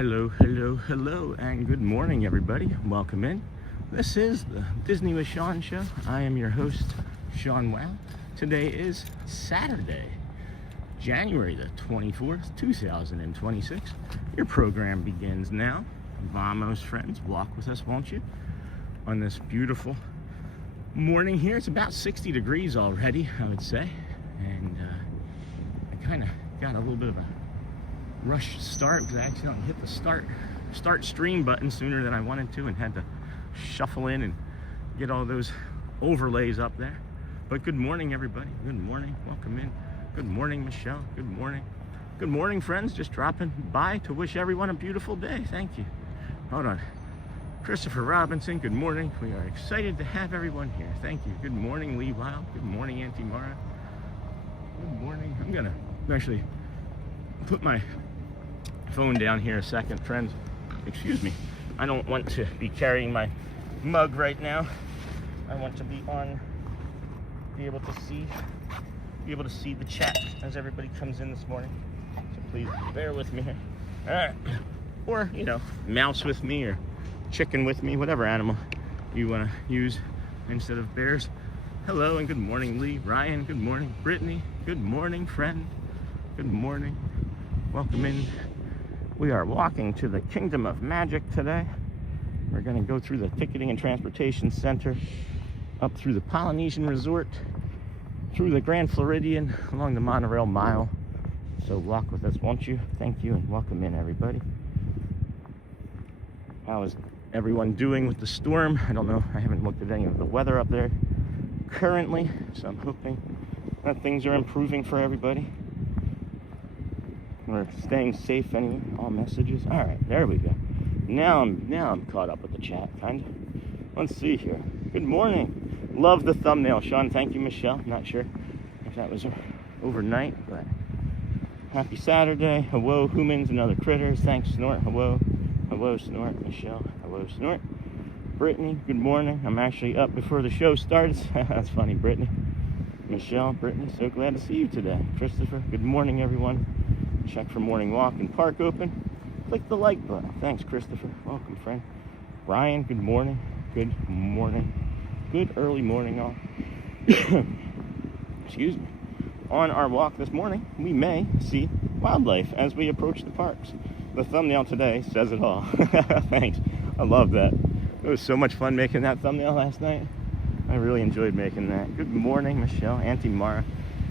Hello, hello, hello, and good morning, everybody. Welcome in. This is the Disney with Sean show. I am your host, Sean Wow. Today is Saturday, January the 24th, 2026. Your program begins now. Vamos, friends, walk with us, won't you? On this beautiful morning here. It's about 60 degrees already, I would say. And I kind of got a little bit of a rush start because I accidentally hit the start stream button sooner than I wanted to and had to shuffle in and get all those overlays up there. But good morning, everybody. Good morning. Welcome in. Good morning, Michelle. Good morning. Good morning, friends. Just dropping by to wish everyone a beautiful day. Thank you. Hold on. Christopher Robinson, good morning. We are excited to have everyone here. Thank you. Good morning, Lee Weil. Good morning, Auntie Mara. Good morning. I'm going to actually put my phone down here a second, friends. Excuse me. I don't want to be carrying my mug right now. I want to be able to see the chat as everybody comes in this morning. So please bear with me here. All right. Or, mouse with me or chicken with me, whatever animal you want to use instead of bears. Hello and good morning, Lee. Ryan, good morning. Brittany, good morning, friend. Good morning. Welcome in. We are walking to the Kingdom of Magic today. We're going to go through the Ticketing and Transportation Center, up through the Polynesian Resort, through the Grand Floridian, along the monorail mile. So walk with us, won't you? Thank you and welcome in, everybody. How is everyone doing with the storm? I don't know. I haven't looked at any of the weather up there currently, so I'm hoping that things are improving for everybody. We're staying safe anyway. All messages. All right, there we go. Now I'm caught up with the chat, kind of. Let's see here. Good morning. Love the thumbnail, Sean. Thank you, Michelle. Not sure if that was overnight, but happy Saturday. Hello, humans and other critters. Thanks, Snort. Hello. Hello, Snort. Michelle. Hello, Snort. Brittany, good morning. I'm actually up before the show starts. That's funny, Brittany. Michelle, Brittany, so glad to see you today. Christopher, good morning, everyone. Check for morning walk and park open. Click the like button. Thanks, Christopher. Welcome, friend. Ryan, good morning. Good morning. Good early morning, all. Excuse me. On our walk this morning, we may see wildlife as we approach the parks. The thumbnail today says it all. Thanks. I love that. It was so much fun making that thumbnail last night. I really enjoyed making that. Good morning, Michelle. Auntie Mara.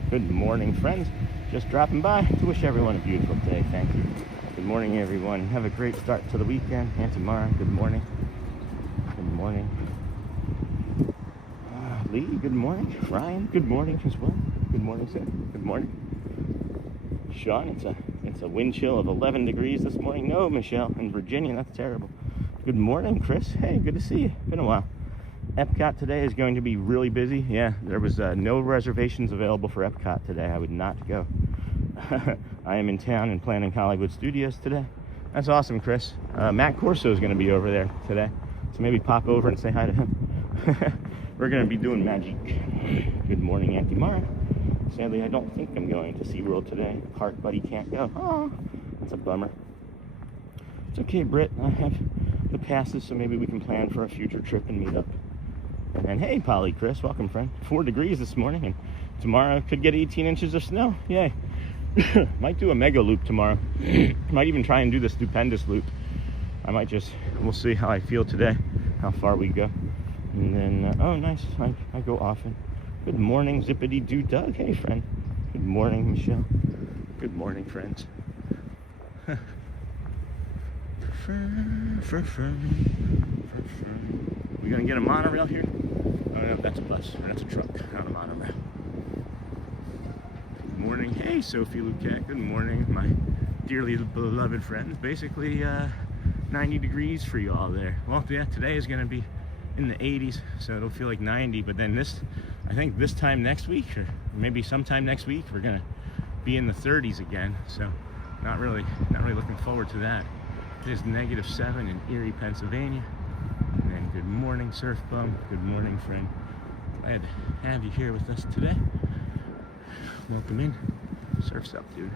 Good morning, friends. Just dropping by to wish everyone a beautiful day. Thank you. Good morning, everyone. Have a great start to the weekend. Auntie Mara, good morning. Good morning. Lee, good morning. Ryan, good morning as well. Good morning, sir. Good morning. Sean, it's a wind chill of 11 degrees this morning. No, Michelle, in Virginia, that's terrible. Good morning, Chris. Hey, good to see you. Been a while. Epcot today is going to be really busy. Yeah, there was no reservations available for Epcot today. I would not go. I am in town and planning Hollywood Studios today. That's awesome, Chris. Matt Corso is going to be over there today, so maybe pop over and say hi to him. We're going to be doing magic. Good morning, Auntie Mara. Sadly, I don't think I'm going to SeaWorld today. Park buddy can't go. Oh, that's a bummer. It's okay, Britt. I have the passes, so maybe we can plan for a future trip and meet up. And then, hey, Polly, Chris, welcome, friend. 4 degrees this morning, and tomorrow could get 18 inches of snow. Yay. Might do a mega loop tomorrow. Might even try and do the stupendous loop. We'll see how I feel today, how far we go. And then, oh, nice. I go often. Good morning, Zippity Doo Doug. Hey, friend. Good morning, Michelle. Good morning, friends. We gonna get a monorail here? Oh no, that's a bus. That's a truck, not a monorail. Good morning. Hey, Sophie Luquette. Good morning, my dearly beloved friends. Basically, 90 degrees for you all there. Well, yeah, today is gonna be in the 80s, so it'll feel like 90. But then I think this time next week, or maybe sometime next week, we're gonna be in the 30s again. So, not really looking forward to that. It is -7 in Erie, Pennsylvania. And then good morning, Surf Bum. Good morning, friend. Glad to have you here with us today. Welcome in. Surf's up, dude.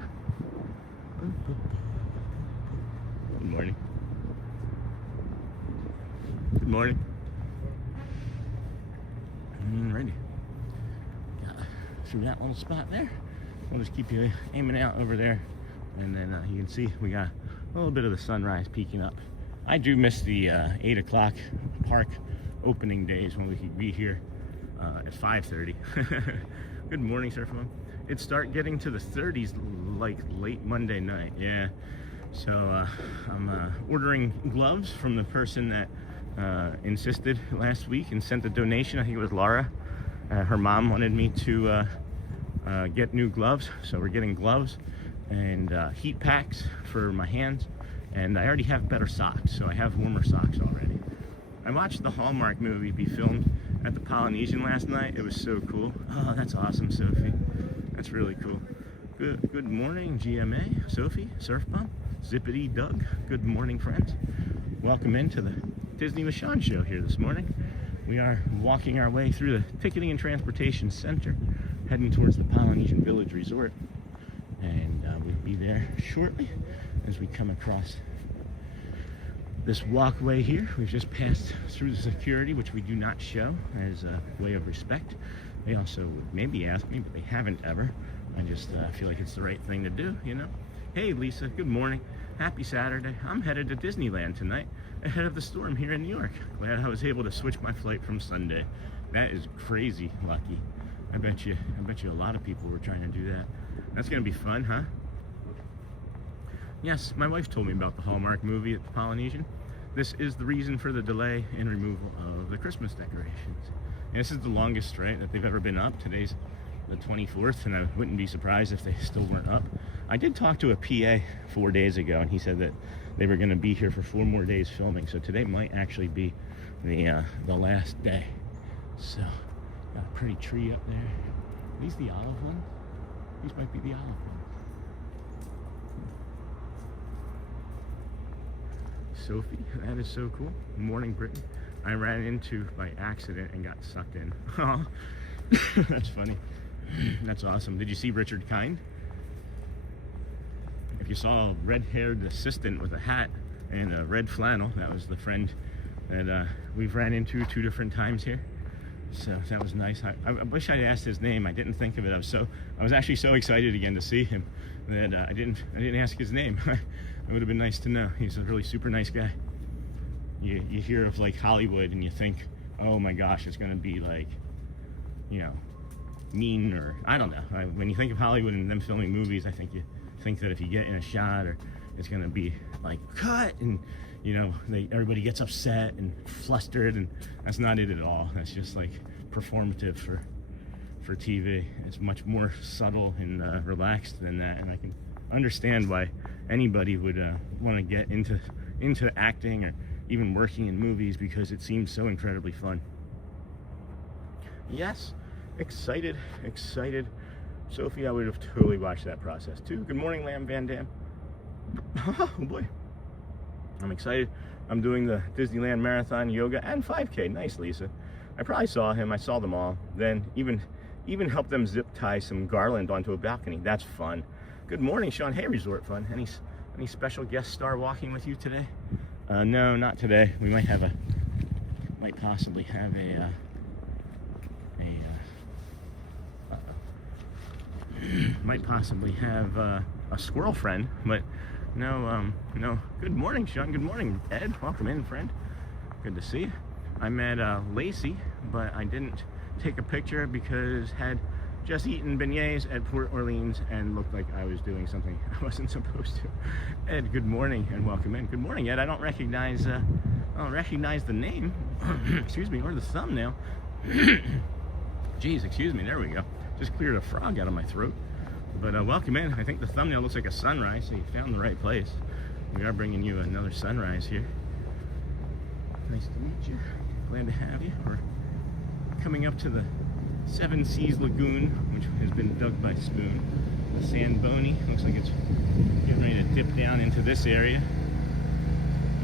Good morning. Good morning. Alrighty. From that little spot there, we'll just keep you aiming out over there, and then you can see we got a little bit of the sunrise peeking up. I do miss the 8 o'clock park opening days when we could be here at 5:30. Good morning, Surf Mom. It start getting to the 30s like late Monday night. Yeah, so I'm ordering gloves from the person that insisted last week and sent the donation. I think it was Laura. Her mom wanted me to get new gloves, so we're getting gloves and heat packs for my hands, and I already have better socks, so I have warmer socks already. I watched the Hallmark movie be filmed at the Polynesian last night. It was so cool. Oh, that's awesome, Sophie. That's really cool. Good morning, GMA, Sophie, Surf Bum, Zippity Doug. Good morning, friends. Welcome into the Disney with Sean show here this morning. We are walking our way through the Ticketing and Transportation Center, heading towards the Polynesian Village Resort, and we'll be there shortly as we come across this walkway here. We've just passed through the security, which we do not show as a way of respect. They also would maybe ask me, but they haven't ever. I just feel like it's the right thing to do, you know? Hey Lisa, good morning. Happy Saturday. I'm headed to Disneyland tonight ahead of the storm here in New York. Glad I was able to switch my flight from Sunday. That is crazy lucky. I bet you a lot of people were trying to do that. That's gonna be fun, huh? Yes, my wife told me about the Hallmark movie at the Polynesian. This is the reason for the delay in removal of the Christmas decorations. And this is the longest, right, that they've ever been up. Today's the 24th, and I wouldn't be surprised if they still weren't up. I did talk to a PA 4 days ago, and he said that they were going to be here for 4 more days filming, so today might actually be the last day. So, got a pretty tree up there. Are these the olive ones? These might be the olive ones. Sophie, that is so cool. Morning, Brittany. I ran into by accident and got sucked in. Oh, that's funny. That's awesome. Did you see Richard Kind? If you saw a red-haired assistant with a hat and a red flannel, that was the friend that we've ran into 2 different times here. So that was nice. I wish I'd asked his name. I didn't think of it. I was actually so excited again to see him that I didn't ask his name. It would have been nice to know. He's a really super nice guy. You hear of like Hollywood and you think, oh my gosh, it's gonna be like, you know, mean, or I don't know. When you think of Hollywood and them filming movies, I think you think that if you get in a shot, or it's gonna be like cut, and you know, everybody gets upset and flustered, and that's not it at all. That's just like performative for TV. It's much more subtle and relaxed than that, and I can understand why anybody would want to get into acting or even working in movies, because it seems so incredibly fun. Yes, excited. Sophie, I would have totally watched that process too. Good morning, Lamb Van Dam. Oh boy, I'm excited. I'm doing the Disneyland Marathon, yoga, and 5K. Nice, Lisa. I probably saw him. I saw them all. Then even helped them zip tie some garland onto a balcony. That's fun. Good morning, Sean. Hey, resort fun. Any special guest star walking with you today? No, not today. We might possibly have a squirrel friend, but no. Good morning, Sean. Good morning, Ed. Welcome in, friend. Good to see you. I met Lacey, but I didn't take a picture because had just eaten beignets at Port Orleans and looked like I was doing something I wasn't supposed to. Ed, good morning and welcome in. Good morning, Ed. I don't recognize the name, excuse me, or the thumbnail. Jeez, excuse me. There we go. Just cleared a frog out of my throat. But welcome in. I think the thumbnail looks like a sunrise, so you found the right place. We are bringing you another sunrise here. Nice to meet you. Glad to have you. We're coming up to the Seven Seas Lagoon, which has been dug by Spoon. The Sand Boney. Looks like it's getting ready to dip down into this area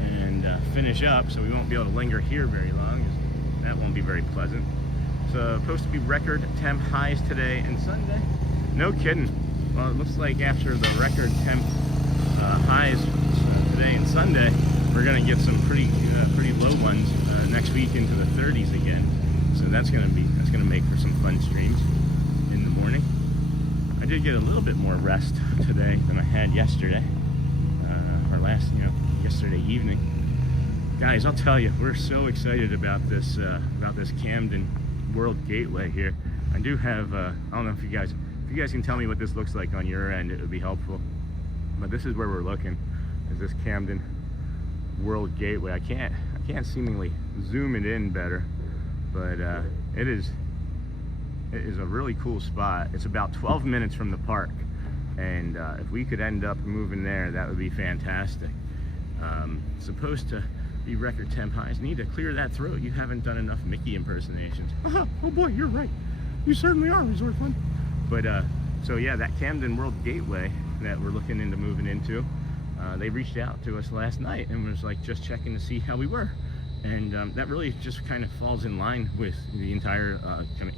and finish up, so we won't be able to linger here very long. That won't be very pleasant. It's supposed to be record temp highs today and Sunday. No kidding. Well, it looks like after the record temp highs Saturday and Sunday, we're gonna get some pretty low ones next week into the 30s again. So that's gonna make for some fun streams in the morning. I did get a little bit more rest today than I had yesterday, yesterday evening. Guys, I'll tell you, we're so excited about this Camden World Gateway here. I do have, I don't know if you guys can tell me what this looks like on your end, it would be helpful. But this is where we're looking, is this Camden World Gateway. I can't seemingly zoom it in better, but it is a really cool spot. It's about 12 minutes from the park, and if we could end up moving there, that would be fantastic. Supposed to be record temp highs. Need to clear that throat. You haven't done enough Mickey impersonations. Oh boy, you're right. You certainly are, Resort Fun. But so yeah, that Camden World Gateway that we're looking into moving into, they reached out to us last night and was like just checking to see how we were, and that really just kind of falls in line with the entire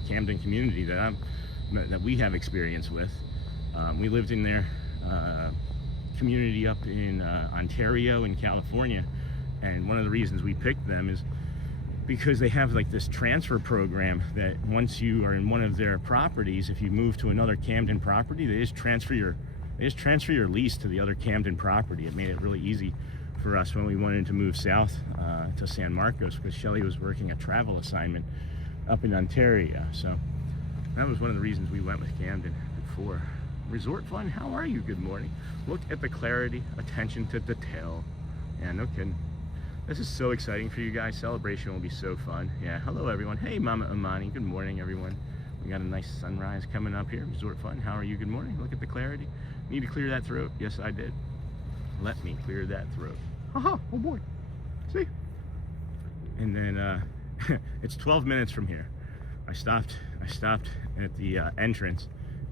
Camden community that we have experience with. We lived in their community up in Ontario in California, and one of the reasons we picked them is because they have like this transfer program that once you are in one of their properties, if you move to another Camden property, they just transfer your lease to the other Camden property. It made it really easy for us when we wanted to move south to San Marcos, because Shelly was working a travel assignment up in Ontario. So that was one of the reasons we went with Camden before. Resort Fun, how are you? Good morning. Look at the clarity, attention to detail. Yeah, no kidding. This is so exciting for you guys. Celebration will be so fun. Yeah, hello everyone. Hey Mama Amani, good morning everyone. We got a nice sunrise coming up here. Resort Fun, how are you? Good morning. Look at the clarity. Need to clear that throat. Yes, I did. Let me clear that throat. Haha, oh boy. See? And then it's 12 minutes from here. I stopped at the entrance,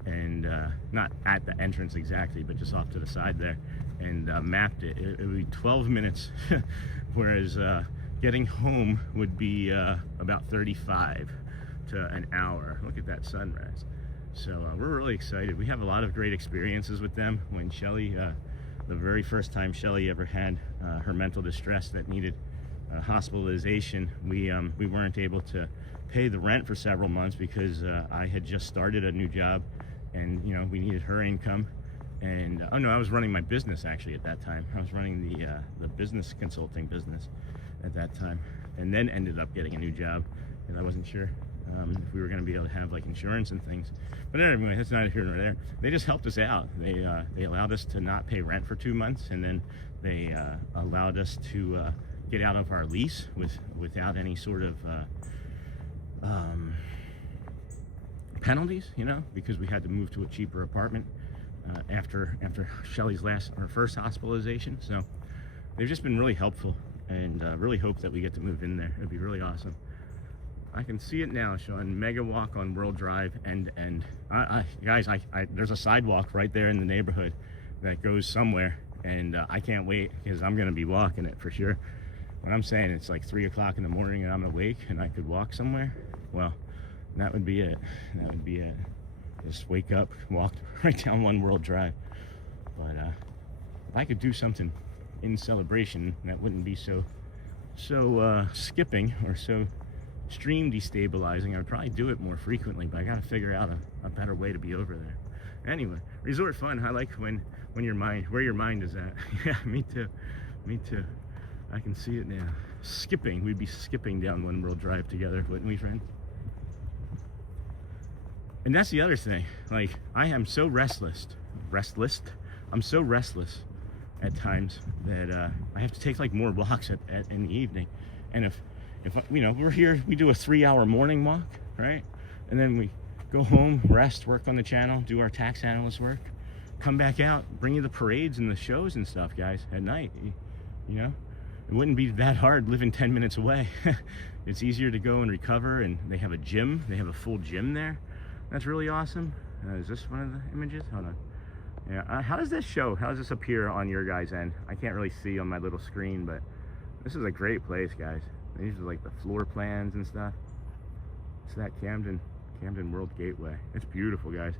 and not at the entrance exactly, but just off to the side there, and mapped it. It would be 12 minutes, whereas getting home would be about 35 to an hour. Look at that sunrise. So we're really excited. We have a lot of great experiences with them. When Shelly, the very first time Shelly ever had her mental distress that needed hospitalization, we weren't able to pay the rent for several months because I had just started a new job, and we needed her income. And oh no, I was running my business actually at that time. I was running the business consulting business at that time, and then ended up getting a new job, and I wasn't sure if we were going to be able to have like insurance and things. But anyway, that's neither here nor there. They just helped us out. They allowed us to not pay rent for 2 months, and then they allowed us to get out of our lease without any sort of penalties, because we had to move to a cheaper apartment after Shelly's first hospitalization. So they've just been really helpful, and really hope that we get to move in there. It'd be really awesome. I can see it now, Sean. Mega walk on World Drive, and guys, there's a sidewalk right there in the neighborhood that goes somewhere, and I can't wait because I'm gonna be walking it for sure. When I'm saying it's like 3 o'clock in the morning and I'm awake and I could walk somewhere, well, that would be it. That would be it. Just wake up, walk right down One World Drive. But if I could do something in celebration that wouldn't be so skipping or so stream destabilizing, I would probably do it more frequently, but I gotta figure out a better way to be over there. Anyway, Resort Fun, I like when where your mind is at. Yeah, me too. I can see it now. Skipping, we'd be skipping down One World Drive together, wouldn't we, friend? And that's the other thing, like, I am so restless. I'm so restless at times that I have to take like more walks in the evening. And if we're here, we do a 3-hour morning walk, right? And then we go home, rest, work on the channel, do our tax analyst work, come back out, bring you the parades and the shows and stuff, guys, at night. It wouldn't be that hard living 10 minutes away. It's easier to go and recover, and they have a gym. They have a full gym there. That's really awesome. Is this one of the images? Hold on. Yeah. How does this appear on your guys' end? I can't really see on my little screen, but this is a great place, guys. These are like the floor plans and stuff. It's that Camden World Gateway. It's beautiful, guys.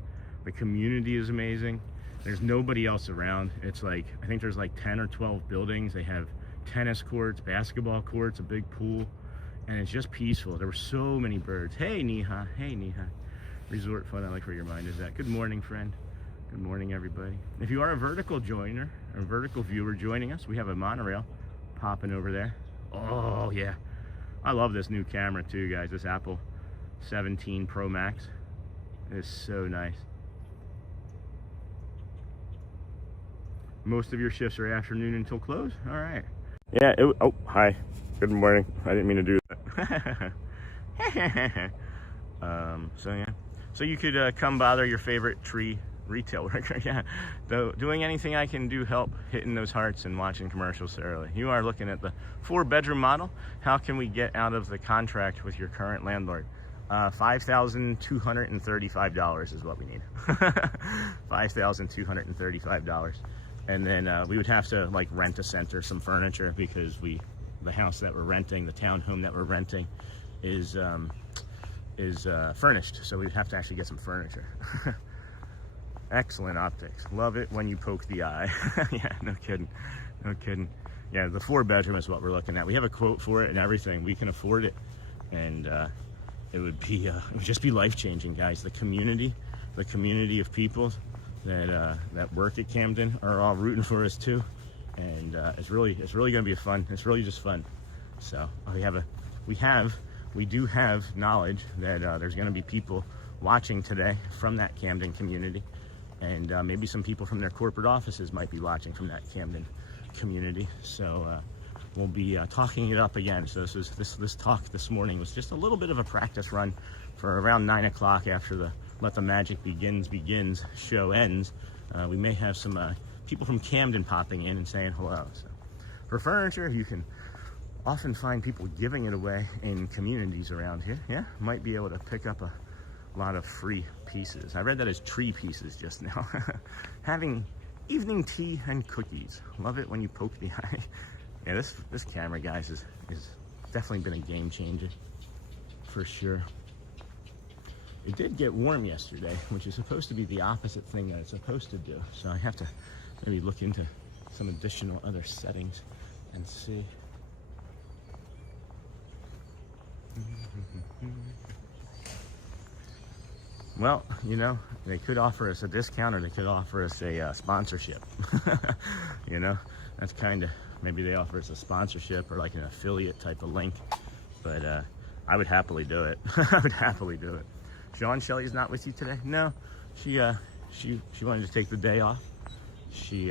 The community is amazing. There's nobody else around. It's like, I think there's like 10 or 12 buildings. They have tennis courts, basketball courts, a big pool, and it's just peaceful. There were so many birds. Hey, Neha. Hey, Neha. Resort fun. I like where your mind is at. Good morning, friend. Good morning, everybody. If you are a vertical joiner, or vertical viewer joining us, we have a monorail popping over there. Oh, yeah. I love this new camera, too, guys. This Apple 17 Pro Max is so nice. Most of your shifts are afternoon until close? All right. Yeah, oh, hi. Good morning. I didn't mean to do that. So, yeah. So you could come bother your favorite tree retail worker. Yeah. Though, doing anything I can do help hitting those hearts and watching commercials early. You are looking at the 4-bedroom model. How can we get out of the contract with your current landlord? $5,235 is what we need. $5,235. And then we would have to like rent a center, some furniture, because the house that we're renting, the townhome that we're renting, is furnished. So we'd have to actually get some furniture. Excellent optics. Love it when you poke the eye. Yeah, no kidding. No kidding. Yeah, the 4-bedroom is what we're looking at. We have a quote for it and everything. We can afford it. And it would just be life-changing, guys. The community of people that work at Camden are all rooting for us too. And it's really gonna be fun. It's really just fun. So we do have knowledge that there's gonna be people watching today from that Camden community. And maybe some people from their corporate offices might be watching from that Camden community. So we'll be talking it up again. So this talk this morning was just a little bit of a practice run for around 9 o'clock after the Let the Magic Begins show ends. We may have some people from Camden popping in and saying hello. So for furniture, you can often find people giving it away in communities around here. Yeah, might be able to pick up a lot of free pieces. I read that as tree pieces just now. Having evening tea and cookies. Love it when you poke the eye. Yeah, this camera, guys, is definitely been a game changer for sure. It did get warm yesterday, which is supposed to be the opposite thing that it's supposed to do. So I have to maybe look into some additional other settings and see. Well, you know, they could offer us a discount, or they could offer us a sponsorship. You know, that's kind of, maybe they offer us a sponsorship or like an affiliate type of link. But I would happily do it. I would happily do it. Sean, Shelley's not with you today? No, she wanted to take the day off. She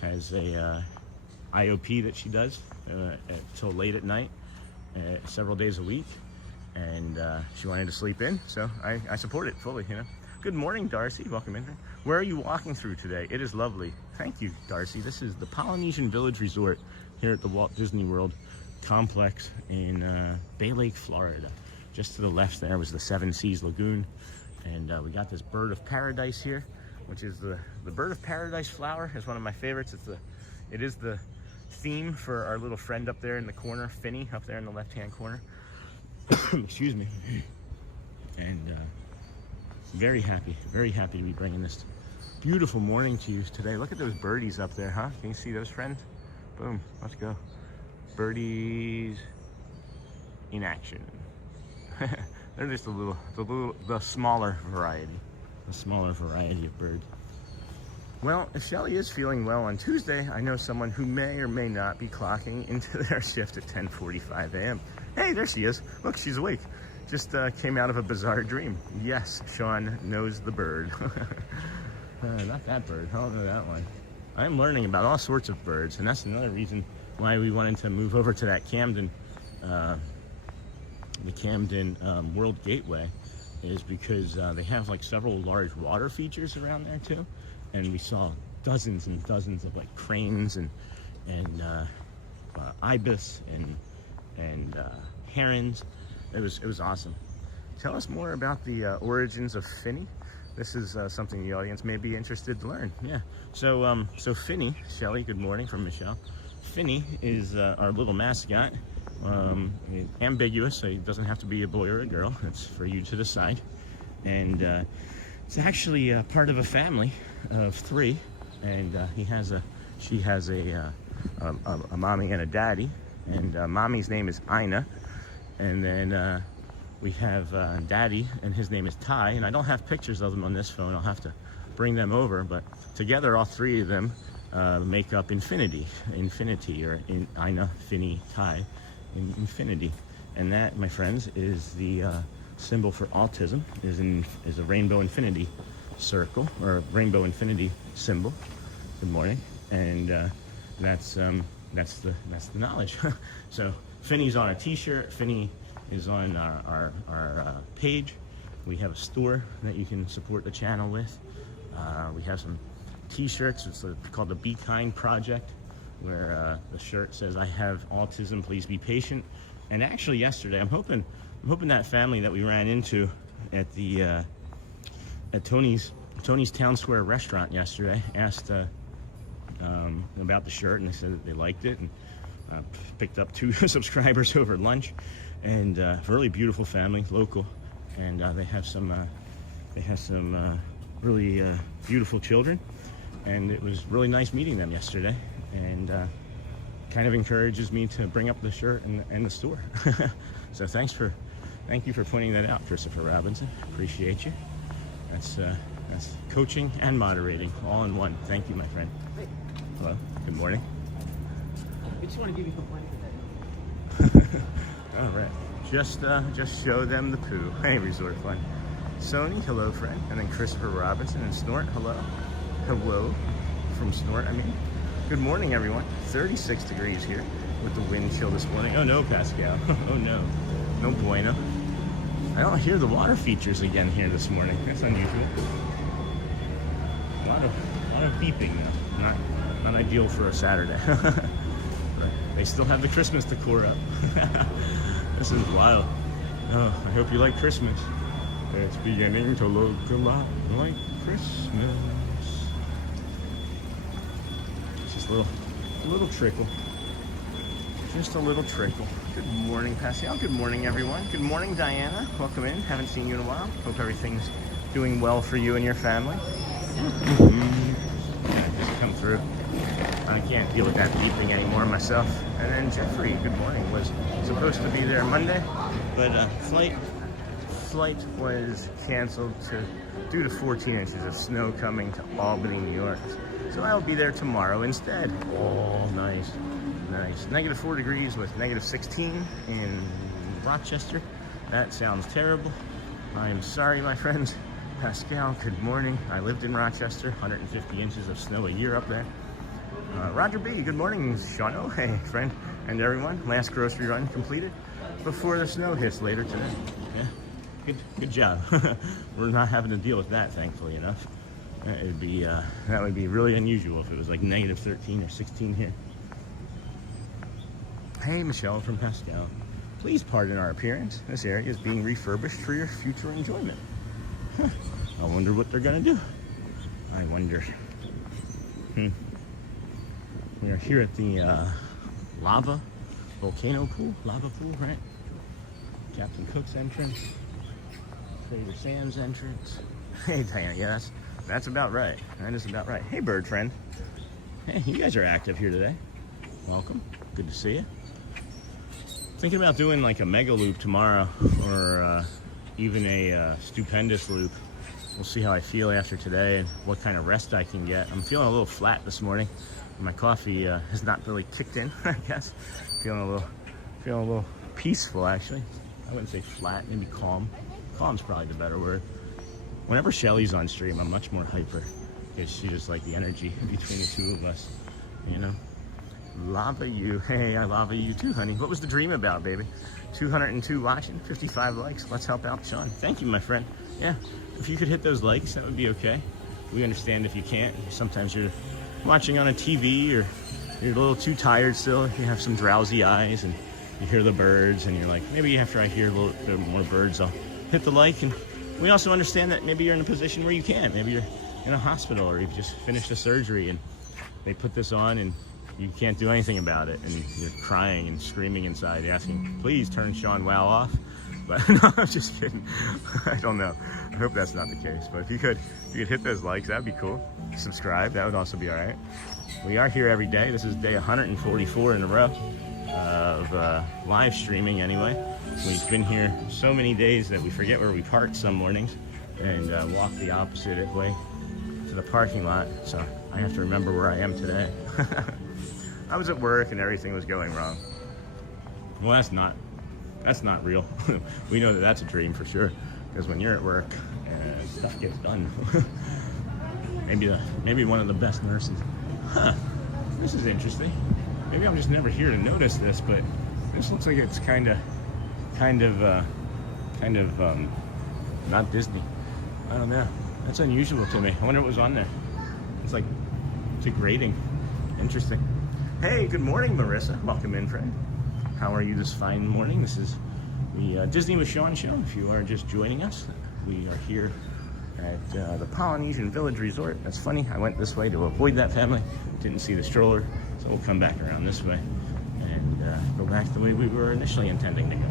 has a IOP that she does till late at night, several days a week. And she wanted to sleep in, so I support it fully, you know. Good morning, Darcy. Welcome in. Where are you walking through today? It is lovely. Thank you, Darcy. This is the Polynesian Village Resort here at the Walt Disney World complex in Bay Lake, Florida. Just to the left there was the Seven Seas Lagoon. And we got this bird of paradise here, which is the bird of paradise flower. Is one of my favorites. It is the theme for our little friend up there in the corner, Finny, up there in the left-hand corner. Excuse me. And very happy to be bringing this beautiful morning to you today. Look at those birdies up there, huh? Can you see those, friends? Boom, let's go. Birdies in action. They're just the smaller variety of birds. Well, if Shelley is feeling well on Tuesday, I know someone who may or may not be clocking into their shift at 10:45 a.m. Hey, there she is. Look, she's awake. Just came out of a bizarre dream. Yes, Sean knows the bird. Not that bird. I don't know that one. I'm learning about all sorts of birds, and that's another reason why we wanted to move over to that Camden, the Camden World Gateway, is because they have like several large water features around there too. And we saw dozens and dozens of like cranes and ibis and herons. It was awesome. Tell us more about the origins of Finny. This is something the audience may be interested to learn. Yeah. So Finny, Shelley, good morning from Michelle. Finny is our little mascot. Ambiguous, so it doesn't have to be a boy or a girl. It's for you to decide. And It's actually part of a family of 3, and she has a mommy and a daddy, and mommy's name is Ina, and then we have daddy, and his name is Ty, and I don't have pictures of them on this phone. I'll have to bring them over, but together all 3 of them make up infinity, or Ina, Finny, Ty, infinity. And that, my friends, is the symbol for autism, is a rainbow infinity circle, or a rainbow infinity symbol. Good morning. And that's the knowledge. So Finny's on a t-shirt. Finny is on our page. We have a store that you can support the channel with. We have some t-shirts. It's called the Be Kind Project, where the shirt says, "I have autism, please be patient." And actually yesterday, I'm hoping that family that we ran into at the at Tony's Town Square restaurant yesterday asked about the shirt, and they said that they liked it, and picked up 2 subscribers over lunch. And really beautiful family, local, and they have some really beautiful children, and it was really nice meeting them yesterday, and kind of encourages me to bring up the shirt and the store. So thank you for pointing that out, Christopher Robinson. Appreciate you. That's coaching and moderating all in one. Thank you, my friend. Hey. Hello. Good morning. I just want to give you complaint today. All right. Just show them the poo. Hey, Resort Fun. Sony, hello, friend. And then Christopher Robinson and Snort, hello. Hello from Snort, I mean. Good morning, everyone. 36 degrees here with the wind chill this morning. Oh no, Pascal. Oh no. No bueno. I don't hear the water features again here this morning. That's unusual. A lot of beeping though. Not ideal for a Saturday. But they still have the Christmas decor up. This is wild. Oh, I hope you like Christmas. It's beginning to look a lot like Christmas. Just a little trickle. Just a little trickle. Good morning, Pascal. Good morning, everyone. Good morning, Diana. Welcome in. Haven't seen you in a while. Hope everything's doing well for you and your family. Just come through. I can't deal with that beeping anymore myself. And then Jeffrey, good morning, was supposed to be there Monday, but flight was canceled due to 14 inches of snow coming to Albany, New York. So I'll be there tomorrow instead. Oh, nice. Nice. -4 degrees with -16 in Rochester. That sounds terrible. I'm sorry, my friends. Pascal, good morning. I lived in Rochester, 150 inches of snow a year up there. Roger B, good morning. Shano, hey, friend, and everyone. Last grocery run completed before the snow hits later today. Yeah, good job. We're not having to deal with that, thankfully enough. That would be really unusual if it was like -13 or 16 here. Hey, Michelle from Pascal. Please pardon our appearance. This area is being refurbished for your future enjoyment. I wonder what they're gonna do. I wonder. We are here at the lava pool, right? Captain Cook's entrance, Trader Sam's entrance. Hey, Diana, yeah, that's about right. That is about right. Hey, bird friend. Hey, you guys are active here today. Welcome. Good to see you. Thinking about doing like a mega loop tomorrow, or even a stupendous loop. We'll see how I feel after today and what kind of rest I can get. I'm feeling a little flat this morning. My coffee has not really kicked in, I guess. Feeling a little peaceful, actually. I wouldn't say flat, maybe calm. Calm's probably the better word. Whenever Shelly's on stream, I'm much more hyper, because she just like the energy between the two of us, you know. Lava you. Hey, I lava you too, honey. What was the dream about, baby? 202 watching, 55 likes. Let's help out Sean. Thank you, my friend. Yeah, if you could hit those likes, that would be okay. We understand if you can't. Sometimes you're watching on a TV, or you're a little too tired still. You have some drowsy eyes, and you hear the birds, and you're like, maybe after I hear a little bit more birds, I'll hit the like. And we also understand that maybe you're in a position where you can't. Maybe you're in a hospital, or you've just finished a surgery, and they put this on, and you can't do anything about it, and you're crying and screaming inside, asking, please turn Sean Wow off. But no, I'm just kidding. I don't know. I hope that's not the case. But if you could hit those likes, that'd be cool. Subscribe, that would also be all right. We are here every day. This is day 144 in a row of live streaming anyway. We've been here so many days that we forget where we park some mornings and walk the opposite way to the parking lot. So I have to remember where I am today. I was at work and everything was going wrong. Well, that's not real. We know that that's a dream for sure, because when you're at work, stuff gets done. maybe one of the best nurses. Huh, this is interesting. Maybe I'm just never here to notice this, but this looks like it's kind of not Disney. I don't know. That's unusual to me. I wonder what was on there. It's like degrading. Interesting. Hey, good morning, Marissa. Welcome in, friend. How are you this fine morning? This is the Disney with Sean show. If you are just joining us, we are here at the Polynesian Village Resort. That's funny. I went this way to avoid that family. Didn't see the stroller, so we'll come back around this way and go back the way we were initially intending to go.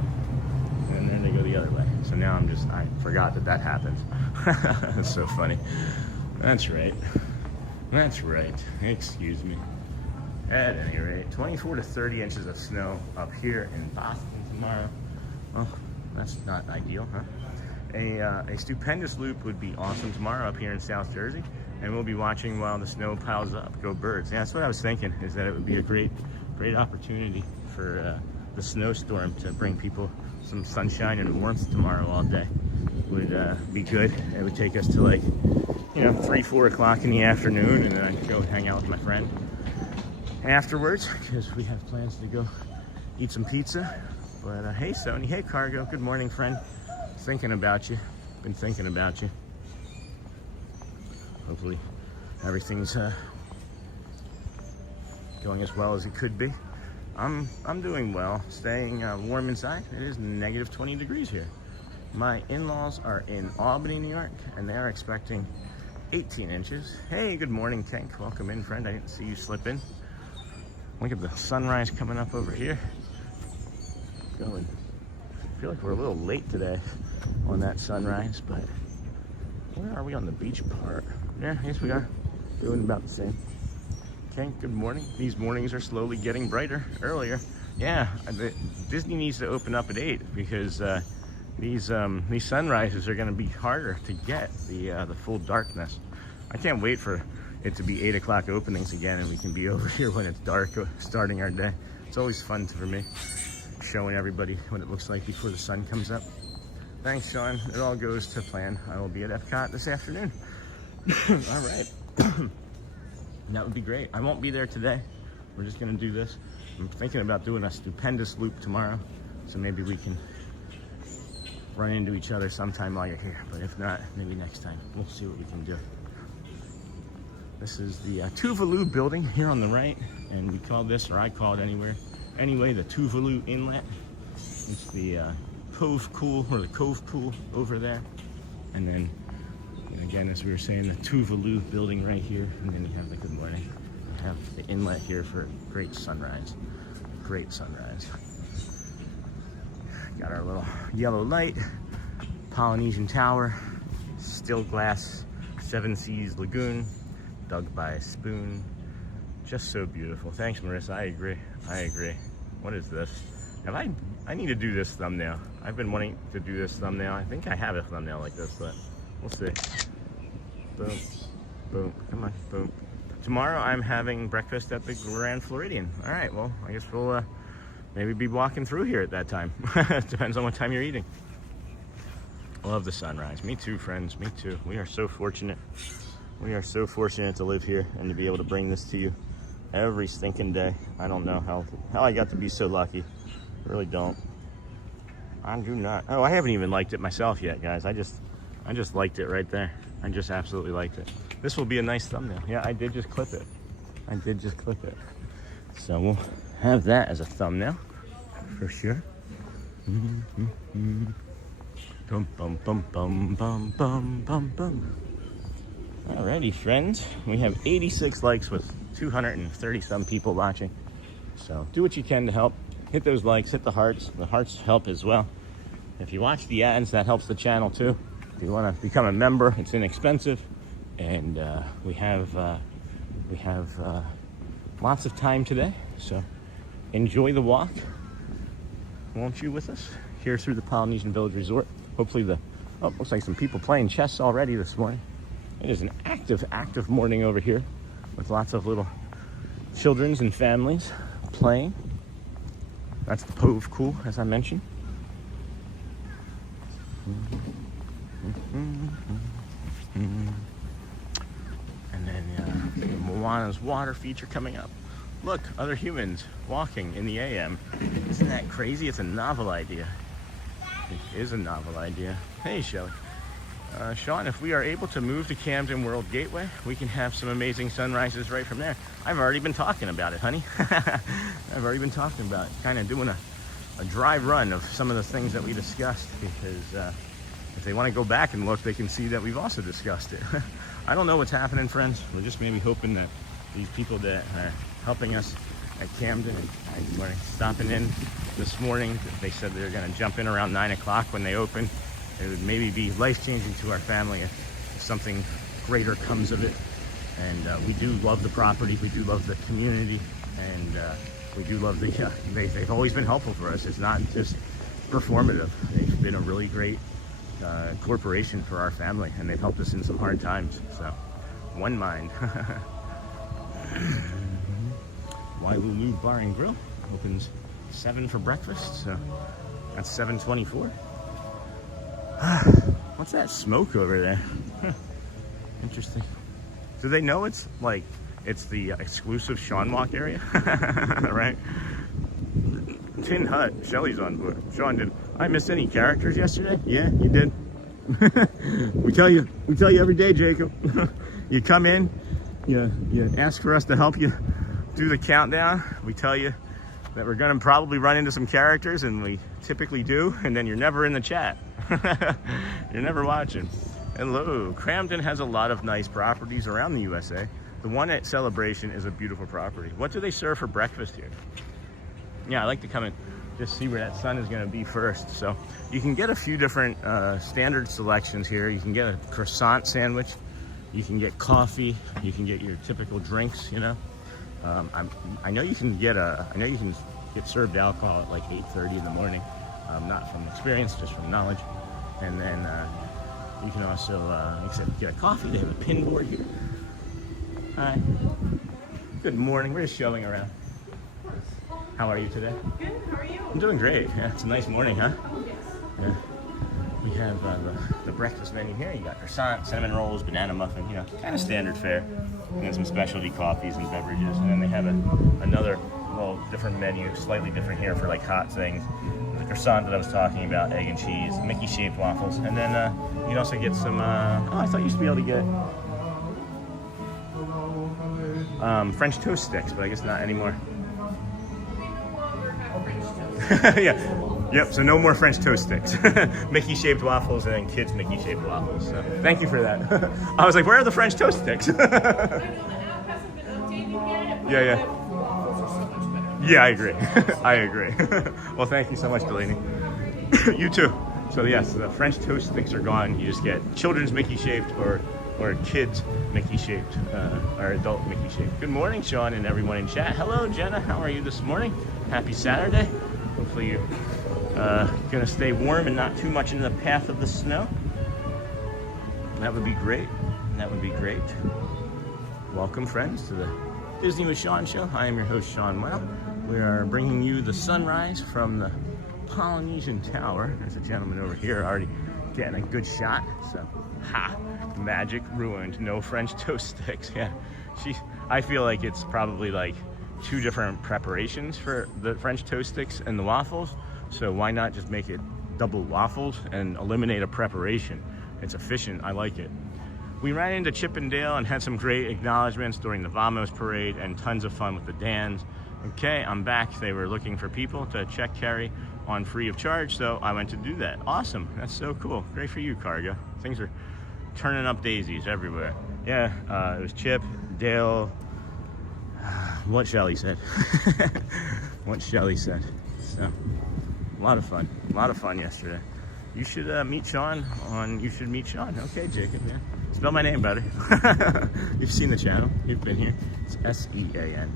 And then they go the other way. So now I forgot that happened. That's so funny. That's right. That's right. Excuse me. At any rate, 24 to 30 inches of snow up here in Boston tomorrow. Well, that's not ideal, huh? A stupendous loop would be awesome tomorrow up here in South Jersey, and we'll be watching while the snow piles up. Go birds. Yeah, that's what I was thinking, is that it would be a great opportunity for the snowstorm to bring people some sunshine and warmth tomorrow all day. Would be good. It would take us to, like, 3, 4 o'clock in the afternoon, and then I'd go hang out with my friend afterwards, because we have plans to go eat some pizza. But hey, Sony. Hey, Cargo. Good morning, friend. Thinking about you. Been thinking about you. Hopefully everything's going as well as it could be. I'm doing well. Staying warm inside. It is negative 20 degrees here. My in-laws are in Albany, New York, and they are expecting 18 inches. Hey, good morning, Tank. Welcome in, friend. I didn't see you slip in. Look at the sunrise coming up over here. I feel like we're a little late today on that sunrise, but where are we on the beach part? Yeah, I guess we are doing about the same. Okay, good morning. These mornings are slowly getting brighter earlier. Yeah, Disney needs to open up at 8 because these sunrises are going to be harder to get the full darkness. I can't wait for it to be 8 o'clock openings again, and we can be over here when it's dark starting our day. It's always fun for me, showing everybody what it looks like before the sun comes up. Thanks, Sean. It all goes to plan. I will be at Epcot this afternoon. All right. That would be great. I won't be there today. We're just going to do this. I'm thinking about doing a stupendous loop tomorrow, so maybe we can run into each other sometime while you're here. But if not, maybe next time. We'll see what we can do. This is the Tuvalu building here on the right, and we call this, or I call it anyway, the Tuvalu Inlet. It's the Cove Pool, or the Cove Pool over there. And then, again, as we were saying, the Tuvalu building right here. And then you have the good morning. You have the inlet here for a great sunrise. Great sunrise. Got our little yellow light, Polynesian Tower, still glass, Seven Seas Lagoon, dug by a spoon. Just so beautiful. Thanks, Marissa. I agree. What is this? I need to do this thumbnail. I've been wanting to do this thumbnail. I think I have a thumbnail like this, but we'll see. Boom, boom, come on, boom. Tomorrow I'm having breakfast at the Grand Floridian. All right, well, I guess we'll maybe be walking through here at that time. Depends on what time you're eating. Love the sunrise. Me too, friends, me too. We are so fortunate. We are so fortunate to live here and to be able to bring this to you every stinking day. I don't know how I got to be so lucky. I really don't. I do not. Oh, I haven't even liked it myself yet, guys. I just liked it right there. I just absolutely liked it. This will be a nice thumbnail. Yeah, I did just clip it. So we'll have that as a thumbnail for sure. Bum, bum, bum, bum, bum, bum, bum, bum. Alrighty, friends. We have 86 likes with 230 some people watching. So do what you can to help. Hit those likes, hit the hearts. The hearts help as well. If you watch the ads, that helps the channel too. If you want to become a member, it's inexpensive, and we have lots of time today. So enjoy the walk, won't you, with us here through the Polynesian Village Resort. Hopefully looks like some people playing chess already this morning. It is an active morning over here with lots of little childrens and families playing. That's the Pove Cool, as I mentioned. And then Moana's water feature coming up. Look, other humans walking in the AM. Isn't that crazy? It's a novel idea. It is a novel idea. Hey, Shelly. Sean, if we are able to move to Camden World Gateway, we can have some amazing sunrises right from there. I've already been talking about it, honey. I've already been talking about it. Kind of doing a dry run of some of the things that we discussed, because if they want to go back and look, they can see that we've also discussed it. I don't know what's happening, friends. We're just maybe hoping that these people that are helping us at Camden and we're stopping in this morning, they said they're going to jump in around 9 o'clock when they open. It would maybe be life-changing to our family if something greater comes of it. And we do love the property, we do love the community, and we do love they've always been helpful for us. It's not just performative. They've been a really great corporation for our family, and they've helped us in some hard times. So, one mind. Wailulu Bar and Grill opens 7 for breakfast, so that's 7:24. What's that smoke over there? Interesting. Do they know it's the exclusive Sean Walk area? Right? Tin Hut. Shelly's on board. Sean, did I miss any characters yesterday? Yeah, you did. we tell you every day, Jacob. You come in, you ask for us to help you do the countdown. We tell you that we're gonna probably run into some characters, and we typically do, and then you're never in the chat. You're never watching. Hello. Camden has a lot of nice properties around the USA. The one at Celebration is a beautiful property. What do they serve for breakfast here? Yeah, I like to come and just see where that sun is going to be first. So you can get a few different standard selections here. You can get a croissant sandwich. You can get coffee. You can get your typical drinks. You know, I know you can get served alcohol at like 8:30 in the morning. Not from experience, just from knowledge. And then you can also, like I said, get a coffee. They have a pin board here. Hi. Good morning. We're just showing around. How are you today? Good. How are you? I'm doing great. Yeah, it's a nice morning, huh? Yes. Yeah. We have the breakfast menu here. You got croissant, cinnamon rolls, banana muffin, you know, kind of standard fare. And then some specialty coffees and beverages. And then they have another little different menu, slightly different here for like hot things. The croissant that I was talking about, egg and cheese, Mickey-shaped waffles. And then you can also get some, I thought you used to be able to get French toast sticks, but I guess not anymore. Yeah. Yep, so no more French toast sticks. Mickey-shaped waffles and then kids' Mickey-shaped waffles. So thank you for that. I was like, where are the French toast sticks? I know the app hasn't been updated yet. But Yeah. waffles are so much better. Yeah, I agree. I agree. Well, thank you so much, Delaney. You too. So yes, the French toast sticks are gone. You just get children's Mickey-shaped or kids Mickey-shaped or adult Mickey-shaped. Good morning, Sean and everyone in chat. Hello, Jenna. How are you this morning? Happy Saturday. Hopefully you're gonna stay warm and not too much in the path of the snow. That would be great. That would be great. Welcome, friends, to the Disney with Sean show. I am your host, Sean Wow. We are bringing you the sunrise from the Polynesian Tower. There's a gentleman over here already getting a good shot. So, magic ruined. No French toast sticks. Yeah, I feel like it's probably like 2 different preparations for the French toast sticks and the waffles. So why not just make it double waffles and eliminate a preparation? It's efficient. I like it. We ran into Chippendale and had some great acknowledgments during the Vamos parade and tons of fun with the Dans. Okay, I'm back. They were looking for people to check carry on free of charge, so I went to do that. Awesome. That's so cool. Great for you, Cargo. Things are turning up daisies everywhere. Yeah, it was Chip, Dale, what Shelly said. What Shelly said. So, a lot of fun yesterday. You should meet Sean on You Should Meet Sean. Okay, Jacob, yeah. Spell my name better. You've seen the channel. You've been here. It's S-E-A-N.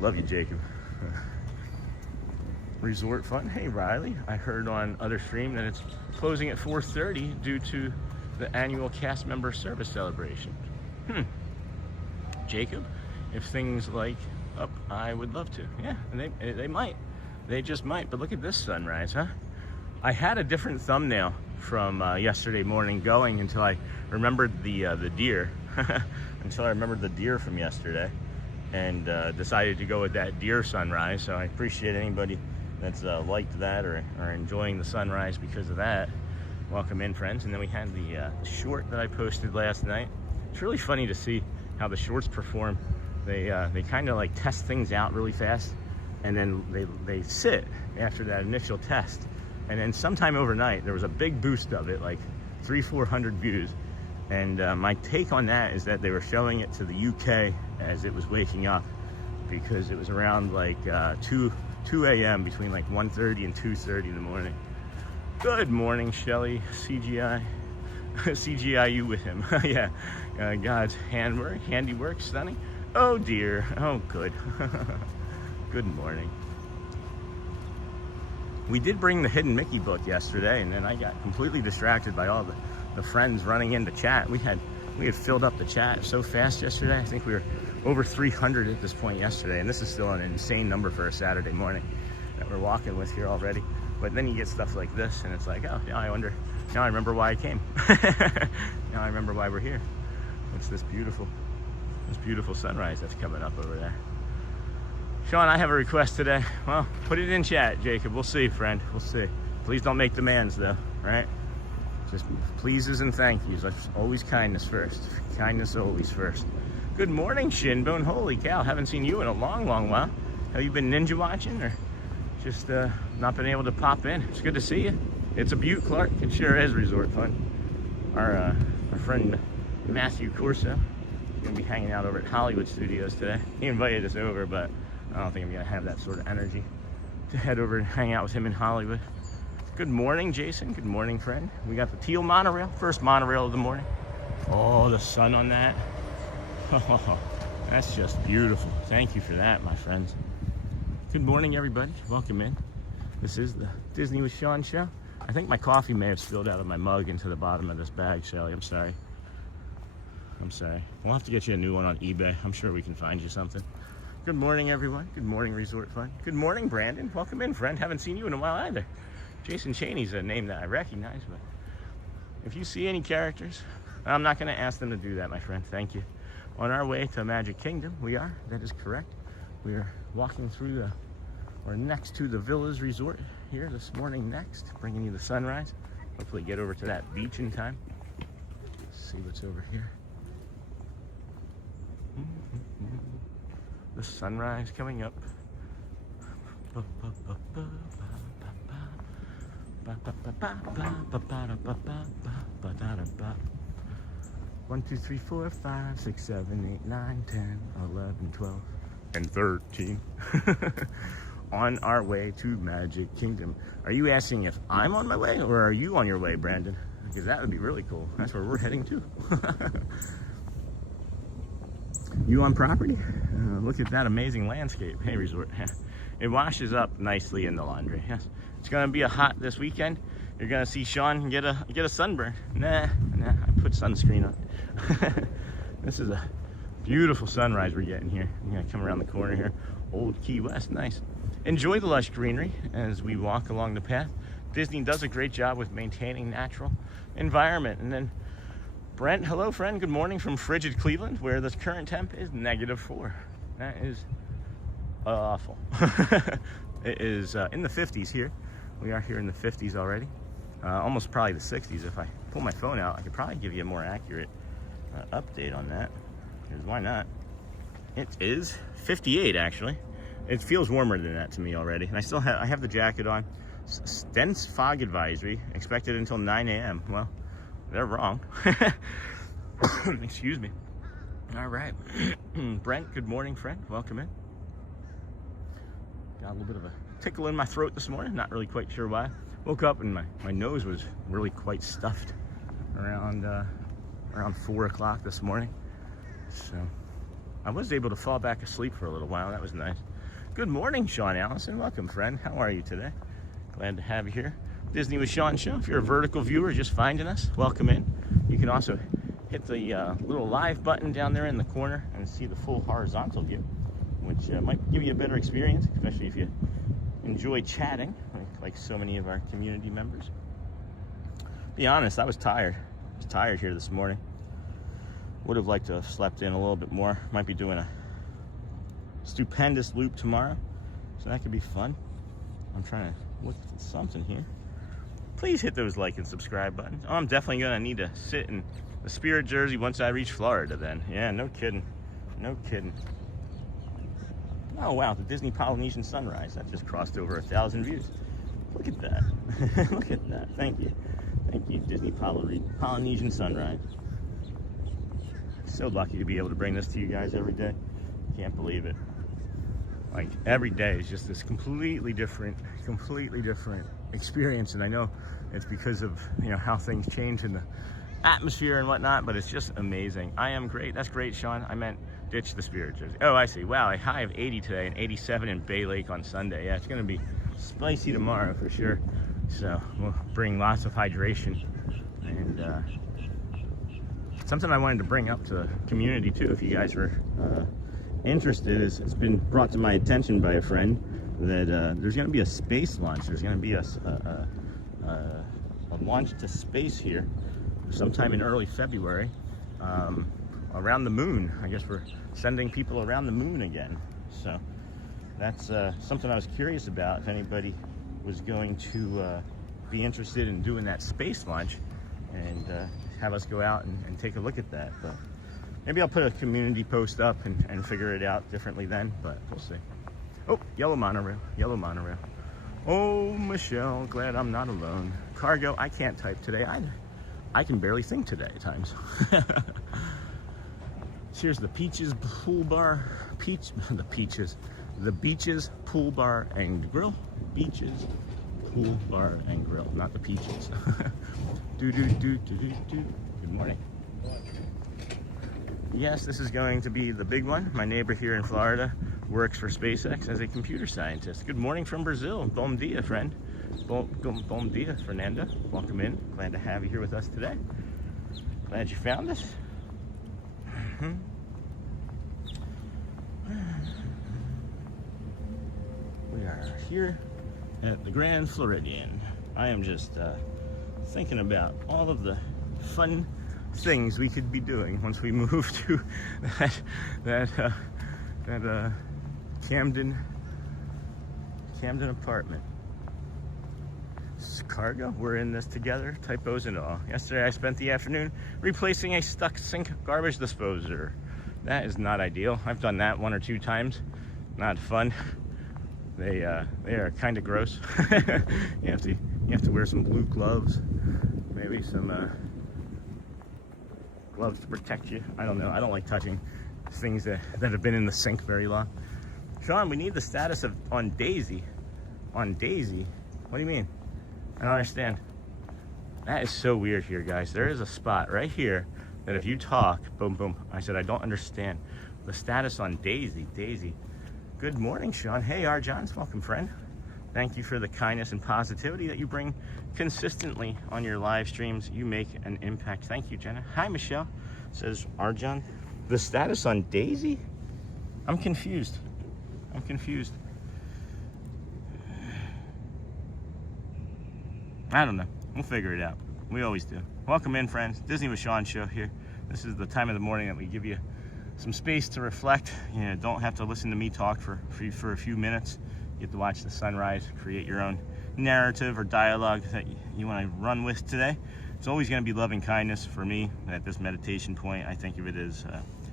Love you, Jacob. Resort fun. Hey, Riley. I heard on other stream that it's closing at 4:30 due to the annual cast member service celebration. Jacob, if things like up, I would love to. Yeah, and they might. They just might. But look at this sunrise, huh? I had a different thumbnail from yesterday morning going until I remembered the deer. Until I remembered the deer from yesterday, and decided to go with that deer sunrise. So I appreciate anybody that's liked that or enjoying the sunrise because of that. Welcome in, friends. And then we had the short that I posted last night. It's really funny to see how the shorts perform. They kind of like test things out really fast, and then they sit after that initial test, and then sometime overnight there was a big boost of it, like 300-400 views. And my take on that is that they were showing it to the UK as it was waking up, because it was around like 2 a.m. between like 1:30 and 2:30 in the morning. Good morning, Shelly. CGIU with him. Yeah, God's handiwork, stunning. Oh dear. Oh, good. Good morning. We did bring the Hidden Mickey book yesterday, and then I got completely distracted by all the friends running into chat. We had filled up the chat so fast yesterday. I think we were over 300 at this point yesterday, and this is still an insane number for a Saturday morning that we're walking with here already. But then you get stuff like this, and it's like, oh, now I remember why I came. Now I remember why we're here. It's this beautiful sunrise that's coming up over there. Sean, I have a request today. Well, put it in chat, Jacob. We'll see, friend. We'll see. Please don't make demands, though, right? Just pleases and thank yous. Always kindness first. Kindness always first. Good morning, Shinbone. Holy cow, haven't seen you in a long while. Have you been ninja watching or just not been able to pop in? It's good to see you. It's a beaut, Clark. It sure is resort fun. Our friend Matthew Corso is going to be hanging out over at Hollywood Studios today. He invited us over, but I don't think I'm going to have that sort of energy to head over and hang out with him in Hollywood. Good morning, Jason. Good morning, friend. We got the teal monorail. First monorail of the morning. Oh, the sun on that. Oh, that's just beautiful. Thank you for that, my friends. Good morning, everybody. Welcome in. This is the Disney with Sean show. I think my coffee may have spilled out of my mug into the bottom of this bag, Shelly. I'm sorry. We'll have to get you a new one on eBay. I'm sure we can find you something. Good morning, everyone. Good morning, Resort Fun. Good morning, Brandon. Welcome in, friend. Haven't seen you in a while either. Jason Cheney's a name that I recognize, but if you see any characters, I'm not going to ask them to do that, my friend. Thank you. On our way to Magic Kingdom, we are. That is correct. We are walking through or next to the Villas Resort here this morning next, bringing you the sunrise. Hopefully get over to that beach in time. Let's see what's over here. The sunrise coming up. 1, 2, 3, 4, 5, 6, 7, 8, 9, 10, 11, 12, and 13. On our way to Magic Kingdom. Are you asking if I'm on my way, or are you on your way, Brandon? Because that would be really cool. That's where we're heading to. You on property? Look at that amazing landscape. Hey, resort. It washes up nicely in the laundry. Yes, it's gonna be a hot this weekend. You're gonna see Sean get a sunburn. Nah, I put sunscreen on. This is a beautiful sunrise we're getting here. I'm gonna come around the corner here. Old Key West, nice. Enjoy the lush greenery as we walk along the path. Disney does a great job with maintaining natural environment. And then Brent, hello friend, good morning from frigid Cleveland, where the current temp is -4. That is awful. It is in the 50s here. We are here in the 50s already. Almost probably the 60s. If I pull my phone out, I could probably give you a more accurate update on that. Because why not? It is 58 actually. It feels warmer than that to me already. And I have the jacket on. Dense fog advisory expected until 9 a.m. Well, they're wrong. Excuse me. All right. Brent, good morning, friend. Welcome in. Got a little bit of a tickle in my throat this morning. Not really quite sure why. Woke up and my nose was really quite stuffed around 4 o'clock this morning. So I was able to fall back asleep for a little while. That was nice. Good morning, Sean Allison. Welcome, friend. How are you today? Glad to have you here. Disney with Sean show. If you're a vertical viewer just finding us, welcome in. You can also hit the little live button down there in the corner and see the full horizontal view, which might give you a better experience, especially if you enjoy chatting like so many of our community members. Be honest, I was tired. I was tired here this morning. Would have liked to have slept in a little bit more. Might be doing a stupendous loop tomorrow, so that could be fun. I'm trying to look at something here. Please hit those like and subscribe buttons. Oh, I'm definitely gonna need to sit in the Spirit jersey once I reach Florida then. Yeah, no kidding. No kidding. Oh wow, the Disney Polynesian sunrise. That just crossed over 1,000 views. Look at that. Look at that. Thank you. Thank you, Disney Polynesian sunrise. So lucky to be able to bring this to you guys every day. Can't believe it. Like every day is just this completely different experience, and I know it's because of how things change in the atmosphere and whatnot, but it's just amazing. I am great. That's great, Sean. I meant ditch the Spirit jersey. Oh, I see. Wow, a high of 80 today and 87 in Bay Lake on Sunday. Yeah, it's gonna be spicy tomorrow for sure. So we'll bring lots of hydration. And something I wanted to bring up to the community too, if you guys were interested, is it's been brought to my attention by a friend that there's going to be a space launch. There's going to be a launch to space here sometime in early February around the moon. I guess we're sending people around the moon again. So that's something I was curious about, if anybody was going to be interested in doing that space launch and have us go out and take a look at that. But maybe I'll put a community post up and figure it out differently then, but we'll see. Oh, yellow monorail, yellow monorail. Oh, Michelle, glad I'm not alone. Cargo, I can't type today. I can barely think today at times. Here's the Peaches Pool Bar, the Beaches Pool Bar and Grill. Beaches Pool Bar and Grill, not the Peaches. Good morning. Yes, this is going to be the big one. My neighbor here in Florida works for SpaceX as a computer scientist. Good morning from Brazil. Bom dia, friend. Bom dia, Fernanda. Welcome in. Glad to have you here with us today. Glad you found us. We are here at the Grand Floridian. I am just thinking about all of the fun things we could be doing once we move to that Camden apartment. Cargo, we're in this together, typos and all. Yesterday I spent the afternoon replacing a stuck sink garbage disposer. That is not ideal. I've done that 1 or 2 times. Not fun. They are kind of gross. you have to wear some blue gloves, maybe some gloves to protect you. I don't know. I don't like touching things that have been in the sink very long. Sean, we need the status on Daisy. On Daisy? What do you mean? I don't understand. That is so weird here, guys. There is a spot right here that if you talk, boom, boom. I said, I don't understand. The status on Daisy. Daisy. Good morning, Sean. Hey, Arjans. Welcome, friend. Thank you for the kindness and positivity that you bring consistently on your live streams. You make an impact. Thank you, Jenna. Hi, Michelle. Says Arjan. The status on Daisy? I'm confused. I'm confused. I don't know. We'll figure it out. We always do. Welcome in, friends. Disney with Sean show here. This is the time of the morning that we give you some space to reflect. You know, don't have to listen to me talk for a few minutes. You get to watch the sunrise, create your own narrative or dialogue that you want to run with today. It's always going to be loving kindness for me at this meditation point. I think of it as,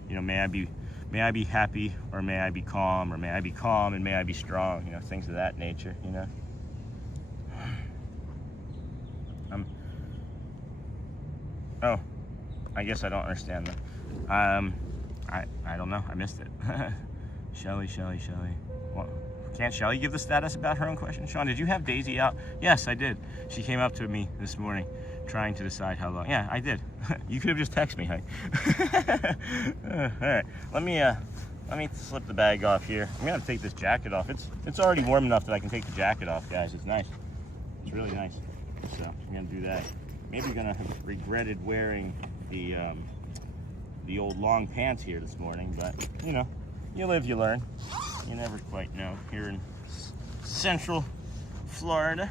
may I be happy, or may I be calm, or may I be calm and may I be strong. You know, things of that nature. You know. Oh, I guess I don't understand that. I don't know. I missed it. Shelly. Well, Can't Shelly give the status about her own question? Sean, did you have Daisy out? Yes, I did. She came up to me this morning trying to decide how long. Yeah, I did. You could have just texted me, hey. All right, let me slip the bag off here. I'm gonna take this jacket off. It's already warm enough that I can take the jacket off, guys. It's nice. It's really nice. So I'm gonna do that. Maybe gonna have regretted wearing the old long pants here this morning, but you know, you live, you learn. You never quite know here in Central Florida.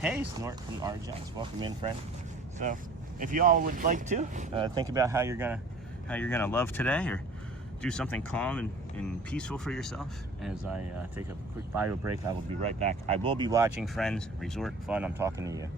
Hey, Snort from Argents, welcome in, friend. So, if you all would like to think about how you're gonna love today, or do something calm and peaceful for yourself, as I take a quick bio break, I will be right back. I will be watching Friends Resort Fun. I'm talking to you.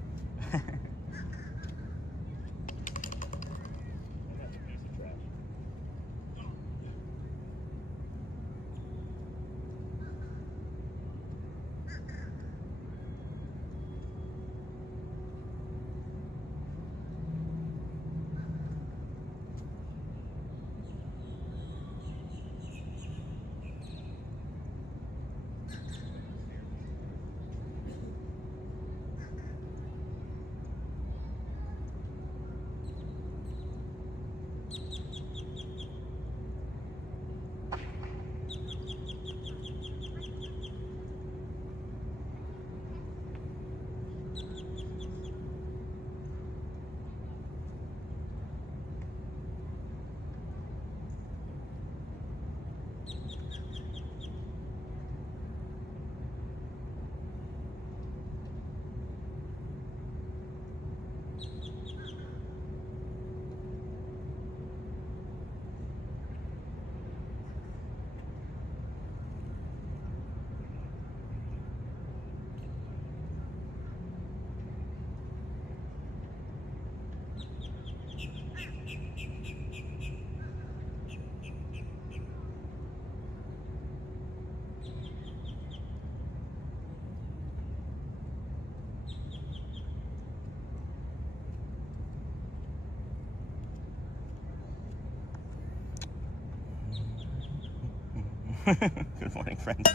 Good morning, friends.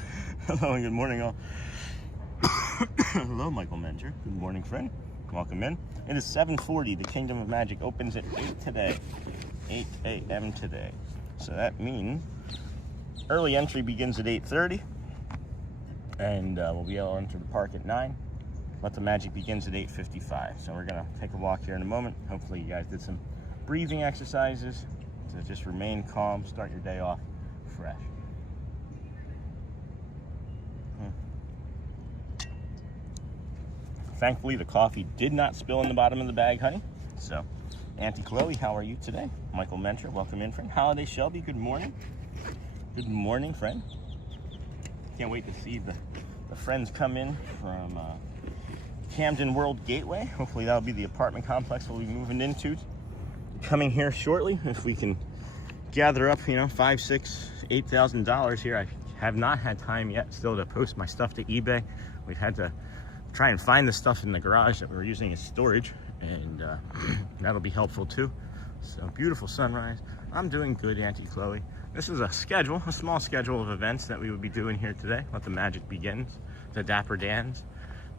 Hello and good morning, all. Hello, Michael Mentor. Good morning, friend. Welcome in. It is 7:40. The Kingdom of Magic opens at 8 today. 8 a.m. today. So that means early entry begins at 8:30. And we'll be able to enter the park at 9. But the magic begins at 8:55. So we're going to take a walk here in a moment. Hopefully you guys did some breathing exercises to just remain calm, start your day off fresh. Thankfully, the coffee did not spill in the bottom of the bag, honey. So, Auntie Chloe, how are you today? Michael Mentor, welcome in, friend. Holiday Shelby, good morning. Good morning, friend. Can't wait to see the friends come in from Camden World Gateway. Hopefully that'll be the apartment complex we'll be moving into. Coming here shortly, if we can gather up, $5,000, $6,000, $8,000 here. I have not had time yet still to post my stuff to eBay. We've had to try and find the stuff in the garage that we were using as storage, and that'll be helpful too. So beautiful sunrise. I'm doing good, Auntie Chloe. This is a small schedule of events that we would be doing here today. Let the Magic Begins, the Dapper Dans,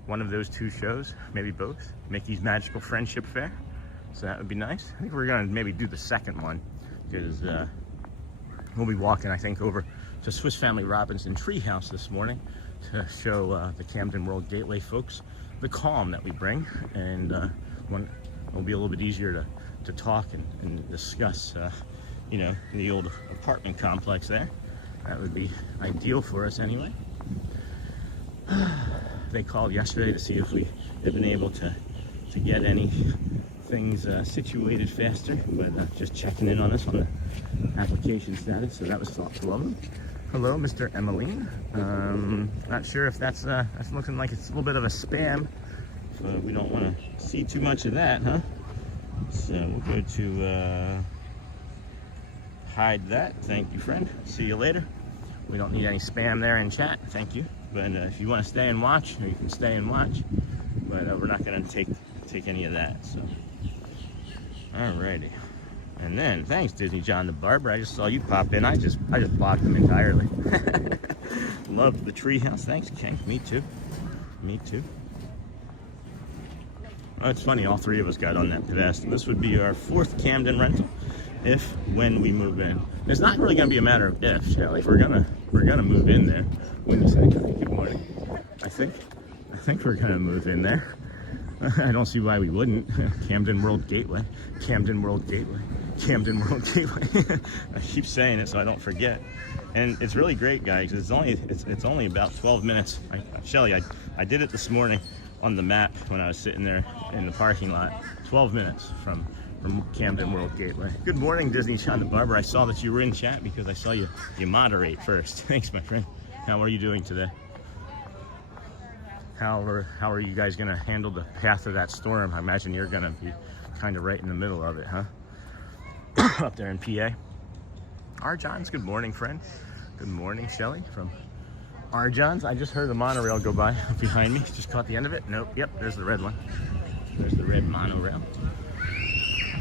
one of those two shows, maybe both. Mickey's Magical Friendship Fair. So that would be nice. I think we're gonna maybe do the second one, because we'll be walking, I think, over to Swiss Family Robinson Treehouse this morning to show the Camden World Gateway folks the calm that we bring, and it'll be a little bit easier to talk and discuss, the old apartment complex there. That would be ideal for us anyway. They called yesterday to see if we had been able to get any things situated faster, but just checking in on us on the application status, so that was thoughtful of them. Hello, Mr. Emmeline. Not sure if that's looking like it's a little bit of a spam, but we don't want to see too much of that, huh? So we'll go to hide that. Thank you, friend. See you later. We don't need any spam there in chat. Thank you. But if you want to stay and watch, you can stay and watch. But we're not going to take any of that. So, alrighty. And then, thanks, Disney John the Barber. I just saw you pop in. I just blocked him entirely. Love the treehouse. Thanks, Ken. Me too. Me too. Oh, it's funny, all three of us got on that pedestal. This would be our 4th Camden rental when we move in. It's not really gonna be a matter of if, Shelly. We're gonna move in there. When you say good morning. I think we're gonna move in there. I don't see why we wouldn't. Camden World Gateway. Camden World Gateway. Camden World Gateway. I keep saying it so I don't forget. And it's really great, guys. It's only about 12 minutes. Shelly, I did it this morning on the map when I was sitting there in the parking lot. 12 minutes from Camden World Gateway. Good morning, Disney Sean the Barber. I saw that you were in chat because I saw you moderate first. Thanks, my friend. How are you doing today? How are you guys gonna handle the path of that storm? I imagine you're gonna be kind of right in the middle of it, huh? Up there in PA. R. Johns, good morning, friend. Good morning, Shelly from R. Johns. I just heard the monorail go by behind me. Just caught the end of it. Nope. Yep, there's the red one. There's the red monorail.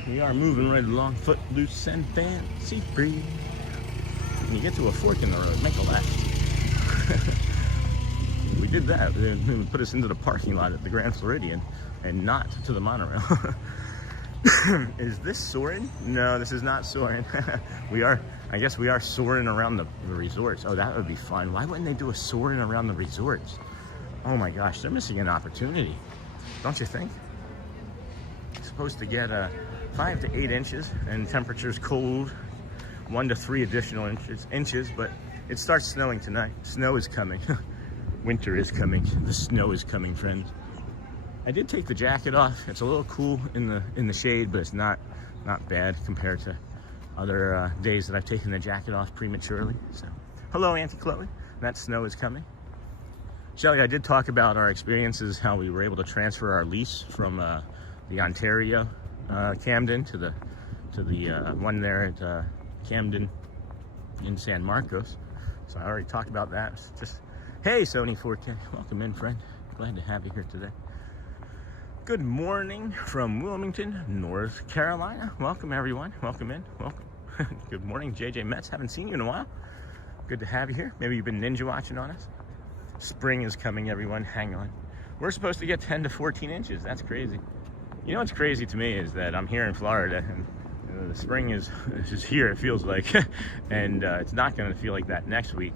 We are moving right along. Footloose and fancy free. When you get to a fork in the road, make a left. We did that. It put us into the parking lot at the Grand Floridian and not to the monorail. Is this soaring? No, this is not soaring. I guess we are soaring around the resorts. Oh, that would be fun. Why wouldn't they do a soaring around the resorts? Oh my gosh, they're missing an opportunity. Don't you think? It's supposed to get 5 to 8 inches and temperatures cold, 1 to 3 additional inches, but it starts snowing tonight. Snow is coming. Winter is coming. The snow is coming, friends. I did take the jacket off. It's a little cool in the shade, but it's not bad compared to other days that I've taken the jacket off prematurely. So, hello, Auntie Chloe. That snow is coming. Shelly, I did talk about our experiences, how we were able to transfer our lease from the Ontario Camden to the one there at Camden in San Marcos. So I already talked about that. Just hey, Sony 4K, welcome in, friend. Glad to have you here today. Good morning from Wilmington, North Carolina. Welcome, everyone. Welcome in. Welcome. Good morning, JJ Metz. Haven't seen you in a while. Good to have you here. Maybe you've been ninja watching on us. Spring is coming, everyone. Hang on. We're supposed to get 10 to 14 inches. That's crazy. You know what's crazy to me is that I'm here in Florida, and the spring is here, it feels like. And it's not going to feel like that next week.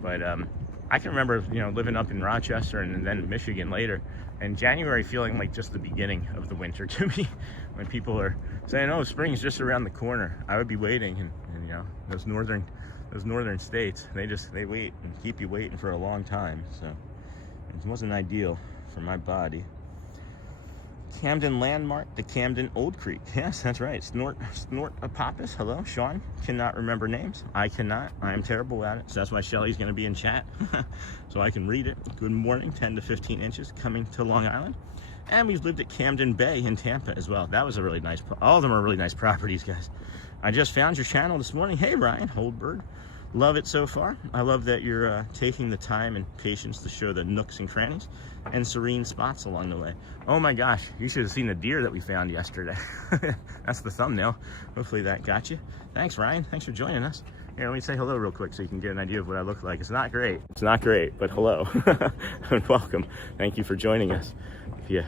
But I can remember, living up in Rochester and then Michigan later, and January feeling like just the beginning of the winter to me. When people are saying, "Oh, spring's just around the corner," I would be waiting, and those northern states, they wait and keep you waiting for a long time. So it wasn't ideal for my body. Camden landmark, the Camden Old Creek. Yes, that's right. Snort Apopis. Hello, Sean. Cannot remember names. I cannot. I am terrible at it. So that's why Shelly's going to be in chat, so I can read it. Good morning. 10 to 15 inches coming to Long Island, and we've lived at Camden Bay in Tampa as well. That was a really nice. All of them are really nice properties, guys. I just found your channel this morning. Hey, Ryan Holdberg. Love it so far. I love that you're taking the time and patience to show the nooks and crannies and serene spots along the way. Oh my gosh, you should have seen the deer that we found yesterday. That's the thumbnail. Hopefully that got you. Thanks, Ryan. Thanks for joining us. Here, let me say hello real quick so you can get an idea of what I look like. It's not great. It's not great, but hello. And welcome. Thank you for joining us. If you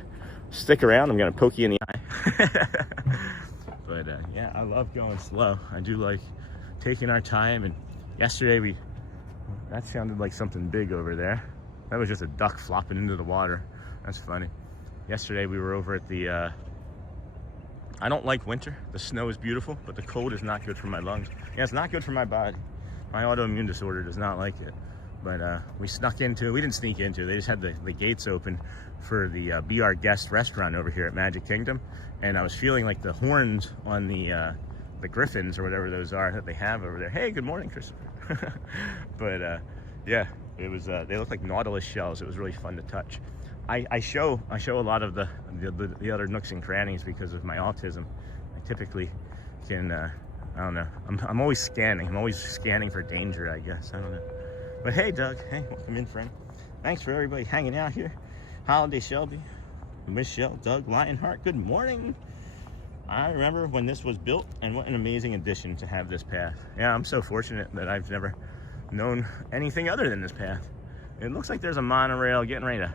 stick around, I'm going to poke you in the eye. But yeah, I love going slow. I do like taking our time. And yesterday that sounded like something big over there. That was just a duck flopping into the water. That's funny. Yesterday we were over at the, I don't like winter. The snow is beautiful, but the cold is not good for my lungs. Yeah, it's not good for my body. My autoimmune disorder does not like it. But we didn't sneak into, they just had the gates open for the Be Our Guest restaurant over here at Magic Kingdom. And I was feeling like the horns on the griffins or whatever those are that they have over there. Hey, good morning, Christopher. But yeah, it was they look like nautilus shells. It was really fun to touch. I show a lot of the other nooks and crannies because of my autism. I typically can I don't know, I'm always scanning. I'm always scanning for danger, I guess. I don't know. But hey, Doug. Hey, welcome in, friend. Thanks for everybody hanging out here. Holiday Shelby, Michelle, Doug, Lionheart, good morning. I remember when this was built, and what an amazing addition to have this path. Yeah, I'm so fortunate that I've never known anything other than this path. It looks like there's a monorail getting ready to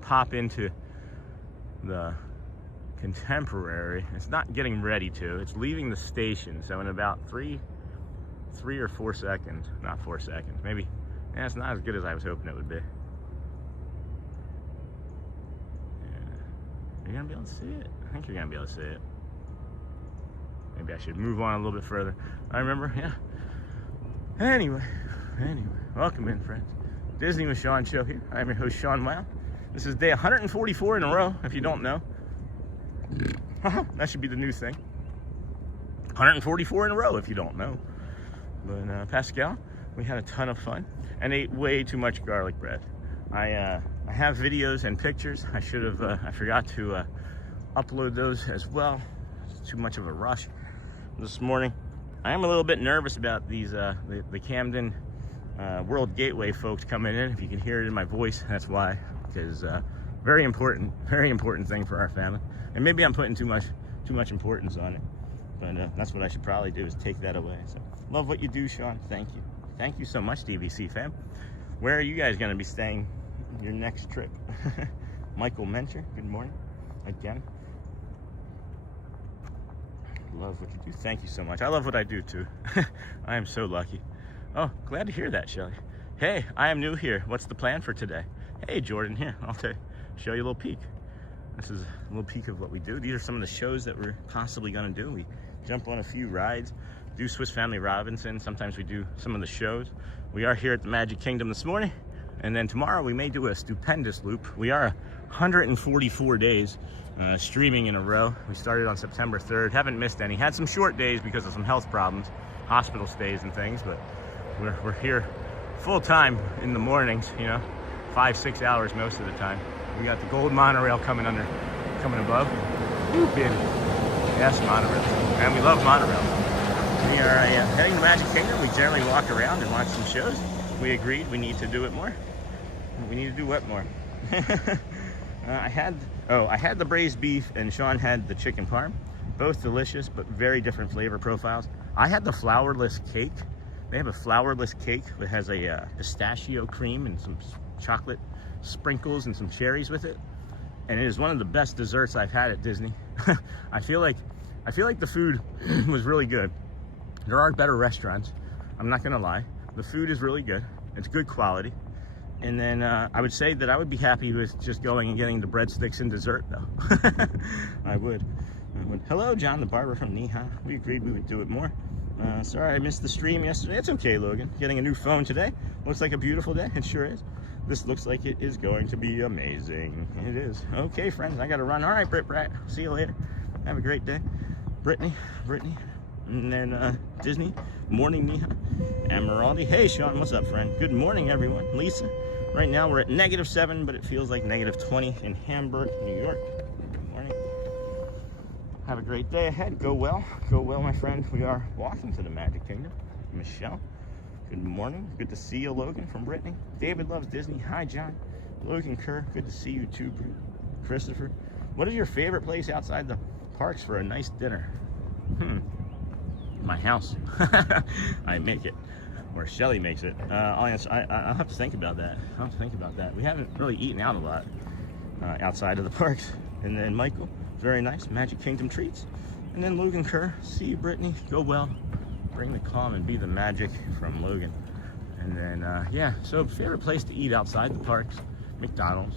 pop into the Contemporary. It's not getting ready to. It's leaving the station. So in about three or 4 seconds, not 4 seconds, maybe. Yeah, it's not as good as I was hoping it would be. Yeah. You're gonna be able to see it. I think you're gonna be able to see it. Maybe I should move on a little bit further. I remember, yeah. Anyway, welcome in, friends. Disney with Sean show here. I'm your host, Sean Wow. This is day 144 in a row, if you don't know. That should be the new thing. 144 in a row, if you don't know. But Pascal, we had a ton of fun and ate way too much garlic bread. I have videos and pictures. I should have. I forgot to upload those as well. It's too much of a rush this morning. I am a little bit nervous about these the Camden World Gateway folks coming in. If you can hear it in my voice, that's why. Because very important thing for our family. And maybe I'm putting too much importance on it. But that's what I should probably do, is take that away. So love what you do, Sean. Thank you. Thank you so much, DVC fam. Where are you guys going to be staying your next trip? Michael Mentor, good morning again. Love what you do. Thank you so much. I love what I do too. I am so lucky. Oh, glad to hear that, Shelly. Hey, I am new here. What's the plan for today? Hey, Jordan, here. I'll show you a little peek. This is a little peek of what we do. These are some of the shows that we're possibly going to do. We jump on a few rides, do Swiss Family Robinson. Sometimes we do some of the shows. We are here at the Magic Kingdom this morning. And then tomorrow we may do a stupendous loop. We are 144 days streaming in a row. We started on September 3rd. Haven't missed any. Had some short days because of some health problems, hospital stays and things, but we're here full time in the mornings, you know, 5-6 hours most of the time. We got the gold monorail coming above. Woo, baby. Yes, monorails. And we love monorails. We are heading to Magic Kingdom. We generally walk around and watch some shows. We agreed we need to do it more. We need to do what more? I had the braised beef and Sean had the chicken parm. Both delicious, but very different flavor profiles. I had the flourless cake. They have a flourless cake that has a pistachio cream and some chocolate sprinkles and some cherries with it, and it is one of the best desserts I've had at Disney. I feel like the food was really good. There are better restaurants, I'm not gonna lie. The food is really good. It's good quality. And then I would say that I would be happy with just going and getting the breadsticks and dessert though. I would. Hello, John the barber from Neha. We agreed we would do it more. Sorry I missed the stream yesterday. It's okay, Logan. Getting a new phone today. Looks like a beautiful day. It sure is. This looks like it is going to be amazing. It is. Okay, friends, I gotta run. All right, Brat. See you later. Have a great day. Brittany, and then Disney. Morning, Neha. Emeraldi. Hey, Sean, what's up, friend? Good morning, everyone. Lisa. Right now we're at -7, but it feels like -20 in Hamburg, New York. Good morning. Have a great day ahead. Go well, my friend. We are walking to the Magic Kingdom. Michelle. Good morning. Good to see you, Logan, from Brittany. David loves Disney. Hi, John. Logan Kerr. Good to see you too, Christopher. What is your favorite place outside the parks for a nice dinner? My house. I make it. Or Shelly makes it. I'll have to think about that. We haven't really eaten out a lot outside of the parks. And then Michael. Very nice. Magic Kingdom treats. And then Logan Kerr. See you, Brittany. Go well. Bring the calm and be the magic from Logan. And then yeah, so favorite place to eat outside the parks, McDonald's.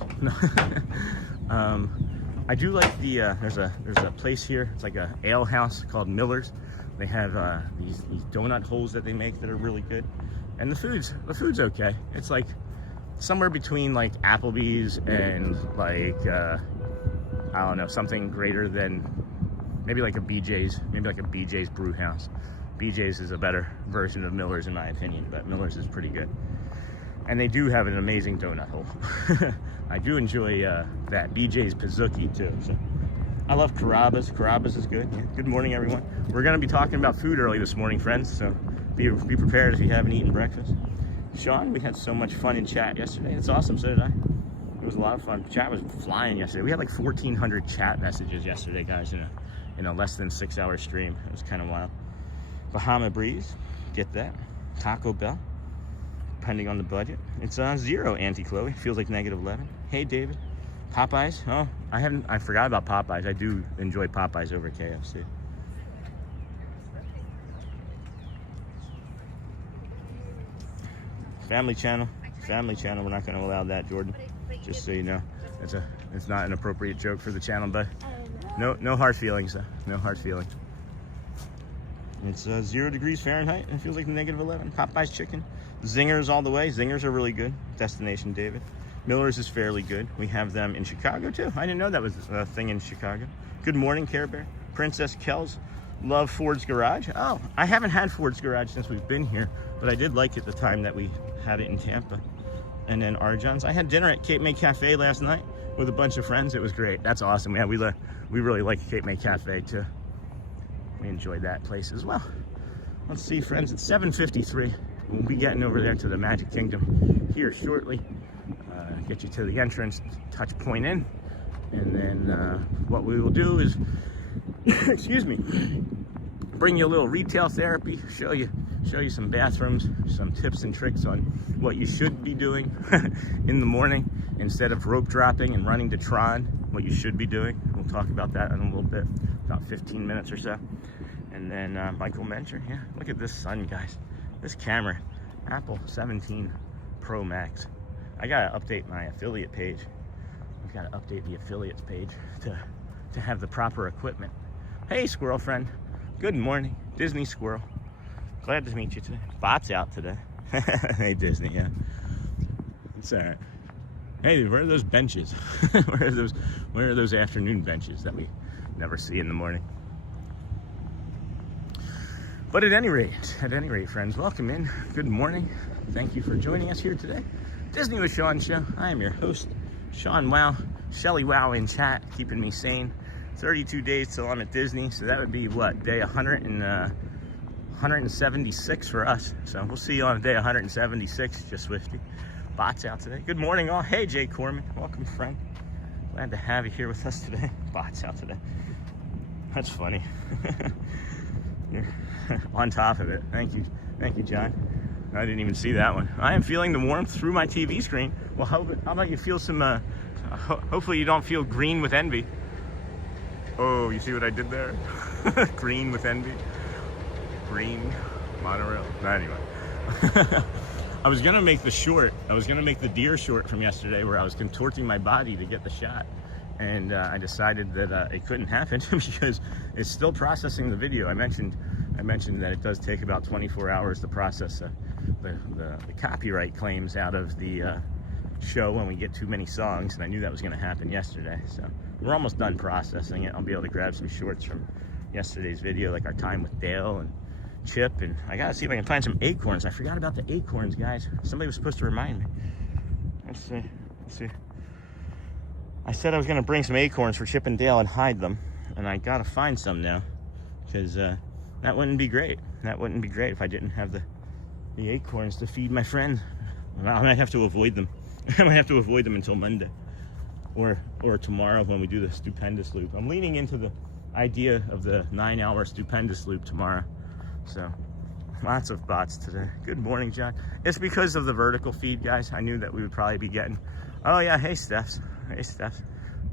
I do like the there's a place here. It's like a ale house called Miller's. They have these donut holes that they make that are really good, and the food's okay. It's like somewhere between like Applebee's and like I don't know, something greater than maybe like a BJ's brew house. BJ's is a better version of Miller's in my opinion, but Miller's is pretty good. And they do have an amazing donut hole. I do enjoy that BJ's Pizookie too. So I love Carrabba's. Carrabba's is good. Yeah. Good morning, everyone. We're going to be talking about food early this morning, friends, so be prepared if you haven't eaten breakfast. Sean, we had so much fun in chat yesterday. It's awesome, so did I. It was a lot of fun. Chat was flying yesterday. We had like 1,400 chat messages yesterday, guys, in a less than 6-hour stream. It was kind of wild. Bahama Breeze, get that. Taco Bell. depending on the budget. It's $0 Auntie Chloe. Feels like -11. Hey David. Popeyes. Oh, I forgot about Popeyes. I do enjoy Popeyes over KFC. Family channel. Family channel. We're not going to allow that, Jordan. Just so you know. It's not an appropriate joke for the channel, but no hard feelings though. No hard feelings. It's 0 degrees Fahrenheit and it feels like -11. Popeye's chicken. Zingers all the way. Zingers are really good. Destination David. Miller's is fairly good. We have them in Chicago too. I didn't know that was a thing in Chicago. Good morning, Care Bear. Princess Kells. Love Ford's Garage. Oh, I haven't had Ford's Garage since we've been here, but I did like it the time that we had it in Tampa. And then Arjohn's. I had dinner at Cape May Cafe last night with a bunch of friends. It was great. That's awesome. Yeah, we really like Cape May Cafe too. We enjoyed that place as well. Let's see, friends. It's 7:53. We'll be getting over there to the Magic Kingdom here shortly. Get you to the entrance, touch point in, and then what we will do is, excuse me, bring you a little retail therapy, show you some bathrooms, some tips and tricks on what you should be doing in the morning instead of rope dropping and running to Tron. What you should be doing. We'll talk about that in a little bit, about 15 minutes or so. And then Michael Mentor. Yeah, look at this sun, guys. This camera, Apple 17 Pro Max. I gotta update my affiliate page. I've gotta update the affiliates page to have the proper equipment. Hey, squirrel friend. Good morning, Disney Squirrel. Glad to meet you today. Bot's out today. Hey, Disney. Yeah, it's all right. Hey, where are those benches? Where are those afternoon benches that we never see in the morning? But at any rate, friends, welcome in. Good morning. Thank you for joining us here today. Disney with Sean Show. I am your host, Sean Wow. Shelly Wow in chat, keeping me sane. 32 days till I'm at Disney, so that would be what, day 176 for us. So we'll see you on day 176, just Swifty. Bot's out today. Good morning, all. Hey, Jay Corman. Welcome, friend. Glad to have you here with us today. Bot's out today. That's funny. You're on top of it. Thank you, John. I didn't even see that one. I am feeling the warmth through my TV screen. Well, how about you feel some, hopefully you don't feel green with envy. Oh, you see what I did there? Green with envy. Green monorail. Anyway. I was gonna make the short. I was gonna make the deer short from yesterday where I was contorting my body to get the shot. And I decided that it couldn't happen because it's still processing the video. I mentioned that it does take about 24 hours to process the copyright claims out of the show when we get too many songs, and I knew that was going to happen yesterday. So we're almost done processing it. I'll be able to grab some shorts from yesterday's video, like our time with Dale and Chip, and I gotta see if I can find some acorns. I forgot about the acorns, guys. Somebody was supposed to remind me. Let's see. I said I was gonna bring some acorns for Chip and Dale and hide them, and I gotta find some now, because that wouldn't be great. That wouldn't be great if I didn't have the acorns to feed my friends. Well, I might have to avoid them. I might have to avoid them until Monday, or tomorrow when we do the stupendous loop. I'm leaning into the idea of the 9-hour stupendous loop tomorrow. So lots of bots today. Good morning, John. It's because of the vertical feed, guys. I knew that we would probably be getting, oh yeah, hey Stephs.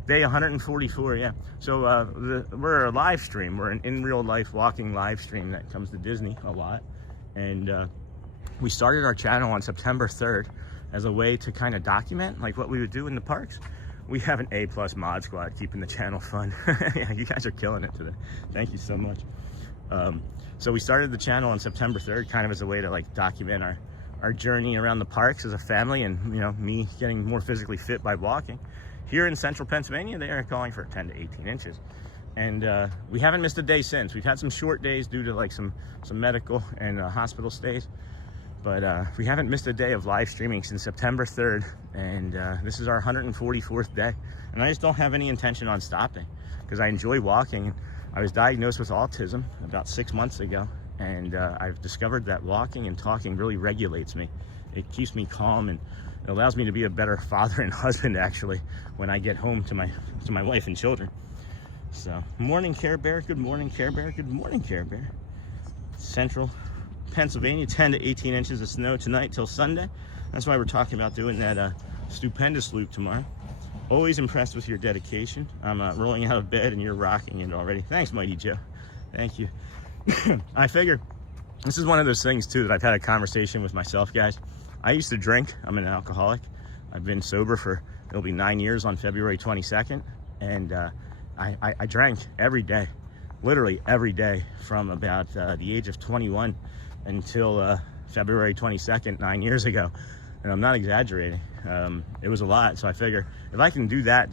Day 144, yeah. So we're a live stream. We're an in real life walking live stream that comes to Disney a lot. And we started our channel on September 3rd as a way to kind of document like what we would do in the parks. We have an A+ mod squad keeping the channel fun. Yeah, you guys are killing it today. Thank you so much. So we started the channel on September 3rd kind of as a way to like document our journey around the parks as a family, and you know, me getting more physically fit by walking. Here in central Pennsylvania, they are calling for 10 to 18 inches. And we haven't missed a day since. We've had some short days due to like some medical and hospital stays. But we haven't missed a day of live streaming since September 3rd. And this is our 144th day. And I just don't have any intention on stopping because I enjoy walking. I was diagnosed with autism about 6 months ago. And I've discovered that walking and talking really regulates me. It keeps me calm, and it allows me to be a better father and husband, actually, when I get home to my wife and children. So, morning, Care Bear. Good morning, Care Bear. Good morning, Care Bear. Central Pennsylvania, 10 to 18 inches of snow tonight till Sunday. That's why we're talking about doing that stupendous loop tomorrow. Always impressed with your dedication. I'm rolling out of bed and you're rocking it already. Thanks, Mighty Joe. Thank you. I figure this is one of those things too that I've had a conversation with myself, guys. I used to drink. I'm an alcoholic. I've been sober for, it'll be 9 years on February 22nd. And I drank every day, literally every day from about the age of 21 until February 22nd, 9 years ago. And I'm not exaggerating. It was a lot. So I figure if I can do that,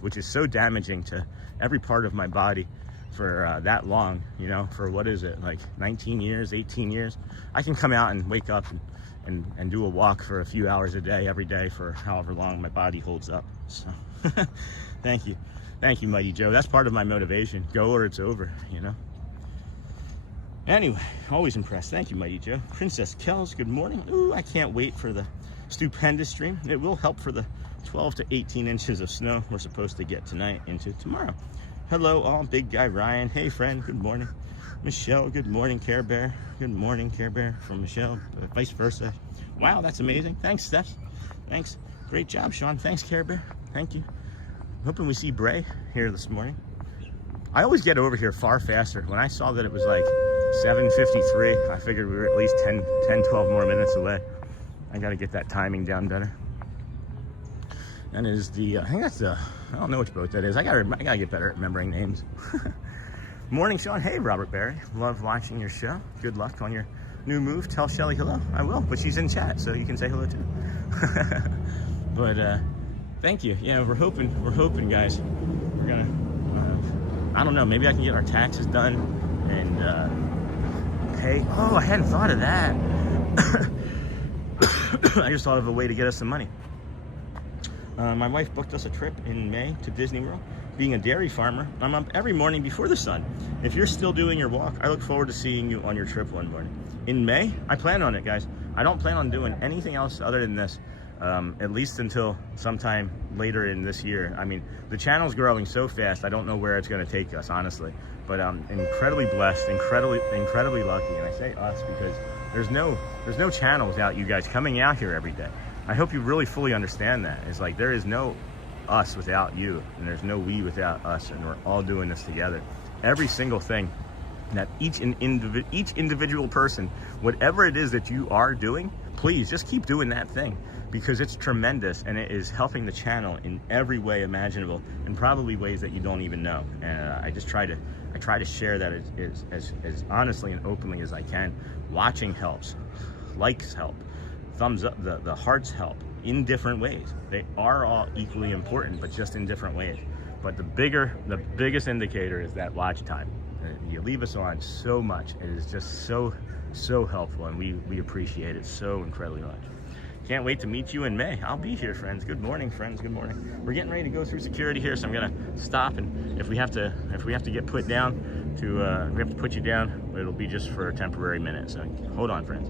which is so damaging to every part of my body for that long, you know, for what is it, like 19 years, 18 years, I can come out and wake up and do a walk for a few hours a day, every day for however long my body holds up. So thank you. Thank you, Mighty Joe. That's part of my motivation. Go or it's over, you know? Anyway, always impressed. Thank you, Mighty Joe. Princess Kells, good morning. Ooh, I can't wait for the stupendous stream. It will help for the 12 to 18 inches of snow we're supposed to get tonight into tomorrow. Hello, all. Big guy Ryan. Hey, friend. Good morning. Michelle, good morning. Care Bear. Good morning, Care Bear. From Michelle, vice versa. Wow, that's amazing. Thanks, Steph. Thanks. Great job, Sean. Thanks, Care Bear. Thank you. Hoping we see Bray here this morning. I always get over here far faster. When I saw that it was like 7:53, I figured we were at least 10, 12 more minutes away. I got to get that timing down better. And it is the, I think that's the, I don't know which boat that is. I gotta get better at remembering names. Morning, Sean. Hey, Robert Barry. Love watching your show. Good luck on your new move. Tell Shelly hello. I will, but she's in chat, so you can say hello too. But thank you. Yeah, we're hoping, guys. We're gonna, I don't know, maybe I can get our taxes done and pay. Oh, I hadn't thought of that. I just thought of a way to get us some money. My wife booked us a trip in May to Disney World. Being a dairy farmer, I'm up every morning before the sun. If you're still doing your walk, I look forward to seeing you on your trip one morning. In May, I plan on it, guys. I don't plan on doing anything else other than this, at least until sometime later in this year. I mean, the channel's growing so fast, I don't know where it's gonna take us, honestly. But I'm incredibly blessed, incredibly lucky, and I say us because there's no channel without you guys coming out here every day. I hope you really fully understand that. It's like there is no us without you, and there's no we without us, and we're all doing this together. Every single thing that each individual person, whatever it is that you are doing, please just keep doing that thing, because it's tremendous and it is helping the channel in every way imaginable, and probably ways that you don't even know. And I try to share that as honestly and openly as I can. Watching helps, likes help, thumbs up, the hearts help in different ways. They are all equally important, but just in different ways. But the biggest indicator is that watch time. You leave us on so much. It is just so helpful, and we appreciate it so incredibly much. Can't wait to meet you in May. I'll be here, friends. Good morning, friends. Good morning. We're getting ready to go through security here, so I'm gonna stop, and if we have to get put down we have to put you down, it'll be just for a temporary minute. So hold on, friends.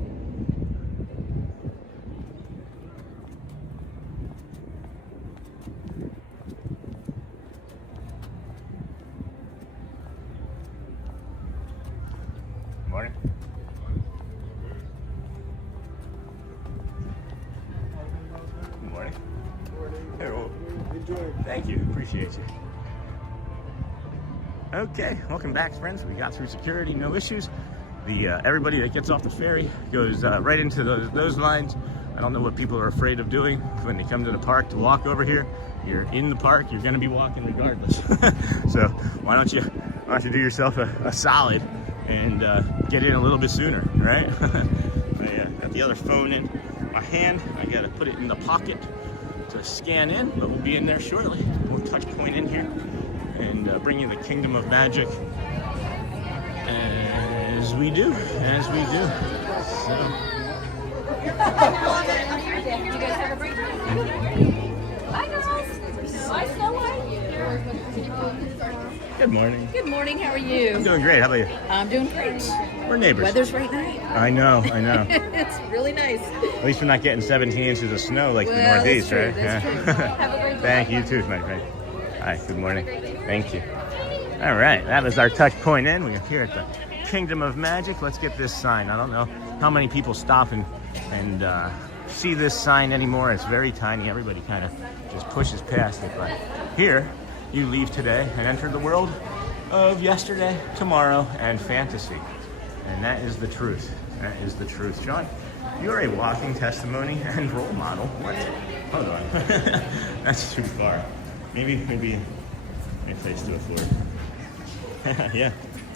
Morning. Good morning. Hello. Thank you. Appreciate you. Okay, welcome back, friends. We got through security, no issues. Everybody that gets off the ferry goes right into those lines. I don't know what people are afraid of doing when they come to the park to walk over here. You're in the park, you're going to be walking regardless. So why don't you do yourself a solid and get in a little bit sooner, right? I got the other phone in my hand. I got to put it in the pocket to scan in, but we'll be in there shortly. We'll touch point in here and bring you the kingdom of magic as we do. So. You guys have a great time. Bye, guys. Bye, Snow White. Good morning. Good morning. How are you? I'm doing great. How about you? I'm doing great. We're neighbors. Weather's right nice. I know. It's really nice. At least we're not getting 17 inches of snow like the Northeast, that's true, right? That's true. Have a great day. Thank you too, my friend. Hi, good morning. Thank you. All right, that was our touch point in. We're here at the Kingdom of Magic. Let's get this sign. I don't know how many people stop and see this sign anymore. It's very tiny. Everybody kind of just pushes past it. But here, you leave today and enter the world of yesterday, tomorrow, and fantasy. And that is the truth. That is the truth. Sean, you're a walking testimony and role model. What? Hold on. That's too far. Maybe I place to a floor. Yeah.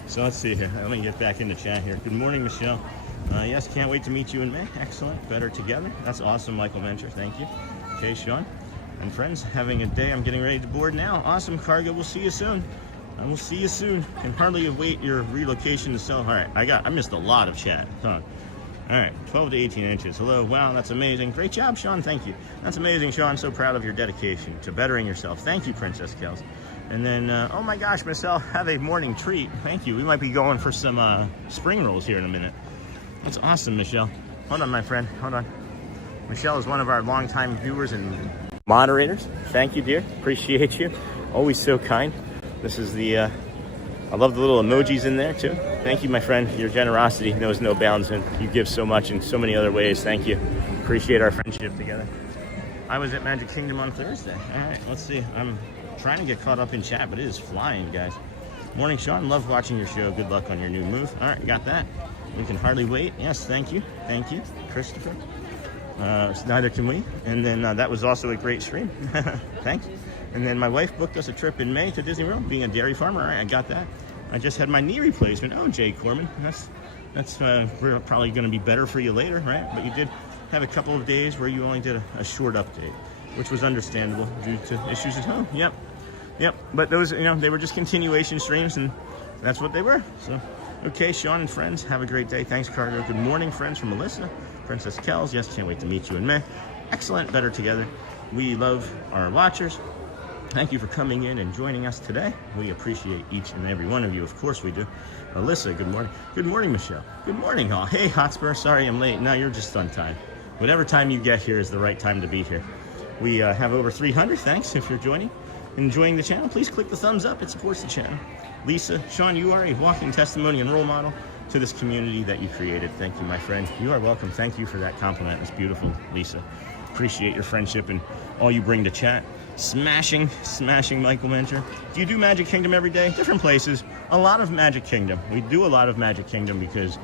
So let's see here. Let me get back into chat here. Good morning, Michelle. Yes, can't wait to meet you in May. Excellent. Better together. That's awesome, Michael Venture. Thank you. Okay, Sean. And friends, having a day. I'm getting ready to board now. Awesome, Cargo. We'll see you soon. I will see you soon. Can hardly await your relocation to sell. All right, I missed a lot of chat. Huh. All right, 12 to 18 inches. Hello. Wow, that's amazing. Great job, Sean. Thank you. That's amazing, Sean. So proud of your dedication to bettering yourself. Thank you, Princess Kels. And then, oh my gosh, Michelle, have a morning treat. Thank you. We might be going for some spring rolls here in a minute. That's awesome, Michelle. Hold on, my friend. Hold on. Michelle is one of our longtime viewers and moderators. Thank you, dear. Appreciate you. Always so kind. This is the, I love the little emojis in there, too. Thank you, my friend. Your generosity knows no bounds, and you give so much in so many other ways. Thank you. Appreciate our friendship together. I was at Magic Kingdom on Thursday. All right, let's see. I'm trying to get caught up in chat, but it is flying, guys. Morning, Sean. Love watching your show. Good luck on your new move. All right, got that. We can hardly wait. Yes, thank you. Thank you, Christopher. Neither can we. And then that was also a great stream. Thanks. And then my wife booked us a trip in May to Disney World, being a dairy farmer. All right, I got that. I just had my knee replacement. Oh, Jay Corman. That's probably going to be better for you later, right? But you did have a couple of days where you only did a short update, which was understandable due to issues at home. Yep. But those, they were just continuation streams, and that's what they were. So, okay, Sean and friends, have a great day. Thanks, Cargo. Good morning, friends, from Melissa. Princess Kels, yes, can't wait to meet you in May. Excellent, better together. We love our watchers. Thank you for coming in and joining us today. We appreciate each and every one of you. Of course we do. Alyssa, good morning. Good morning, Michelle. Good morning, all. Hey, Hotspur, sorry I'm late. No, you're just on time. Whatever time you get here is the right time to be here. We have over 300. Thanks if you're enjoying the channel. Please click the thumbs up. It supports the channel. Lisa, Sean, you are a walking testimony and role model to this community that you created. Thank you, my friend. You are welcome. Thank you for that compliment. It's beautiful, Lisa. Appreciate your friendship and all you bring to chat. Smashing Michael Mentor. Do you do Magic Kingdom every day? Different places. A lot of Magic Kingdom. We do a lot of Magic Kingdom because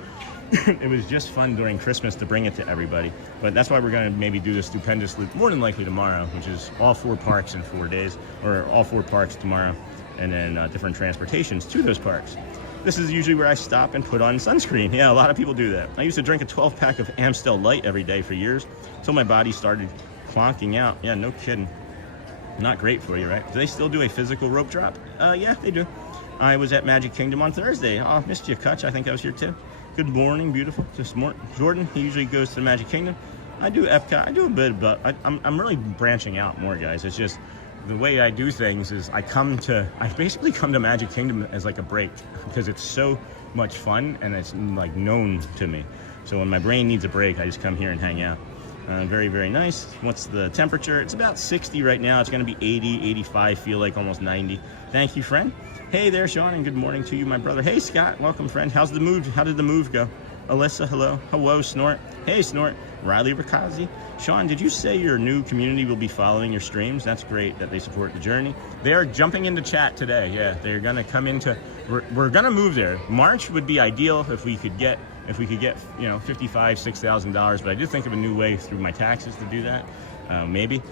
it was just fun during Christmas to bring it to everybody. But that's why we're going to maybe do the stupendous loop more than likely tomorrow, which is all 4 parks in 4 days, or all 4 parks tomorrow, and then different transportations to those parks. This is usually where I stop and put on sunscreen. Yeah, a lot of people do that. I used to drink a 12-pack of Amstel Light every day for years until my body started clonking out. Yeah, no kidding. Not great for you, right? Do they still do a physical rope drop? Yeah, they do. I was at Magic Kingdom on Thursday. Oh, missed you, Kutch. I think I was here too. Good morning, beautiful. Just Jordan, he usually goes to the Magic Kingdom. I do Epcot. I do a bit, but I'm really branching out more, guys. It's just the way I do things is I basically come to Magic Kingdom as like a break because it's so much fun and it's like known to me. So when my brain needs a break, I just come here and hang out. Very, very nice. What's the temperature? It's about 60 right now. It's going to be 80, 85, feel like almost 90. Thank you, friend. Hey there, Sean, and good morning to you, my brother. Hey, Scott. Welcome, friend. How's the move? How did the move go? Alyssa, hello. Hello, Snort. Hey, Snort. Riley Ricazzi. Sean, did you say your new community will be following your streams? That's great that they support the journey. They are jumping into chat today. Yeah, they're going to come into... We're going to move there. March would be ideal if we could get $55,000, $6,000, but I did think of a new way through my taxes to do that, maybe.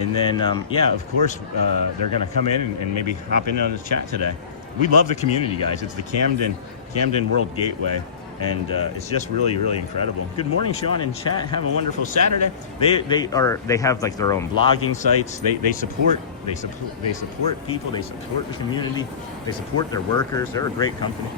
And then, yeah, of course, they're going to come in and maybe hop in on the chat today. We love the community, guys. It's the Camden World Gateway, and it's just really, really incredible. Good morning, Sean in chat. Have a wonderful Saturday. They have like their own blogging sites. They support people. They support the community. They support their workers. They're a great company.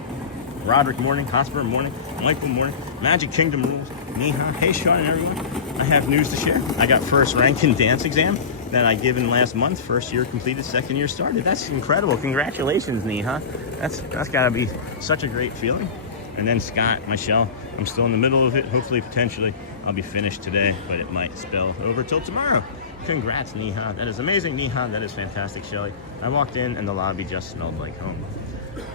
Roderick, morning. Hotspur, morning. Michael, morning. Magic Kingdom rules. Neha. Hey, Sean and everyone. I have news to share. I got first rank in dance exam that I given last month. First year completed, second year started. That's incredible. Congratulations, Neha. That's got to be such a great feeling. And then Scott, Michelle, I'm still in the middle of it. Hopefully, potentially, I'll be finished today, but it might spill over till tomorrow. Congrats, Neha. That is amazing, Neha. That is fantastic, Shelly. I walked in and the lobby just smelled like home.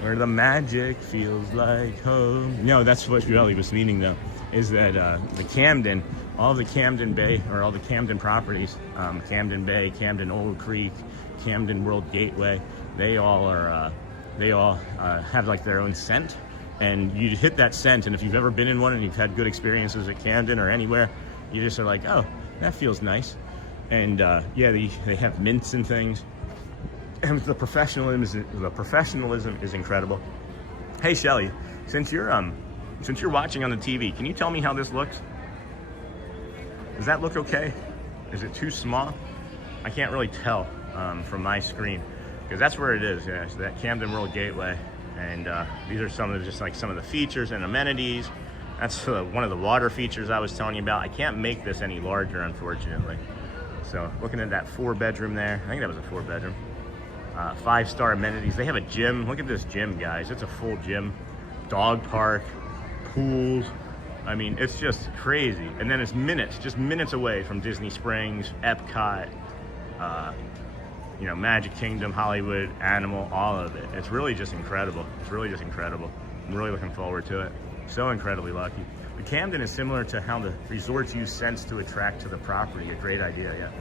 where the magic feels like home. No, that's what Shirley was meaning though, is that the Camden, all the Camden Bay, or all the Camden properties, Camden Bay, Camden Old Creek, Camden World Gateway, they all have like their own scent. And you hit that scent, and if you've ever been in one and you've had good experiences at Camden or anywhere, you just are like, oh, that feels nice. And yeah, they have mints and things. And the professionalism is incredible. Hey Shelly, since you're watching on the TV, can you tell me how this looks? Does that look okay? Is it too small? I can't really tell from my screen, because that's where it is. Yeah, so that Camden World Gateway. And these are some of the features and amenities. That's one of the water features I was telling you about. I can't make this any larger, unfortunately. So looking at that 4-bedroom there, I think that was a 4-bedroom. 5-star amenities. They have a gym. Look at this gym, guys. It's a full gym. Dog park, pools. I mean, it's just crazy. And then it's just minutes away from Disney Springs, Epcot, you know, Magic Kingdom, Hollywood, Animal, all of it. It's really just incredible. It's really just incredible. I'm really looking forward to it. So incredibly lucky. The Camden is similar to how the resorts use scents to attract to the property. A great idea, yeah.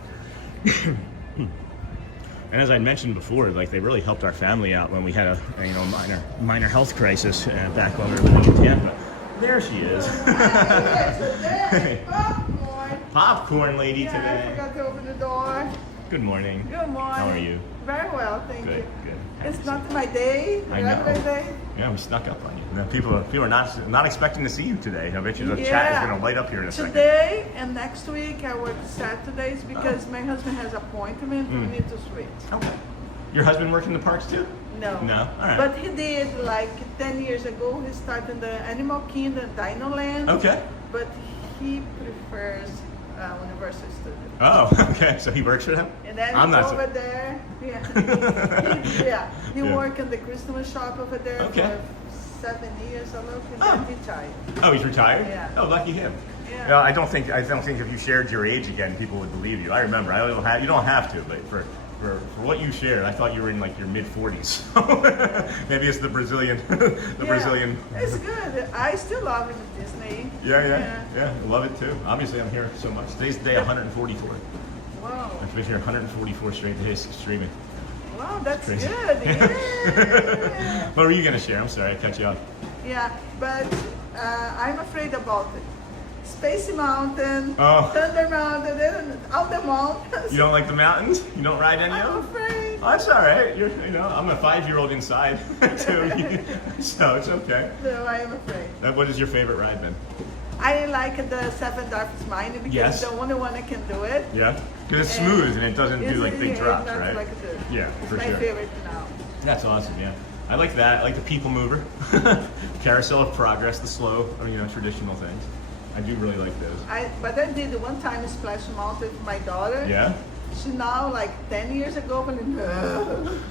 And as I mentioned before, like they really helped our family out when we had a minor health crisis back when we were living in Tampa. There she is. Popcorn lady today. I forgot to open the door. Good morning. Good morning. How are you? Very well, thank you. Good. It's not my day, I know. regular day. Yeah, we snuck up on you. Now, people are not expecting to see you today. I bet you the chat is going to light up here in a second. Today and next week I work Saturdays because my husband has appointment. We need to switch. Okay. Your husband works in the parks too? No. No? All right. But he did like 10 years ago. He started the Animal Kingdom, Dino Land. Okay. But he prefers Universal Studios. Oh, okay. So he works for them? And then I'm not over there, he worked in the Christmas shop over there for 7 years or look, and then he retired. Oh, he's retired? Yeah. Oh, lucky him. Yeah. No, I don't think if you shared your age again, people would believe you. I remember. You don't have to, but for what you shared, I thought you were in like your mid-40s. Maybe it's the Brazilian, Brazilian. It's good. I still love Disney. Yeah. I love it too. Obviously, I'm here so much. Today's day 144. Wow. I've been here 144 straight days streaming. Wow, that's Crazy. good. Yeah. What were you gonna share? I'm sorry, I cut you off. Yeah, but I'm afraid about it. Space Mountain, Oh. Thunder Mountain, and all the mountains. You don't like the mountains? You don't ride any I'm of them? afraid. Oh, that's all right. I'm a 5-year-old inside too, so it's okay. No, I am afraid. What is your favorite ride then? I like the Seven Darkest Mind because Yes. it's the only one that can do it. Yeah, because it's smooth and it doesn't do like big drops, not right? Like Yeah, for my sure. favorite now. That's awesome. Yeah, I like that. I like the People Mover, Carousel of Progress, the slow, traditional things. I do really like those. But I did one time Splash Mountain with my daughter. Yeah. She now like 10 years ago, but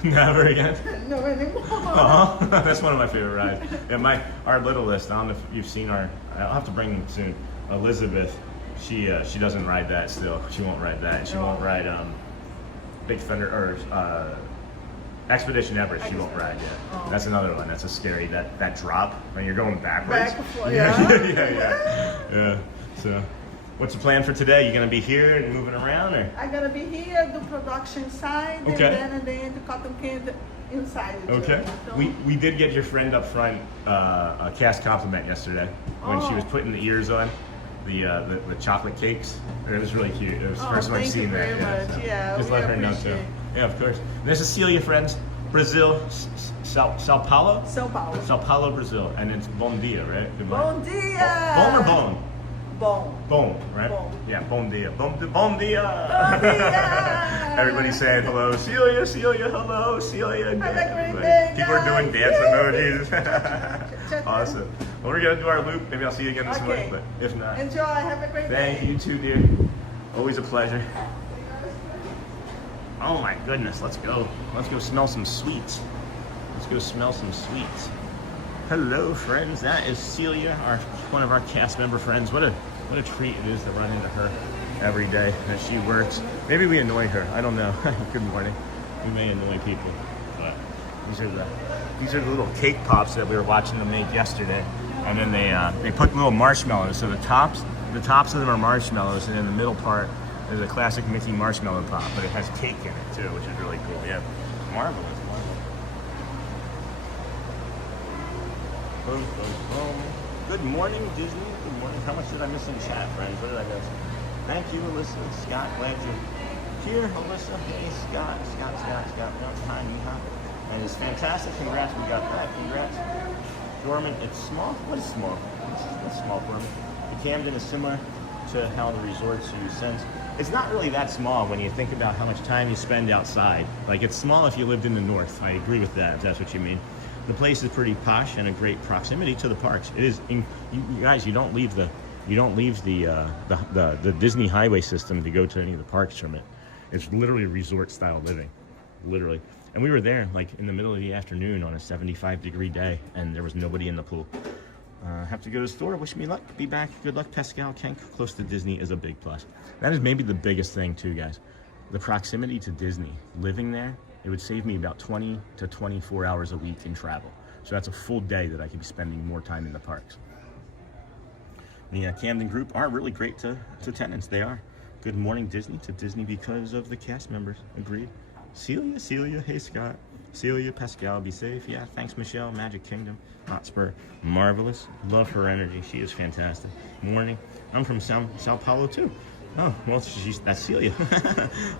Never again. no anymore. That's one of my favorite rides. And our littlest, I don't know if you've seen I'll have to bring them soon. Elizabeth, she doesn't ride that still. She won't ride that. And she won't ride Big Thunder or Expedition Everest. She won't ride yet. Oh. That's another one. That's a scary that drop when you're going backwards. Back and forth, yeah. Yeah. So, what's the plan for today? You gonna be here and moving around, or? I'm gonna be here, do production side, Okay. and then the cotton candy inside. Okay. So, We did get your friend up front a cast compliment yesterday when she was putting the ears on the chocolate cakes. It was really cute. It was the first time I've seen that. Thank you very much. Yeah, just we let her know too. appreciate. Yeah, of course. There's Cecilia, friends. Brazil, Sao Paulo? Sao Paulo. Sao Paulo, Brazil. And it's Bom Dia, right? Good Bom morning. dia! Bom or bone? Bom. Bone, right? Bom. Yeah, Bom Dia. Bom Dia. Bom dia! Everybody's saying hello, Celia, hello, Celia. Have a great day, People are doing guys. dance emojis. Awesome. Well, we're going to do our loop. Maybe I'll see you again this morning, but if not. Enjoy. Have a great day. Thank you too, dear. Always a pleasure. Oh my goodness, let's go. Let's go smell some sweets. Let's go smell some sweets. Hello, friends. That is Celia, one of our cast member friends. What a treat it is to run into her every day as she works. Maybe we annoy her. I don't know. Good morning. We may annoy people, but these are the These are the little cake pops that we were watching them make yesterday. And then they put little marshmallows. So the tops of them are marshmallows, and in the middle part is a classic Mickey marshmallow pop, but it has cake in it too, which is really cool. Yeah, marvelous. Boom, boom, boom. Good morning, Disney. Good morning. How much did I miss in chat, friends? What did I miss? Thank you, Alyssa. Scott, glad you're here. Alyssa, hey, Scott. No, hi, Neha. And it's fantastic. Congrats, we got that. Congrats. Dormant, it's small. What is small? What's small, Dormant? The Camden is similar to how the resorts you sense. It's not really that small when you think about how much time you spend outside. Like, it's small if you lived in the north. I agree with that, if that's what you mean. The place is pretty posh and a great proximity to the parks. It is. You guys, you don't leave the Disney highway system to go to any of the parks from it. It's literally resort style living, literally. And we were there like in the middle of the afternoon on a 75-degree day, and there was nobody in the pool. Have to go to the store. Wish me luck. Be back. Good luck, Pascal. Kenk. Close to Disney is a big plus. That is maybe the biggest thing too, guys. The proximity to Disney. Living there, it would save me about 20 to 24 hours a week in travel. So that's a full day that I could be spending more time in the parks. The Camden group are really great to tenants. They are. Good morning, Disney, to Disney because of the cast members. Agreed. Celia, hey Scott. Celia, Pascal, be safe. Yeah, thanks Michelle, Magic Kingdom, Hotspur, marvelous. Love her energy, she is fantastic. Morning, I'm from Sao Paulo too. Oh, well, that's Celia.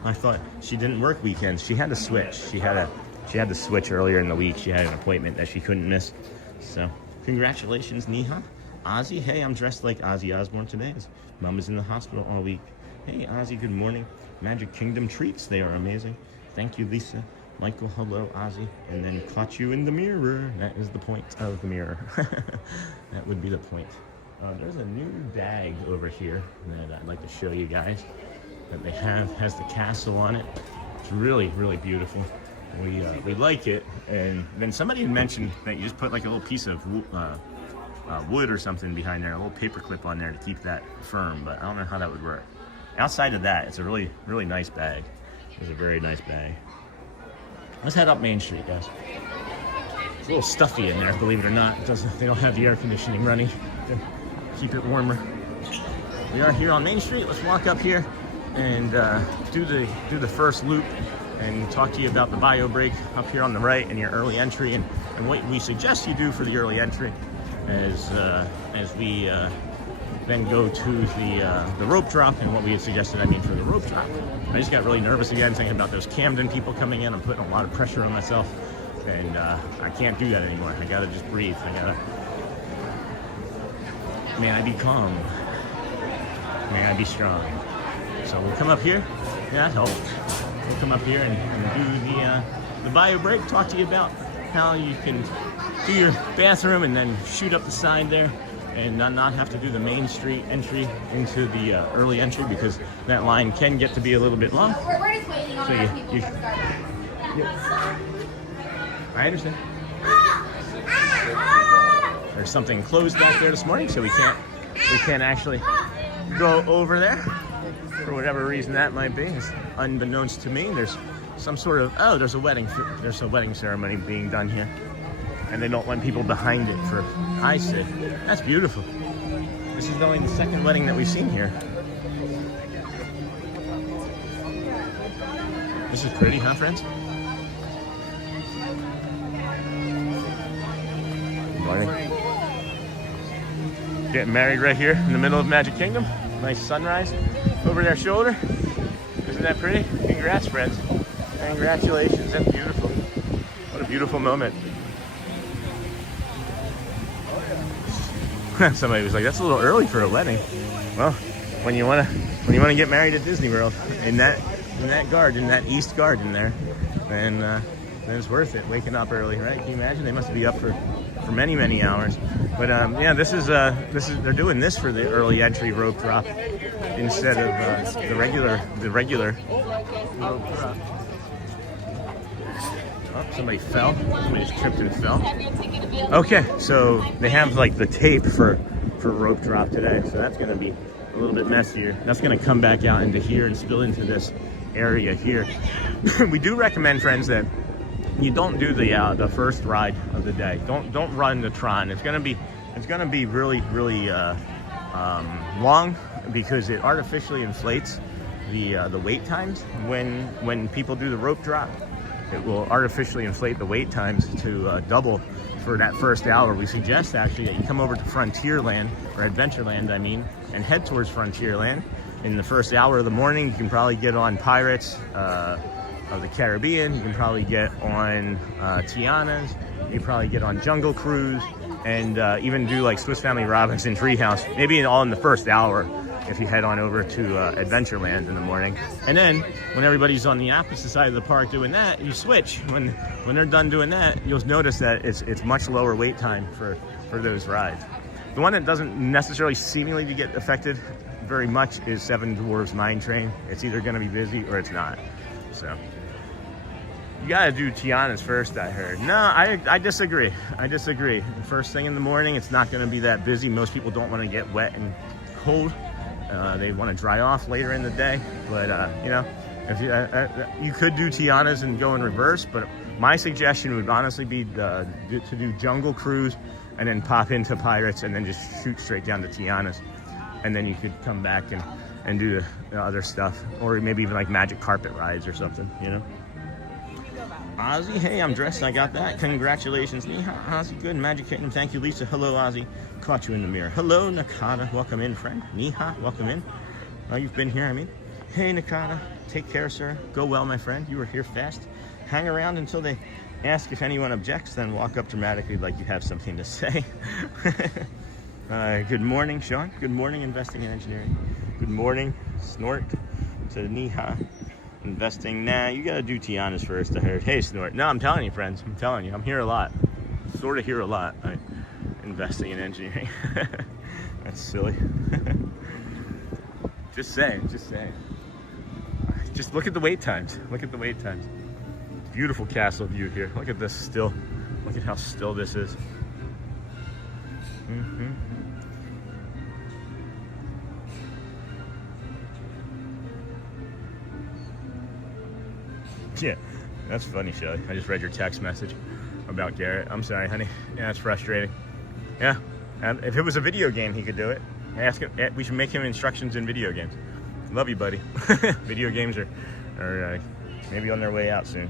I thought she didn't work weekends. She had to switch. She had to switch earlier in the week. She had an appointment that she couldn't miss. So, congratulations, Neha. Ozzy, hey, I'm dressed like Ozzy Osbourne today. His mom is in the hospital all week. Hey, Ozzy, good morning. Magic Kingdom treats, they are amazing. Thank you, Lisa. Michael, hello, Ozzy. And then caught you in the mirror. That is the point of the mirror. That would be the point. There's a new bag over here that I'd like to show you guys that they have. Has the castle on it. It's really, really beautiful. We like it. And then somebody had mentioned that you just put like a little piece of wood or something behind there, a little paper clip on there to keep that firm, but I don't know how that would work. Outside of that, it's a really, really nice bag. It's a very nice bag. Let's head up Main Street, guys. It's a little stuffy in there, believe it or not. They don't have the air conditioning running to keep it warmer. We are here on Main Street. Let's walk up here and do the first loop and talk to you about the bio break up here on the right and your early entry and what we suggest you do for the early entry as we then go to the rope drop and what we had suggested for the rope drop. I just got really nervous again thinking about those Camden people coming in. I'm putting a lot of pressure on myself, and I can't do that anymore. I gotta just breathe. May I be calm. May I be strong. So we'll come up here. Yeah, that helps. We'll come up here and do the bio break, talk to you about how you can do your bathroom and then shoot up the side there and not have to do the Main Street entry into the early entry because that line can get to be a little bit long. We're just waiting on our people to start. I understand. There's something closed back there this morning, so we can't actually go over there for whatever reason that might be. It's unbeknownst to me. There's some sort of there's a wedding ceremony being done here. And they don't want people behind it for I see. That's beautiful. This is only the second wedding that we've seen here. This is pretty, huh, friends? Good morning. Getting married right here in the middle of Magic Kingdom. Nice sunrise over their shoulder. Isn't that pretty? Congrats, friends. Congratulations. That's beautiful. What a beautiful moment. Somebody was like, "That's a little early for a wedding." Well, when you wanna get married at Disney World in that garden, that east garden there, then it's worth it. Waking up early, right? Can you imagine? They must be up for many hours. But yeah, this is they're doing this for the early entry rope drop instead of the regular rope drop. Oh, somebody fell. Somebody just tripped and fell. Okay, so they have like the tape for rope drop today, so that's going to be a little bit messier. That's going to come back out into here and spill into this area here. We do recommend, friends, that you don't do the first ride of the day. Don't run the Tron. It's gonna be really long because it artificially inflates the wait times when people do the rope drop. It will artificially inflate the wait times to double for that first hour. We suggest actually that you come over to Frontierland, or Adventureland I mean, and head towards Frontierland. In the first hour of the morning, you can probably get on Pirates of the Caribbean, you can probably get on Tiana's, you can probably get on Jungle Cruise, and even do like Swiss Family Robinson Treehouse, maybe all in the first hour if you head on over to Adventureland in the morning. And then when everybody's on the opposite side of the park doing that, you switch. When they're done doing that, you'll notice that it's much lower wait time for those rides. The one that doesn't necessarily seemingly to get affected very much is Seven Dwarfs Mine Train. It's either going to be busy or it's not. So you gotta do Tiana's first, I heard. No, I disagree. I disagree. First thing in the morning, it's not going to be that busy. Most people don't want to get wet and cold. They want to dry off later in the day. But you know, if you could do Tiana's and go in reverse. But my suggestion would honestly be to do Jungle Cruise and then pop into Pirates and then just shoot straight down to Tiana's. And then you could come back and do the other stuff, or maybe even like magic carpet rides or something, you know. Ozzy, hey, I'm dressed. I got that. Congratulations, Niha. Ozzy, good. Magic Kingdom. Thank you, Lisa. Hello, Ozzy. Caught you in the mirror. Hello, Nakata. Welcome in, friend. Niha, welcome in. You've been here, I mean. Hey, Nakata. Take care, sir. Go well, my friend. You were here fast. Hang around until they ask if anyone objects, then walk up dramatically like you have something to say. Good morning, Sean. Good morning, Investing in Engineering. Good morning, Snort. To Niha. Investing. Nah, you gotta do Tiana's first, I heard. Hey, Snort. No, I'm telling you, friends. I'm telling you. I'm here a lot. Sort of here a lot. Investing in engineering. That's silly. Just saying. Just saying. Just look at the wait times. Look at the wait times. Beautiful castle view here. Look at this still. Look at how still this is. Yeah, that's funny, Shelly. I just read your text message about Garrett. I'm sorry, honey. Yeah, it's frustrating. Yeah, if it was a video game, he could do it. Ask him. We should make him instructions in video games. Love you, buddy. Video games are maybe on their way out soon.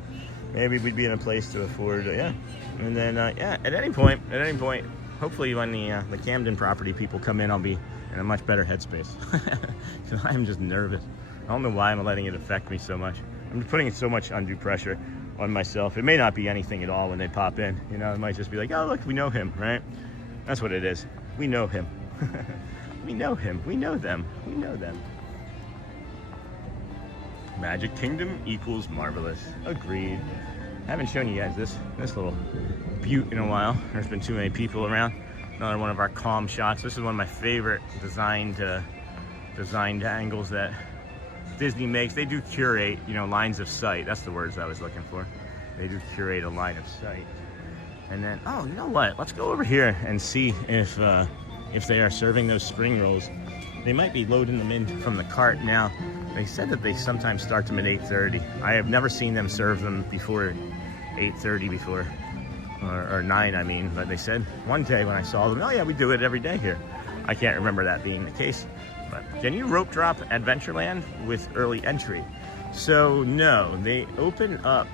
Maybe we'd be in a place to afford. Yeah, and then yeah, at any point, hopefully when the Camden property people come in, I'll be in a much better headspace. Because I'm just nervous. I don't know why I'm letting it affect me so much. I'm putting so much undue pressure on myself. It may not be anything at all when they pop in. You know, it might just be like, oh, look, we know him, right? That's what it is. We know him. We know him. We know them. We know them. Magic Kingdom equals marvelous. Agreed. I haven't shown you guys this little butte in a while. There's been too many people around. Another one of our calm shots. This is one of my favorite designed angles that Disney makes. They do curate, you know, lines of sight. That's the words I was looking for. They do curate a line of sight. And then, oh, you know what? Let's go over here and see if they are serving those spring rolls. They might be loading them in from the cart now. They said that they sometimes start them at 8:30. I have never seen them serve them before 8:30 before, or 9, I mean. But they said one day when I saw them, oh yeah, we do it every day here. I can't remember that being the case. But can you rope drop Adventureland with early entry? So no, they open up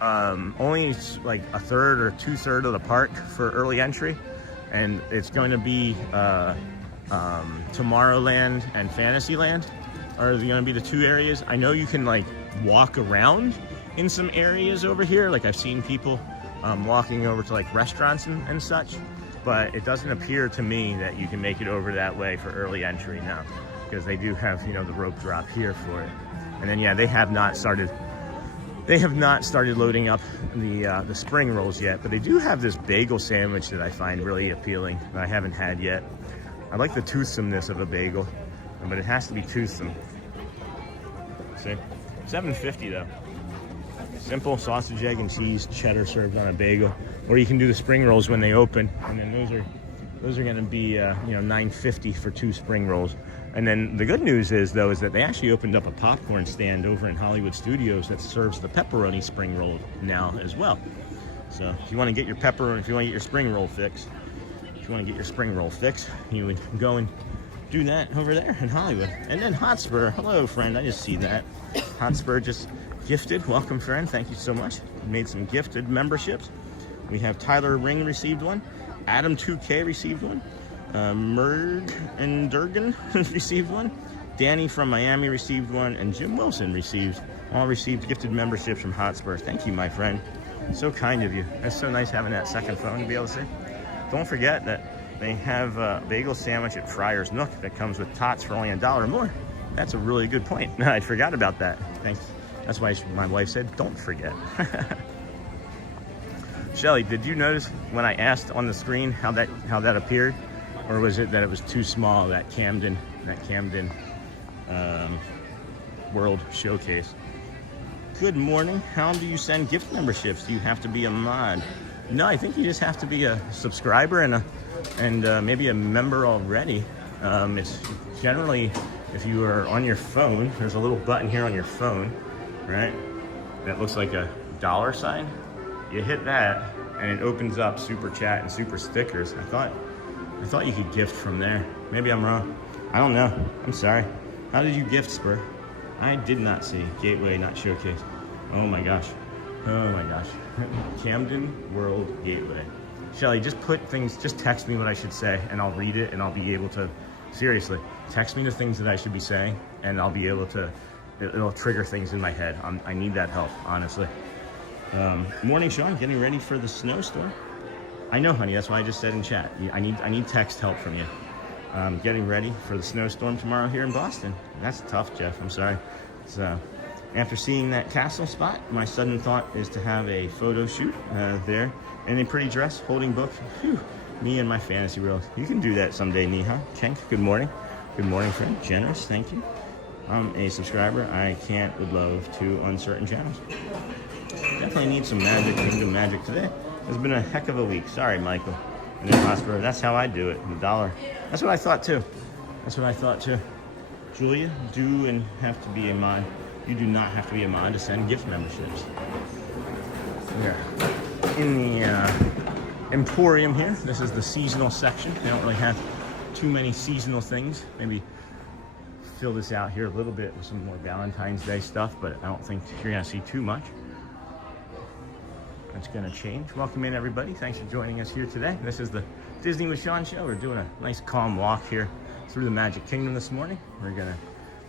only like a third or 2/3 of the park for early entry, and it's going to be Tomorrowland and Fantasyland are going to be the two areas. I know you can like walk around in some areas over here. Like I've seen people walking over to like restaurants and such. But it doesn't appear to me that you can make it over that way for early entry now, because they do have, you know, the rope drop here for it. And then yeah, they have not started loading up the spring rolls yet, but they do have this bagel sandwich that I find really appealing that I haven't had yet. I like the toothsomeness of a bagel, but it has to be toothsome. See, $7.50 though. Simple sausage, egg, and cheese, cheddar served on a bagel. Or you can do the spring rolls when they open, and then Those are going to be, $9.50 for 2 spring rolls. And then the good news is, though, is that they actually opened up a popcorn stand over in Hollywood Studios that serves the pepperoni spring roll now as well. So if you want to get your spring roll fix, you would go and do that over there in Hollywood. And then Hotspur, hello friend, I just see that. Hotspur just gifted, welcome friend, thank you so much. Made some gifted memberships. We have Tyler Ring received one, Adam 2K received one, Merg and Durgan received one, Danny from Miami received one, and Jim Wilson all received gifted memberships from Hotspur. Thank you, my friend. So kind of you. It's so nice having that second phone to be able to see. Don't forget that they have a bagel sandwich at Friar's Nook that comes with tots for only $1 more. That's a really good point. I forgot about that. Thanks. That's why my wife said, don't forget. Shelly, did you notice when I asked on the screen how that appeared? Or was it that it was too small, that Camden World Showcase? Good morning. How do you send gift memberships? Do you have to be a mod? No, I think you just have to be a subscriber and maybe a member already. It's generally, if you are on your phone, there's a little button here on your phone, right? That looks like a dollar sign. You hit that and it opens up Super Chat and Super Stickers. I thought you could gift from there. Maybe I'm wrong. I don't know. I'm sorry. How did you gift, Spur? I did not see Gateway, not Showcase. Oh my gosh. Camden World Gateway. Shelly, just text me what I should say and I'll read it and I'll be able to, seriously, text me the things that I should be saying and I'll be able to, it'll trigger things in my head. I need that help, honestly. Morning, Sean, getting ready for the snowstorm. I know, honey, that's why I just said in chat. I need text help from you. Getting ready for the snowstorm tomorrow here in Boston. That's tough, Jeff, I'm sorry. So, after seeing that castle spot, my sudden thought is to have a photo shoot there in a pretty dress, holding book. Whew, me and my fantasy world. You can do that someday, Neha. Kenk, good morning. Good morning, friend. Generous, thank you. I'm a subscriber. I would love 2 uncertain channels. Definitely need some magic, kingdom magic today. It's been a heck of a week. Sorry, Michael. And then Hotspur, that's how I do it, $1. That's what I thought too. Julia, do and have to be a mod. You do not have to be a mod to send gift memberships. We're in the Emporium here. This is the seasonal section. They don't really have too many seasonal things. Maybe fill this out here a little bit with some more Valentine's Day stuff, but I don't think you're gonna see too much. That's gonna change. Welcome in, everybody. Thanks for joining us here today. This is the Disney with Sean show. We're doing a nice calm walk here through the Magic Kingdom this morning. We're gonna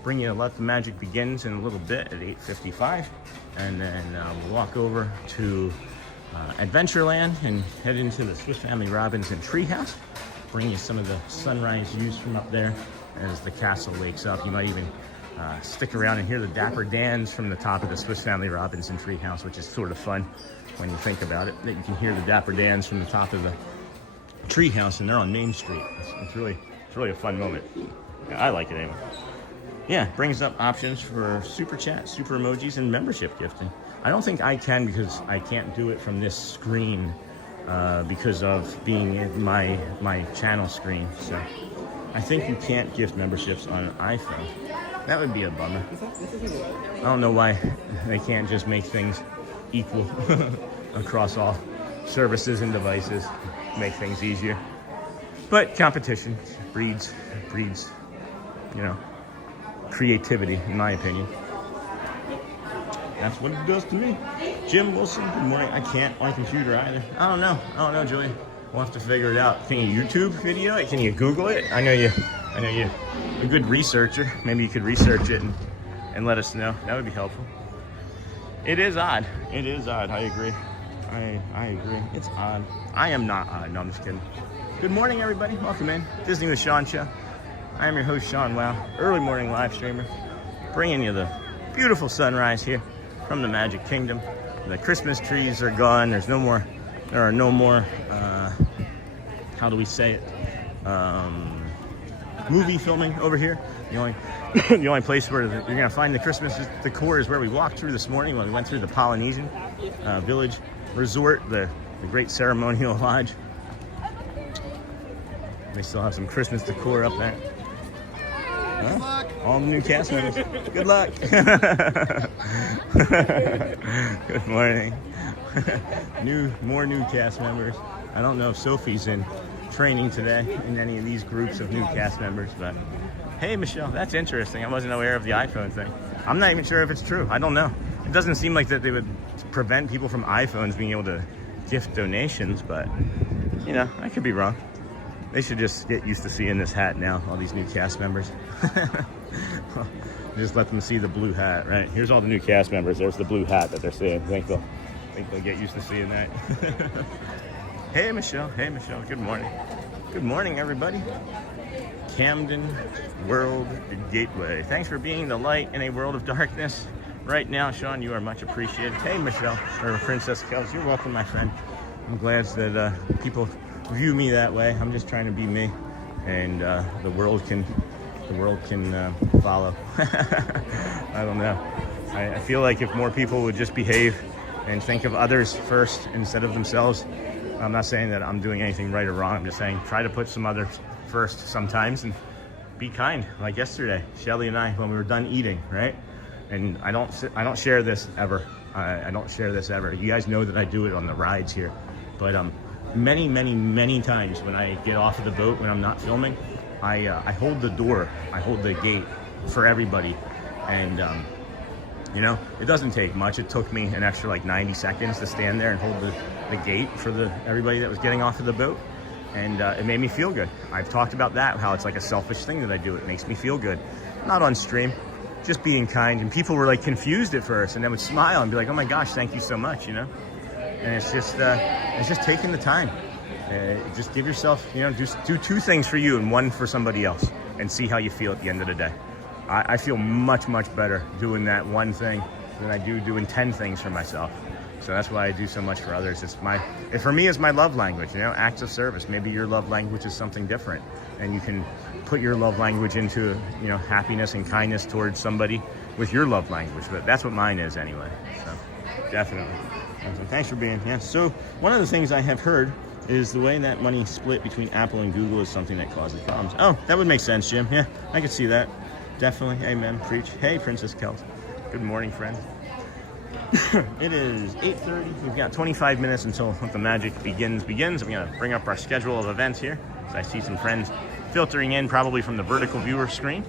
bring you Let the Magic Begins in a little bit at 8:55, and then we'll walk over to Adventureland and head into the Swiss Family Robinson Treehouse. Bring you some of the sunrise views from up there as the castle wakes up. You might even stick around and hear the Dapper Dans from the top of the Swiss Family Robinson Treehouse, which is sort of fun when you think about it. That you can hear the Dapper Dans from the top of the treehouse, and they're on Main Street. It's really a fun moment. Yeah, I like it anyway. Yeah, brings up options for super chat, super emojis, and membership gifting. I don't think I can because I can't do it from this screen because of being in my channel screen. So I think you can't gift memberships on an iPhone. That would be a bummer. I don't know why they can't just make things equal across all services and devices, make things easier. But competition breeds, creativity, in my opinion. That's what it does to me. Jim Wilson, good morning. I can't on computer either. I don't know, Julie. We'll have to figure it out. Can you YouTube video it? Can you Google it? I know you're a good researcher. Maybe you could research it and let us know. That would be helpful. It is odd. I agree. I agree. It's odd. I am not odd. No, I'm just kidding. Good morning, everybody. Welcome in. Disney with Sean show. I am your host, Sean Wow. Early morning live streamer. Bringing you the beautiful sunrise here from the Magic Kingdom. The Christmas trees are gone. There are no more, how do we say it? Movie filming over here. The only place where you're gonna find the Christmas decor is where we walked through this morning when we went through the Polynesian Village Resort, the great ceremonial lodge. They still have some Christmas decor up there. Huh? All the new cast members. Good luck. Good morning. More new cast members. I don't know if Sophie's in training today in any of these groups of new cast members, but hey, Michelle, that's interesting. I wasn't aware of the iPhone thing. I'm not even sure if it's true. I don't know. It doesn't seem like that they would prevent people from iPhones being able to gift donations, but you know, I could be wrong. They should just get used to seeing this hat now, all these new cast members. Just let them see the blue hat, right? Here's all the new cast members. There's the blue hat that they're seeing. I think they'll get used to seeing that. Hey, Michelle. Hey, Michelle. Good morning. Good morning, everybody. Camden World Gateway. Thanks for being the light in a world of darkness. Right now, Sean, you are much appreciated. Hey, Michelle, or Princess Kels, you're welcome, my friend. I'm glad that people view me that way. I'm just trying to be me, and the world can follow. I don't know. I feel like if more people would just behave and think of others first instead of themselves. I'm not saying that I'm doing anything right or wrong. I'm just saying try to put some others first sometimes and be kind. Like yesterday, Shelly and I, when we were done eating, right? And I don't share this ever. I don't share this ever. You guys know that I do it on the rides here, but many times when I get off of the boat when I'm not filming, I hold the door, I hold the gate for everybody, and you know, it doesn't take much. It took me an extra like 90 seconds to stand there and hold the gate for everybody that was getting off of the boat, and it made me feel good. I've talked about that, how it's like a selfish thing that I do. It makes me feel good. Not on stream, just being kind, and people were like confused at first, and then would smile and be like, "Oh my gosh, thank you so much," you know. And it's just taking the time. Just give yourself, you know, do two things for you and one for somebody else, and see how you feel at the end of the day. I feel much better doing that one thing than I do doing 10 things for myself. So that's why I do so much for others. For me, it's my love language, you know, acts of service. Maybe your love language is something different, and you can put your love language into, you know, happiness and kindness towards somebody with your love language. But that's what mine is anyway. So definitely. So thanks for being here. So one of the things I have heard is the way that money split between Apple and Google is something that causes problems. Oh, that would make sense, Jim. Yeah, I could see that. Definitely. Amen. Preach. Hey, Princess Kels. Good morning, friend. It is 8:30. We've got 25 minutes until the magic begins. I'm going to bring up our schedule of events here. So I see some friends filtering in probably from the vertical viewer screen.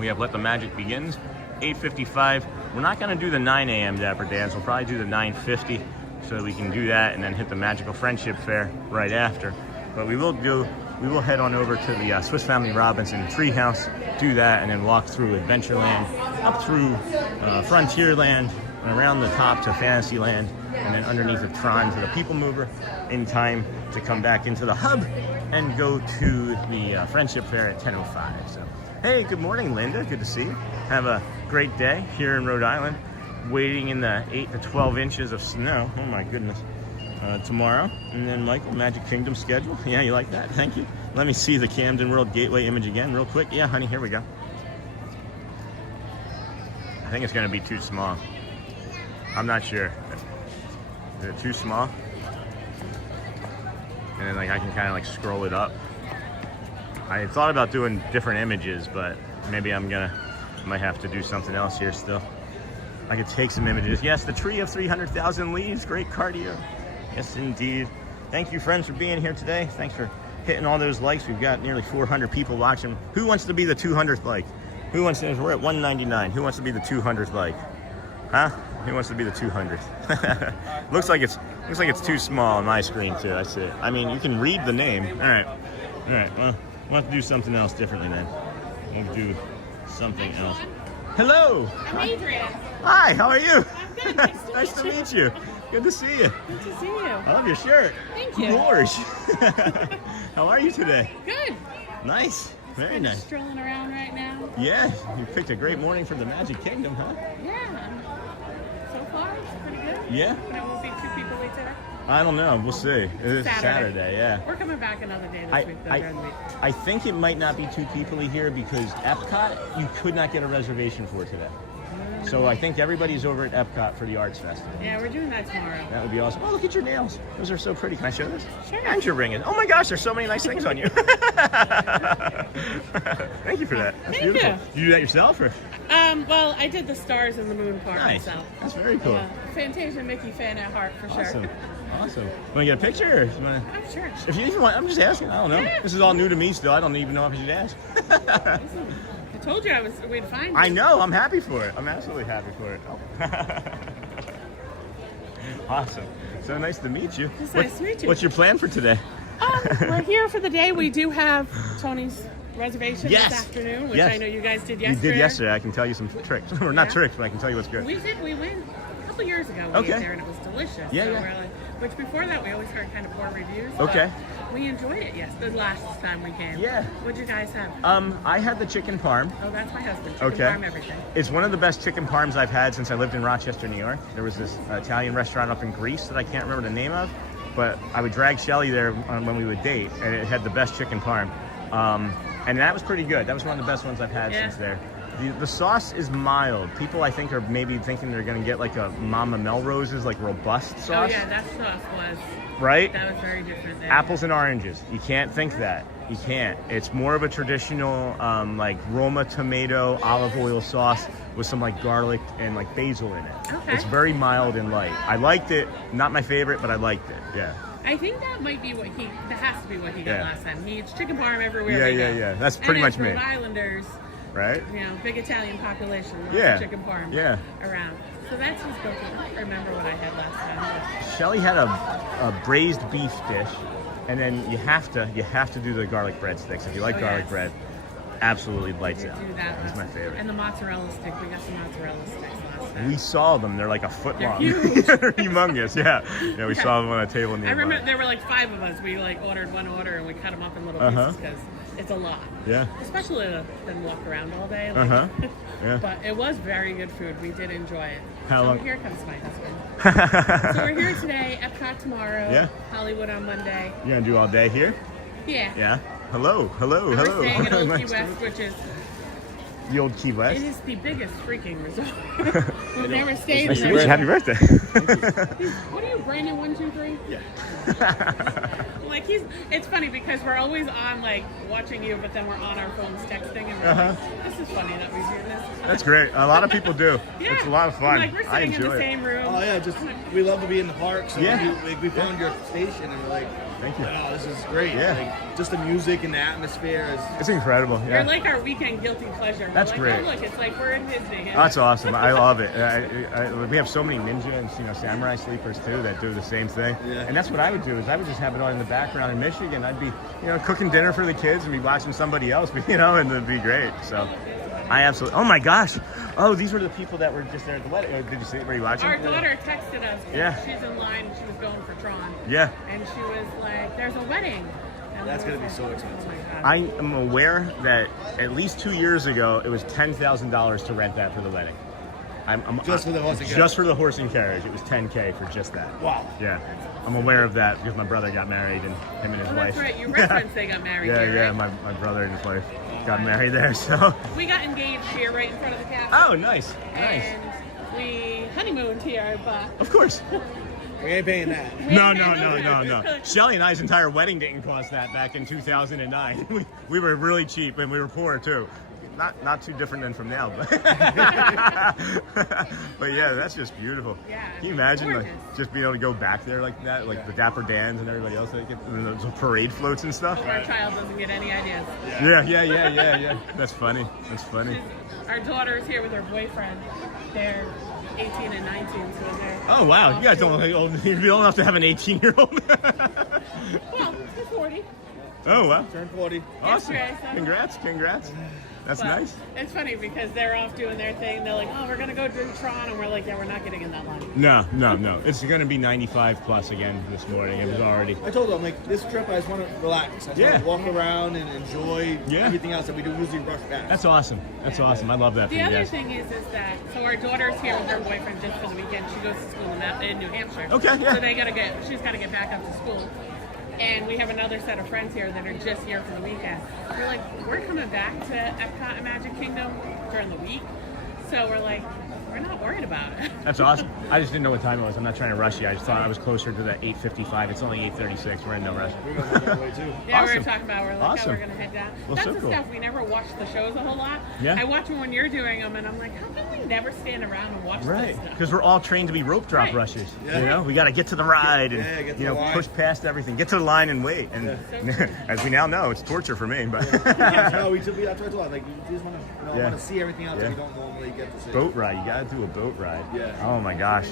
We have Let the Magic Begins, 8:55. We're not going to do the 9 a.m. Dapper dance. We'll probably do the 9:50 so that we can do that and then hit the Magical Friendship Fair right after. But we will head on over to the Swiss Family Robinson Treehouse, do that, and then walk through Adventureland, up through Frontierland, and around the top to Fantasyland, and then underneath of Tron to the People Mover, in time to come back into the hub and go to the Friendship Fair at 10:05. So, hey, good morning, Linda. Good to see you. Have a great day here in Rhode Island, waiting in the 8 to 12 inches of snow. Oh my goodness. Tomorrow. And then Michael, Magic Kingdom schedule. Yeah, you like that? Thank you. Let me see the Camden World Gateway image again real quick. Yeah, honey, here we go. I think it's going to be too small. I'm not sure. Is it too small? And then like I can kind of like scroll it up. I thought about doing different images, but maybe might have to do something else here still. I could take some images. Yes, the tree of 300,000 leaves. Great cardio. Yes, indeed. Thank you, friends, for being here today. Thanks for hitting all those likes. We've got nearly 400 people watching. Who wants to be the 200th like? Who wants to? We're at 199. Who wants to be the 200th like? Huh? Who wants to be the 200th? looks like it's too small on my screen too. I see it. I mean, you can read the name. All right. Well, we'll have to do something else differently then. We'll do something else. Hello. I'm Adrian. Hi. How are you? I'm good. Nice to meet you. Good to see you. Good to see you. I love your shirt. Thank you. Gorge. How are you today? Good. Nice. Very Kind of nice. strolling around right now. Yeah, you picked a great morning for the Magic Kingdom, huh? Yeah. So far, it's pretty good. Yeah? But it won't be 2 people late today. I don't know. We'll see. It is Saturday, yeah. We're coming back another day this week, though, during the week. I think it might not be 2 people here because Epcot, you could not get a reservation for today. So I think everybody's over at Epcot for the Arts Festival. Yeah, we're doing that tomorrow. That would be awesome. Oh, look at your nails. Those are so pretty. Can I show this? Sure. And your ring. Oh my gosh, there's so many nice things on you. Thank you for that. That's Thank beautiful. you. You do that yourself, or? Well, I did the stars and the moon part Nice. myself. That's very cool. Fantasia Mickey fan at heart for Awesome. sure. Awesome. Want to get a picture? Or you wanna... I'm sure. If you even want, I'm just asking. I don't know. Yeah. This is all new to me still. I don't even know if I should ask. Listen, I told you we'd find you. I know. I'm happy for it. I'm absolutely happy for it. Awesome. So nice to meet you. It's nice to meet you. What's your plan for today? We're here for the day. We do have Tony's reservation Yes. this afternoon, which Yes. I know you guys did You yesterday. did yesterday. I can tell you some tricks. Or not Yeah. tricks, but I can tell you what's good. We went a couple years ago. We Okay. ate there and it was delicious. Yeah, so yeah. We're like, which before that we always heard kind of poor reviews. Okay. But we enjoyed it. Yes, the last time we came. Yeah. What'd you guys have? I had the chicken parm. Oh, that's my husband. Chicken Okay. parm, everything. It's one of the best chicken parms I've had since I lived in Rochester, New York. There was this Italian restaurant up in Greece that I can't remember the name of, but I would drag Shelly there when we would date, and it had the best chicken parm. And that was pretty good. That was one of the best ones I've had Yeah. since there. The sauce is mild. People, I think, are maybe thinking they're going to get like a Mama Melrose's like robust sauce. Oh yeah, that sauce was. Right? That was very different. There. Apples and oranges. You can't think that. You can't. It's more of a traditional like Roma tomato olive oil sauce with some like garlic and like basil in it. Okay. It's very mild and light. I liked it. Not my favorite, but I liked it. Yeah. I think that might be that has to be what he got Yeah. last time. He eats chicken parm everywhere. Yeah, they yeah, go. yeah. That's And pretty as much me. Rhode Islanders, Right? you know, big Italian population. Lots Yeah. of chicken parm. Yeah. Around. So that's his go-to. I don't remember what I had last time. Shelly had a braised beef dish, and then you have to do the garlic breadsticks. If you like Oh, garlic yes. bread, absolutely lights We out. do that. It's my favorite. And the mozzarella stick. We got some mozzarella sticks last time. We saw them. They're like a foot They're long. huge. They're humongous. Yeah. Yeah. We Yeah. saw them on a table nearby. I remember there were like 5 of us. We like ordered one order and we cut them up in little Uh-huh. pieces because it's a lot. Yeah. Especially to then walk around all day. Like, Uh-huh. Yeah. But it was very good food. We did enjoy it. How so long- here comes my husband. So we're here today, Epcot tomorrow, Yeah. Hollywood on Monday. You gonna do all day here? Yeah. Yeah. Hello. Hello. And hello. we're staying at Old Key Nice to West, meet which is you. The old Key it West. is the biggest freaking resort. We've never stayed Nice in to meet you. there. Happy birthday. What are you, Brandon? 1, 2, 3? Yeah. Like it's funny because we're always on like watching you, but then we're on our phones texting, and we're like, this is funny that we do this. That's great. A lot of people do. Yeah. It's a lot of fun. Like we're I sitting in enjoy the it. same room. Oh yeah, just we love to be in the park. So Yeah. we found your station and we're like, Thank you. wow, this is great. Yeah. Like, just the music and the atmosphere is. It's incredible. You're Yeah. like our weekend guilty pleasure. We're That's like, great. Oh, look, it's like we're in Disney. That's awesome. I love it. We have so many ninja and samurai sleepers too that do the same thing. Yeah. And that's what I would do. Is I would just have it on in the background in Michigan. I'd be cooking dinner for the kids and be watching somebody else, and it'd be great. So I absolutely. Oh my gosh. Oh, these were the people that were just there at the wedding. Did you see? Were you watching? Our daughter texted us. Yeah. She's in line. She was going for Tron. Yeah. And she was like, "There's a wedding." And That's we gonna were be like, so expensive. Oh my God. I am aware that at least 2 years ago it was $10,000 to rent that for the wedding. Just for the horse and carriage? Just for the horse and carriage. It was $10K for just that. Wow. Yeah, I'm aware of that because my brother got married and him and his Oh, wife. that's right. You referenced they got married Yeah, here, yeah. right? My brother and his wife got married there. So. We got engaged here right in front of the Capitol. Oh, nice, nice. And we honeymooned here, but Of course. We ain't paying that. No. Shelly and I's entire wedding didn't cost that back in 2009. We were really cheap and we were poor too. Not too different than from now, but but yeah, that's just beautiful. Yeah, Can you imagine like gorgeous. just being able to go back there like that, like the Dapper Dans and everybody else, like and those parade floats and stuff? our child doesn't get any ideas. Yeah. That's funny. Our daughter's here with her boyfriend. They're 18 and 19, so they're. Oh wow, you guys don't look old. You don't have to have an 18-year-old. Well, they're 40. Oh wow, Turn 40. awesome! Yesterday, so- Congrats. That's But nice. It's funny because they're off doing their thing. They're like, "Oh, we're gonna go do Tron," and we're like, "Yeah, we're not getting in that line." No. It's going to be 95 plus again this morning. It was already. I told them, like, this trip, I just want to relax. I just Yeah. want to walk around and enjoy Yeah. everything else that we do usually rush back. That's awesome. That's awesome. I love that for The you other guys. thing is that so our daughter's here with her boyfriend just for the weekend. She goes to school in New Hampshire. Okay, yeah. So she's got to get back up to school. And we have another set of friends here that are just here for the weekend. We're like, we're coming back to Epcot and Magic Kingdom during the week. So we're like, We're not worried about it. That's awesome. I just didn't know what time it was. I'm not trying to rush you. I just thought I was closer to the 8:55. It's only 8:36. We're in no rush. We're going that way too. Yeah, we Awesome. were talking about we're like, Awesome. oh, we're gonna head down. Well, That's so the cool. stuff we never watch the shows a whole lot. Yeah. I watch them when you're doing them, and I'm like, how can we never stand around and watch Right, this stuff? because we're all trained to be rope drop Right. rushers. Yeah. You know, we got to get to the ride and Yeah, get to you know the line. push past everything, get to the line and wait. And as we now know, it's torture for me. But No, we took that's what I told. Like, you just want to, Yeah. want to see everything else that Yeah. you don't normally get to see. boat ride, you got to do a boat ride. Yeah. Oh my gosh,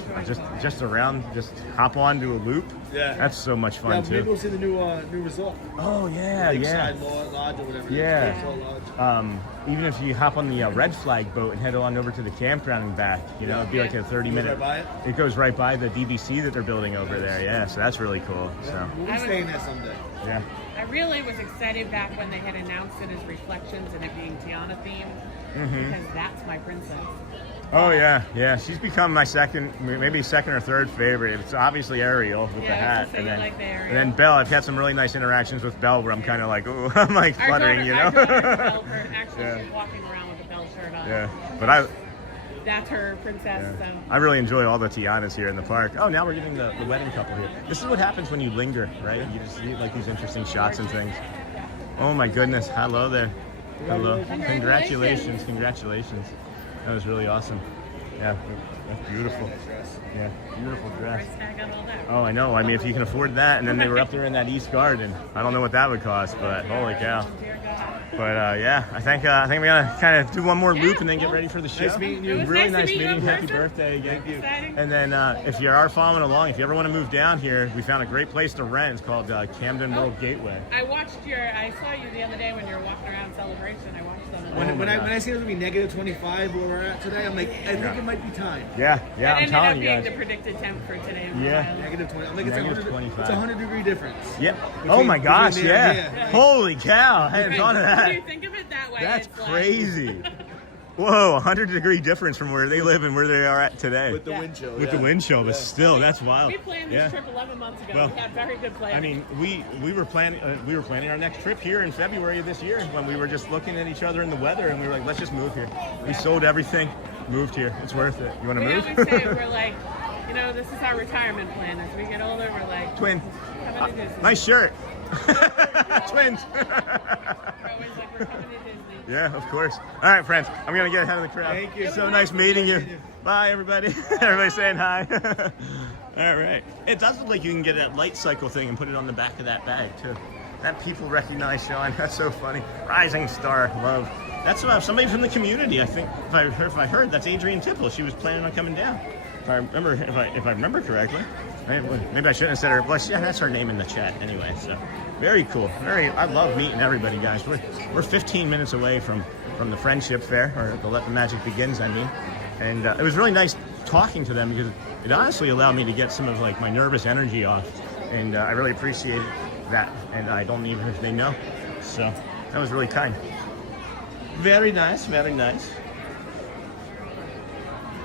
just around, just hop on to a loop. Yeah. That's so much fun Yeah, too. maybe we'll see the new resort. Oh yeah, yeah. Lakeside Lodge or whatever. Yeah. It is. Lakeside Lodge. Even if you hop on the red flag boat and head on over to the campground and back, you know, it'd be like a 30-minute. Goes right by it? It goes right by the DVC that they're building over there. Yeah, so that's really cool. So We'll be staying there someday. yeah. I really was excited back when they had announced it as Reflections and it being Tiana themed, because that's my princess. Oh yeah, yeah. She's become my maybe second or third favorite. It's obviously Ariel with the Yeah, I hat, was just saying, like the Ariel. and then Belle. I've had some really nice interactions with Belle where I'm kind of like, oh, I'm like Our fluttering, daughter, you our know. daughter's bell shirt. Actually, Yeah. she's walking around with a bell shirt on. Yeah, but That's her princess. So. I really enjoy all the Tianas here in the park. Oh, now we're getting the wedding couple here. This is what happens when you linger, right? You just see like these interesting shots and things. Oh my goodness! Hello there. Hello. Congratulations! Congratulations! That was really awesome. Yeah, that's beautiful. Yeah, beautiful dress. Price tag on all that. Oh, I know. I mean, if you can afford that, and then they were up there in that East Garden. I don't know what that would cost, but holy cow. Dear God. But yeah, I think we're gonna kind of do one more loop and then get ready for the show. Nice meeting you. It was Really nice nice to meet you meeting. in Happy person. birthday again. Thank you. Exciting. And then if you are following along, if you ever want to move down here, we found a great place to rent. It's called Camden World Gateway. I saw you the other day when you were walking around Celebration. I watched them. When I see it was gonna be negative 25 where we're at today, I'm like, I think it might be time. Yeah, It I'm ended telling up you being guys. the predicted temp for today. Yeah. Negative 20. I'm like, it's Negative 100, 25. It's a 100-degree difference. Yep. Between- Oh my gosh, between there and yeah. here. Holy cow! I hadn't Right, thought of When that. you think of it that way, That's it's like- crazy. Whoa, 100-degree difference from where they live and where they are at today. With the Yeah. wind chill. With the wind chill, but still, that's wild. We planned this Yeah. trip 11 months ago. Well, We had very good plans. I mean, we were planning our next trip here in February of this year when we were just looking at each other in the weather and we were like, let's just move here. We sold everything, moved here. It's worth it. You want to we move? always say, we're like, this is our retirement plan. As we get older, we're like, Twin. coming to Disney. Nice shirt. Twins. We're always like, we're coming to Disney. Yeah, of course. All right, friends. I'm going to get ahead of the crowd. Thank you. So nice meeting you. Bye, everybody. Everybody saying hi. All right. It does look like you can get that light cycle thing and put it on the back of that bag, too. That people recognize, Sean. That's so funny. Rising star. Love. That's somebody from the community, I think. If I heard, that's Adrienne Tipple. She was planning on coming down. If I remember correctly. Maybe I shouldn't have said her. Well, yeah, that's her name in the chat anyway. So very cool. I love meeting everybody, guys. We're 15 minutes away from the friendship fair, or the Let the Magic Begins, I mean. And it was really nice talking to them because it honestly allowed me to get some of like my nervous energy off. And I really appreciate that. And I don't even if they know. So that was really kind. Very nice, very nice.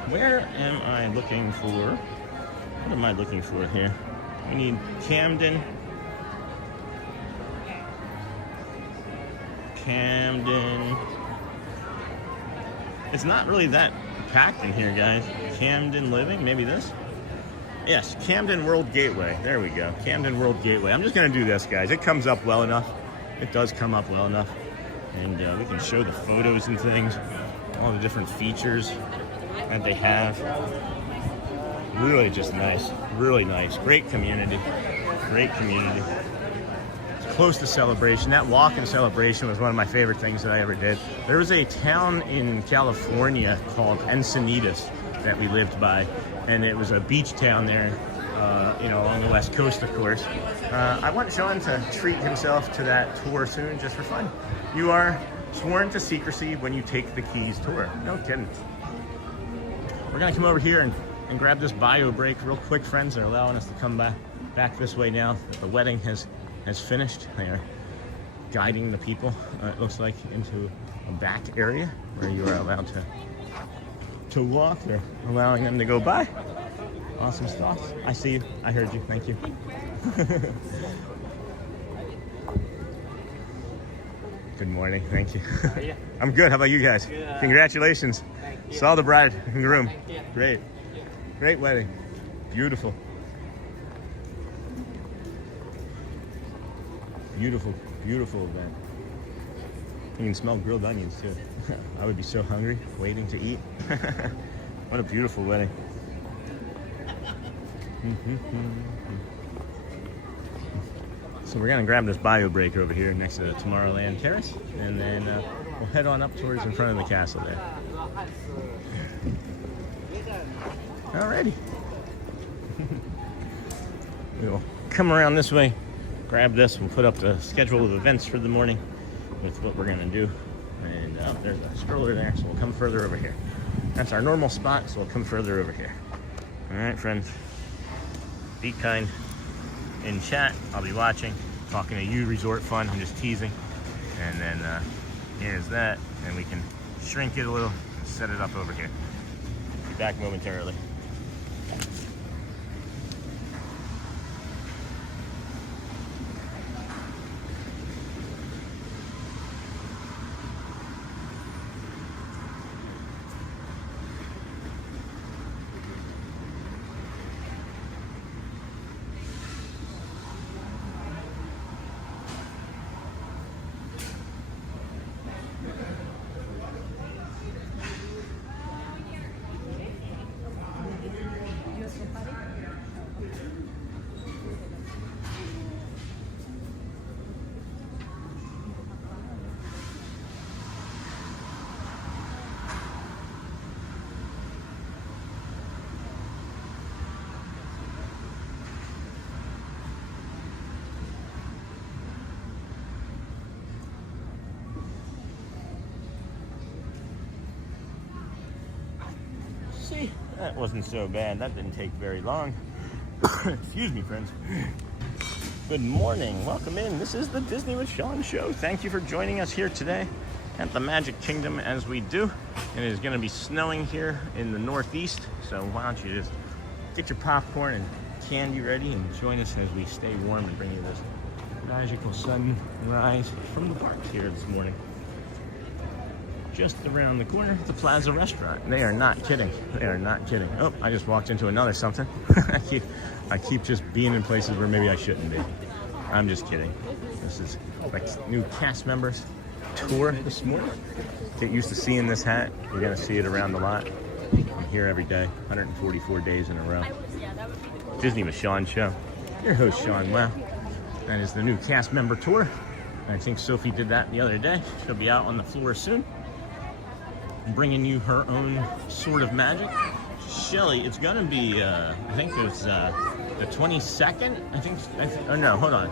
Where am I looking for? What am I looking for here? We need Camden. It's not really that packed in here, guys. Camden Living, maybe this? Yes, Camden World Gateway. There we go. Camden World Gateway. I'm just going to do this, guys. It comes up well enough. It does come up well enough. And we can show the photos and things, all the different features that they have. Really just nice. Really nice. Great community. Great community. It's close to Celebration. That walk in Celebration was one of my favorite things that I ever did. There was a town in California called Encinitas that we lived by. And it was a beach town there, along the West Coast, of course. I want Sean to treat himself to that tour soon, just for fun. You are sworn to secrecy when you take the keys tour. No kidding. We're gonna come over here and grab this bio break real quick, friends. They're allowing us to come back this way now that the wedding has finished. They are guiding the people, it looks like, into a back area where you are allowed to walk. They're allowing them to go by. Awesome stuff. I see you. I heard you. Thank you. Good morning. Thank you. How are you? I'm good. How about you guys? Good. Congratulations. Thank you. Saw the bride and groom. Thank you. Great. Great wedding. Beautiful. Beautiful, beautiful event. You can smell grilled onions too. I would be so hungry waiting to eat. What a beautiful wedding. So we're gonna grab this bio break over here next to the Tomorrowland Terrace, and then we'll head on up towards in front of the castle there. Alrighty. We'll come around this way, grab this, we'll put up the schedule of events for the morning with what we're gonna do. And there's a stroller there, so we'll come further over here. That's our normal spot, so we'll come further over here. Alright, friends. Be kind. In chat, I'll be watching, talking to you, Resort Fun. I'm just teasing. And then here's that, and we can shrink it a little and set it up over here. Be back momentarily. See, that wasn't so bad. That didn't take very long. Excuse me, friends. Good morning. Welcome in. This is the Disney with Sean show. Thank you for joining us here today at the Magic Kingdom as we do. It is going to be snowing here in the Northeast, so why don't you just get your popcorn and candy ready and join us as we stay warm and bring you this magical sunrise from the park here this morning. Just around the corner, the Plaza Restaurant. They are not kidding. They are not kidding. Oh, I just walked into another something. I keep just being in places where maybe I shouldn't be. I'm just kidding. This is like new cast members tour this morning. Get used to seeing this hat. You're gonna see it around the lot. I'm here every day, 144 days in a row. Disney with Sean show. Your host, Sean Wow. That is the new cast member tour. I think Sophie did that the other day. She'll be out on the floor soon, bringing you her own sort of magic. Shelly, it's gonna be, I think it's the 22nd, I think, oh no, hold on.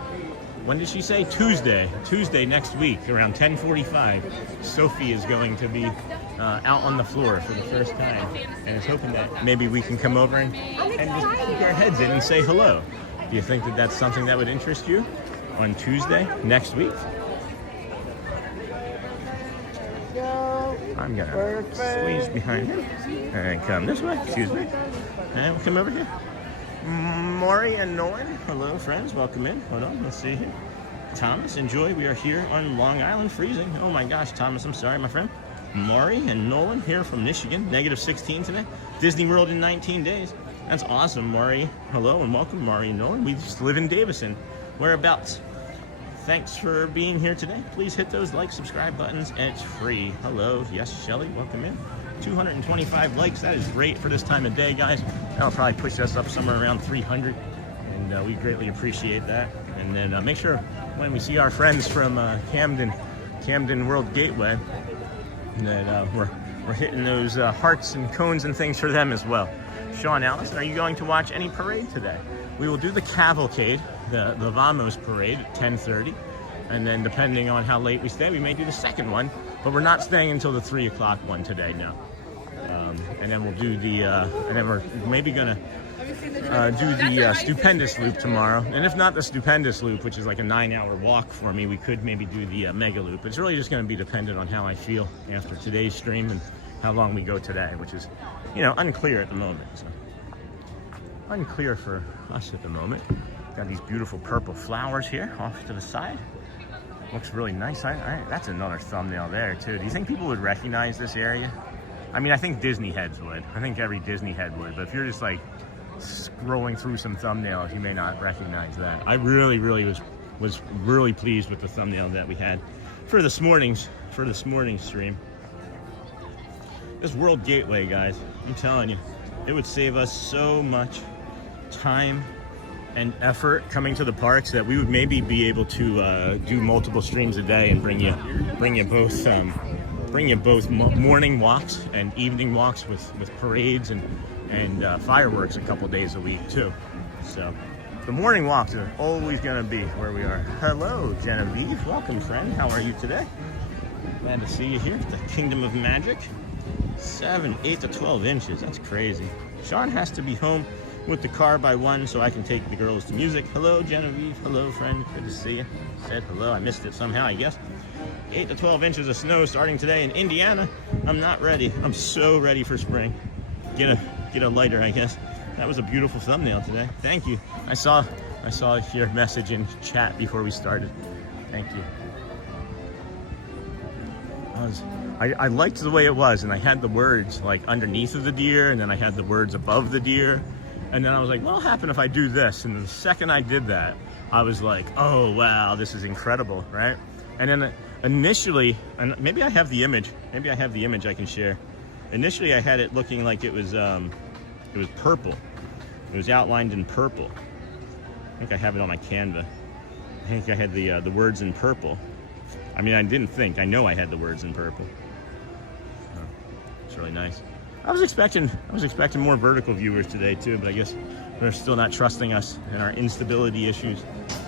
When did she say? Tuesday next week, around 10:45. Sophie is going to be out on the floor for the first time, and is hoping that maybe we can come over and just peek our heads in and say hello. Do you think that that's something that would interest you on Tuesday next week? I'm gonna squeeze behind him and come this way, excuse me. And we'll come over here. Maury and Nolan, hello friends, welcome in. Hold on, let's see here. Thomas, enjoy, we are here on Long Island freezing. Oh my gosh, Thomas, I'm sorry, my friend. Maury and Nolan here from Michigan, -16 today. Disney World in 19 days. That's awesome, Maury. Hello and welcome, Maury and Nolan. We just live in Davison. Whereabouts? Thanks for being here today. Please hit those like, subscribe buttons, and it's free. Hello, yes, Shelly, welcome in. 225 likes, that is great for this time of day, guys. That'll probably push us up somewhere around 300, and we greatly appreciate that. And then make sure when we see our friends from Camden World Gateway, that we're hitting those hearts and cones and things for them as well. Sean Allison, are you going to watch any parade today? We will do the Cavalcade, the Vamos parade at 10:30, and then depending on how late we stay, we may do the second one, but we're not staying until the 3 o'clock one today, no. And then we'll do the, and then we're maybe gonna do the Stupendous Loop tomorrow. And if not the Stupendous Loop, which is like a 9-hour walk for me, we could maybe do the Mega Loop. It's really just gonna be dependent on how I feel after today's stream and how long we go today, which is, you know, unclear at the moment. So. Unclear for us at the moment. Got these beautiful purple flowers here off to the side. Looks really nice. That's another thumbnail there too. Do you think people would recognize this area? I mean, I think Disney heads would. I think every Disney head would. But if you're just like scrolling through some thumbnails, you may not recognize that. I really was really pleased with the thumbnail that we had for this morning's stream. This World Gateway, guys, I'm telling you, it would save us so much time and effort coming to the parks that we would maybe be able to do multiple streams a day and bring you both morning walks and evening walks with parades and fireworks a couple days a week too. So the morning walks are always going to be where we are. Hello, Genevieve. Welcome, friend. How are you today? Glad to see you here at the Kingdom of Magic. 8 to 12 inches. That's crazy. Sean has to be home with the car by 1 so I can take the girls to music. Hello, Genevieve. Hello, friend. Good to see you. Said hello. I missed it somehow, I guess. 8 to 12 inches of snow starting today in Indiana. I'm not ready. I'm so ready for spring. Get a lighter, I guess. That was a beautiful thumbnail today. Thank you. I saw your message in chat before we started. Thank you. I liked the way it was, and I had the words like underneath of the deer, and then I had the words above the deer, and then I was like, what'll happen if I do this? And the second I did that, I was like, oh wow, this is incredible, right? And then initially, and maybe I have the image I can share. Initially I had it looking like it was purple. It was outlined in purple. I think I have it on my Canva. I think I had the words in purple. I mean, I know I had the words in purple. So, it's really nice. I was expecting more vertical viewers today too, but I guess they're still not trusting us and our instability issues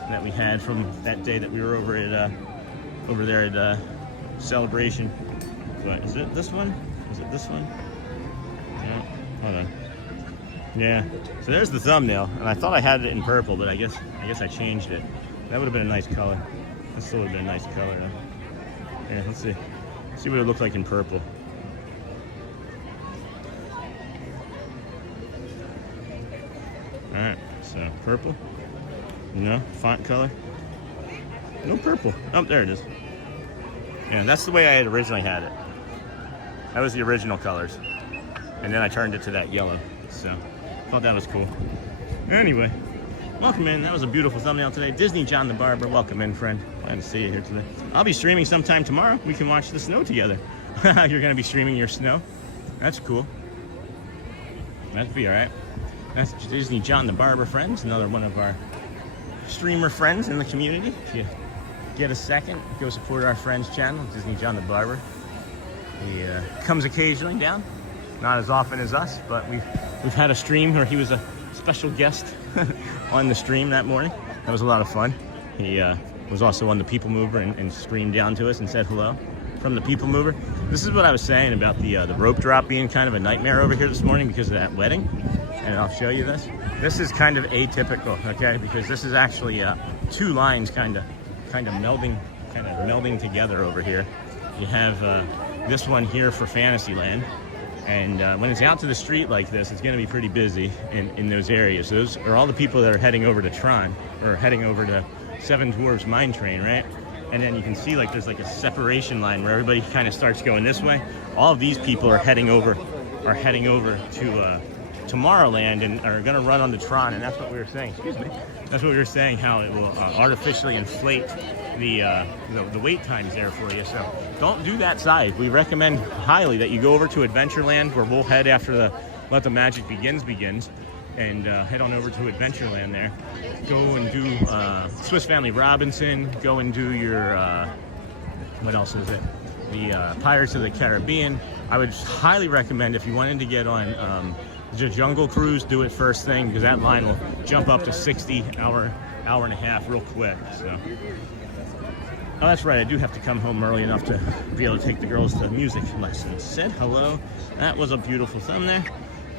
that we had from that day that we were over there at Celebration. But is it this one? Is it this one? No, hold on. Yeah. So there's the thumbnail, and I thought I had it in purple, but I guess I changed it. That would have been a nice color. That still would have been a nice color though. Yeah, let's see. See what it looked like in purple. Alright, so purple. No, font color. No purple. Oh, there it is. Yeah, that's the way I had originally had it. That was the original colors. And then I turned it to that yellow. So, thought that was cool. Anyway, welcome in. That was a beautiful thumbnail today. Disney John the Barber, welcome in, friend. Glad to see you here today. I'll be streaming sometime tomorrow. We can watch the snow together. You're going to be streaming your snow? That's cool. That'd be all right. That's Disney John the Barber, friends. Another one of our streamer friends in the community. If you get a second, go support our friend's channel, Disney John the Barber. He comes occasionally down. Not as often as us, but we've had a stream where he was a special guest on the stream that morning. That was a lot of fun. He was also on the People Mover and streamed down to us and said hello from the People Mover. This is what I was saying about the rope drop being kind of a nightmare over here this morning because of that wedding. And I'll show you this. This is kind of atypical, okay? Because this is actually 2 lines kind of melding together over here. You have this one here for Fantasyland. And when it's out to the street like this, it's going to be pretty busy in those areas. Those are all the people that are heading over to Tron, or heading over to Seven Dwarfs Mine Train, right? And then you can see like there's like a separation line where everybody kind of starts going this way. All of these people are heading over to Tomorrowland and are going to run on the Tron, and that's what we were saying. Excuse me. That's what we were saying, how it will artificially inflate the wait times there for you. So don't do that side. We recommend highly that you go over to Adventureland, where we'll head after Let the Magic begins, and head on over to Adventureland there. Go and do Swiss Family Robinson. Go and do your what else is it? The Pirates of the Caribbean. I would highly recommend, if you wanted to get on the Jungle Cruise, do it first thing, because that line will jump up to 60 hour and a half real quick. So, oh, that's right, I do have to come home early enough to be able to take the girls to music lessons. Said hello. That was a beautiful thumb there.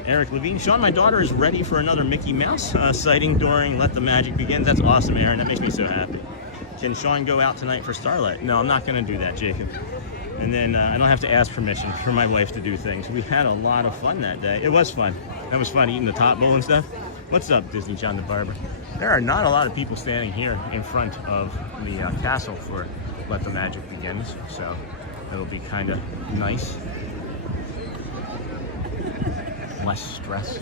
Eric Levine. Sean, my daughter is ready for another Mickey Mouse sighting during Let the Magic Begin. That's awesome, Aaron. That makes me so happy. Can Sean go out tonight for Starlight? No, I'm not going to do that, Jacob. And then I don't have to ask permission for my wife to do things. We had a lot of fun that day. It was fun. That was fun, eating the top bowl and stuff. What's up, Disney John the Barber? There are not a lot of people standing here in front of the castle for let the magic begins. So it'll be kind of nice. Less stress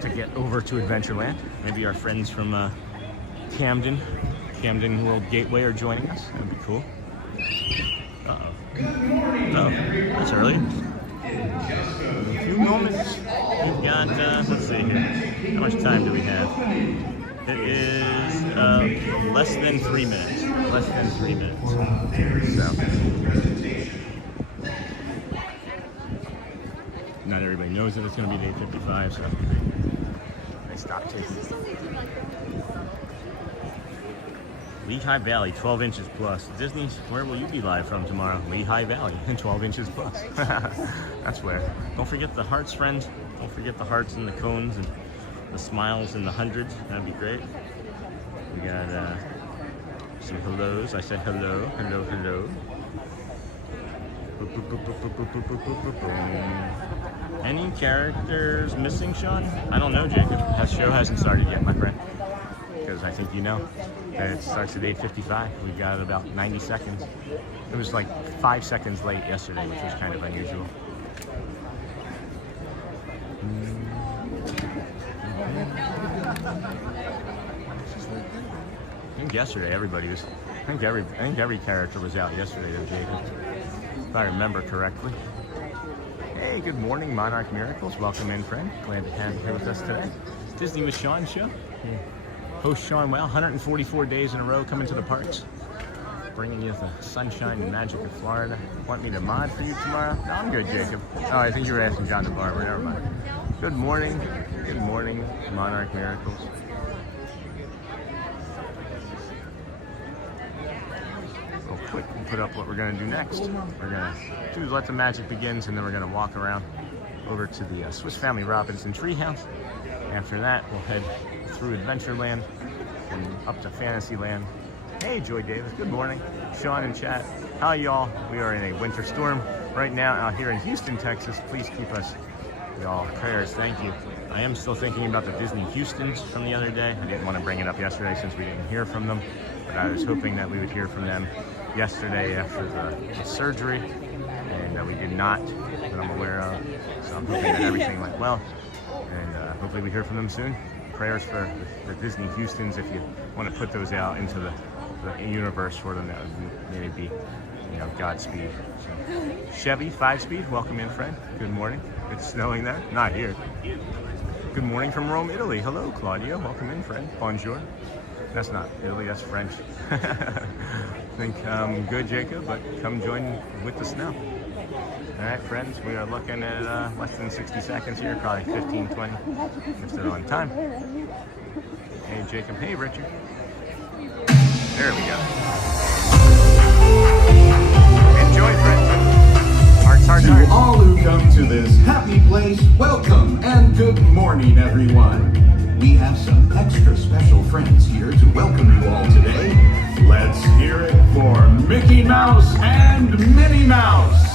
to get over to Adventureland. Maybe our friends from Camden World Gateway are joining us. That'd be cool. Uh-oh. Oh, that's early. In a few moments. We've got, let's see here. How much time do we have? It is less than 3 minutes. Less than 3 minutes. So, not everybody knows that it's going to be day 55, so they stopped taking it. Lehigh Valley, 12 inches plus. Disney's, where will you be live from tomorrow? Lehigh Valley, 12 inches plus. That's where. Don't forget the hearts, friends. Don't forget the hearts and the cones and the smiles and the hundreds. That'd be great. We got some hellos. I said hello, hello, hello. Any characters missing, Sean? I don't know, Jacob. The show hasn't started yet, my friend. Because I think you know that it starts at 8:55. We got about 90 seconds. It was like 5 seconds late yesterday, which was kind of unusual. I think yesterday everybody was. I think every character was out yesterday, though, Jacob. If I remember correctly. Hey, good morning, Monarch Miracles. Welcome in, friend. Glad to have you here with us today. Disney with Sean show. Host Sean Wow, 144 days in a row coming to the parks. Bringing you the sunshine and magic of Florida. Want me to mod for you tomorrow? No, I'm good, Jacob. Oh, I think you were asking John the Barber. Never mind. Good morning, Monarch Miracles. Real quick, we'll put up what we're going to do next. We're going to let the magic begins, and then we're going to walk around over to the Swiss Family Robinson Treehouse. After that, we'll head through Adventureland and up to Fantasyland. Hey, Joy Davis, good morning. Sean in chat, how y'all? We are in a winter storm right now out here in Houston, Texas. Please keep us, y'all, prayers. Thank you. I am still thinking about the Disney Houstons from the other day. I didn't want to bring it up yesterday since we didn't hear from them, but I was hoping that we would hear from them yesterday after the surgery, and we did not, that I'm aware of. So I'm hoping that everything went well, and hopefully we hear from them soon. Prayers for the Disney Houstons, if you want to put those out into the universe for them, that would maybe be, Godspeed. So, Chevy, 5-speed, welcome in, friend. Good morning. It's snowing there? Not here. Good morning from Rome, Italy. Hello, Claudio. Welcome in, friend. Bonjour. That's not Italy, that's French. I think good, Jacob, but come join with the snow. All right, friends, we are looking at less than 60 seconds here, probably 15, 20, if they're on time. Hey, Jacob. Hey, Richard. There we go. Enjoy, friends. Hearts, hearts, To hearts. all who come to this happy place, welcome and good morning, everyone. We have some extra special friends here to welcome you all today. Let's hear it for Mickey Mouse and Minnie Mouse.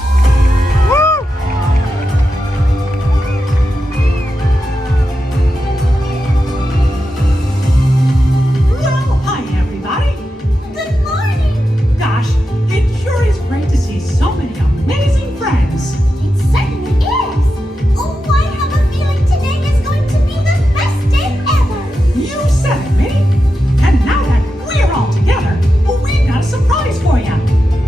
Well, hi everybody. Good morning. Gosh, it sure is great to see so many amazing friends. It certainly is. Oh, I have a feeling today is going to be the best day ever. You said it, Minnie. And now that we're all together, we've got a surprise for you.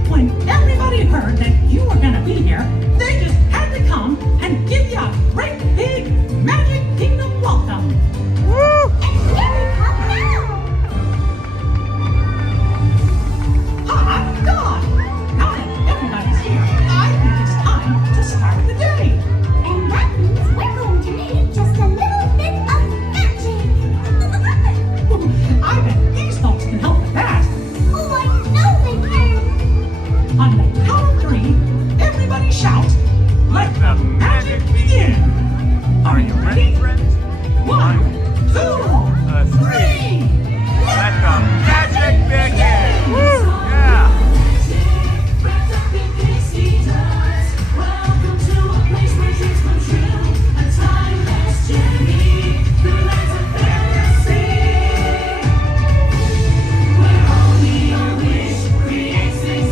When everybody heard that you were going to be here, they just had to come and give you a great big Magic Kingdom welcome. And here we come now. Hot God! Now that everybody's here, I think it's time to start the day. And that means we're going to need just a little bit of magic. I bet these folks can help with that. Oh, I know they can. On the count of 3, everybody shout, let the magic begin. Are you ready? friends? 1, 2, 3. 3. Let the magic begin! Woo! Yeah! Welcome to a place where dreams come true. A timeless journey through lands of fantasy. Where only your wish creates things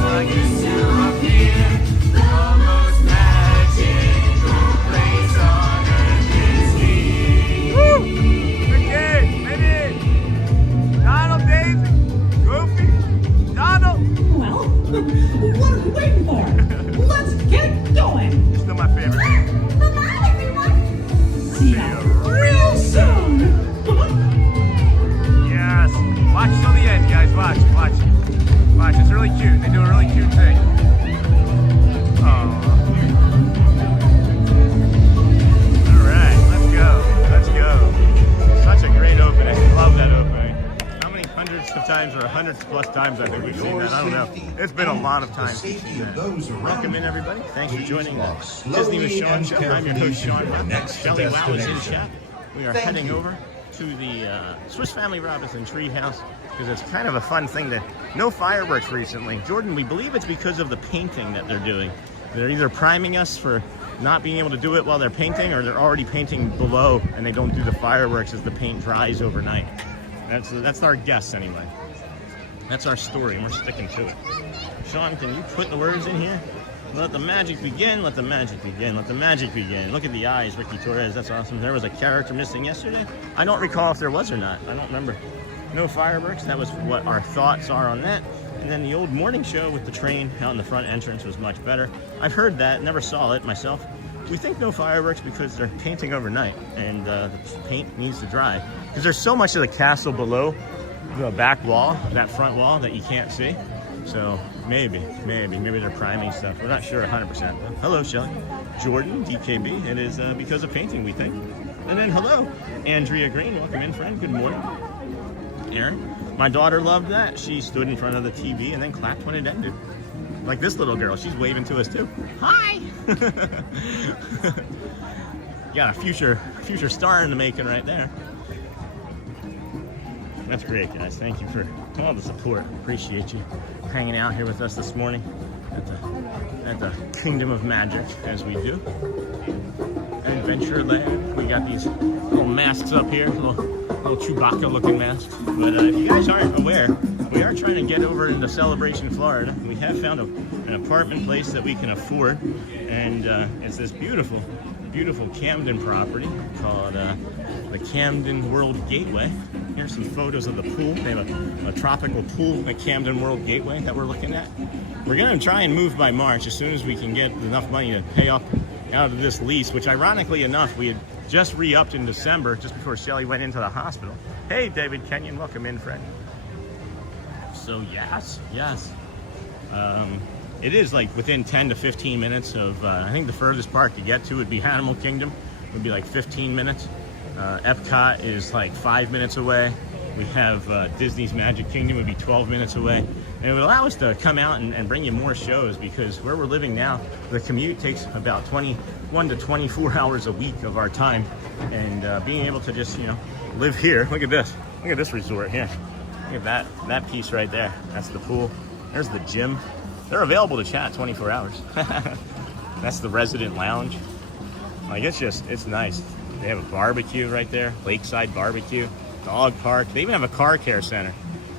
my favorite thing. Bye-bye, everyone. See you real soon. Yes. Watch till the end, guys. Watch. It's really cute. They do a really cute thing. Oh. All right, let's go. Such a great opening. Love that opening. How many hundreds of times or hundreds plus times I think we've seen that? I don't know. It's been a lot of times we've seen that. Welcome in, everybody. Thanks for joining the Disney with Sean show. I'm your host, Sean. Shelly Wow is in chat. We are heading over to the Swiss Family Robinson Treehouse because it's kind of a fun thing that no fireworks recently. Jordan, we believe it's because of the painting that they're doing. They're either priming us for not being able to do it while they're painting, or they're already painting below and they don't do the fireworks as the paint dries overnight. That's our guess anyway. That's our story and we're sticking to it. Sean, can you put the words in here? Let the magic begin, let the magic begin, let the magic begin. Look at the eyes, Ricky Torres, that's awesome. There was a character missing yesterday. I don't recall if there was or not. I don't remember. No fireworks, that was what our thoughts are on that. And then the old morning show with the train out in the front entrance was much better. I've heard that, never saw it myself. We think no fireworks because they're painting overnight and the paint needs to dry. Because there's so much of the castle below the back wall, that front wall, that you can't see. So maybe they're priming stuff. We're not sure 100%. Hello, Shelly. Jordan, DKB. It is because of painting, we think. And then hello, Andrea Green. Welcome in, friend. Good morning. Aaron. My daughter loved that. She stood in front of the TV and then clapped when it ended. Like this little girl. She's waving to us too. Hi! Got a future star in the making right there. That's great, guys. Thank you for all the support. Appreciate you hanging out here with us this morning at the Kingdom of Magic, as we do. Adventureland. We got these little masks up here, little Chewbacca-looking masks. But if you guys aren't aware, we are trying to get over into Celebration, Florida. We have found an apartment place that we can afford, and it's this beautiful Camden property called the Camden World Gateway. Here's some photos of the pool. They have a tropical pool at Camden World Gateway that we're looking at. We're going to try and move by March as soon as we can get enough money to pay up out of this lease, which ironically enough, we had just re-upped in December, just before Shelly went into the hospital. Hey, David Kenyon, welcome in, friend. So yes. It is like within 10 to 15 minutes of, I think the furthest park to get to would be Animal Kingdom. It would be like 15 minutes. Epcot is like 5 minutes away. We have Disney's Magic Kingdom would be 12 minutes away. And it would allow us to come out and bring you more shows, because where we're living now, the commute takes about 21 to 24 hours a week of our time. And being able to just, live here. Look at this resort here. Look at that piece right there. That's the pool. There's the gym. They're available to chat 24 hours. That's the resident lounge. Like, it's nice. They have a barbecue right there, lakeside barbecue, dog park. They even have a car care center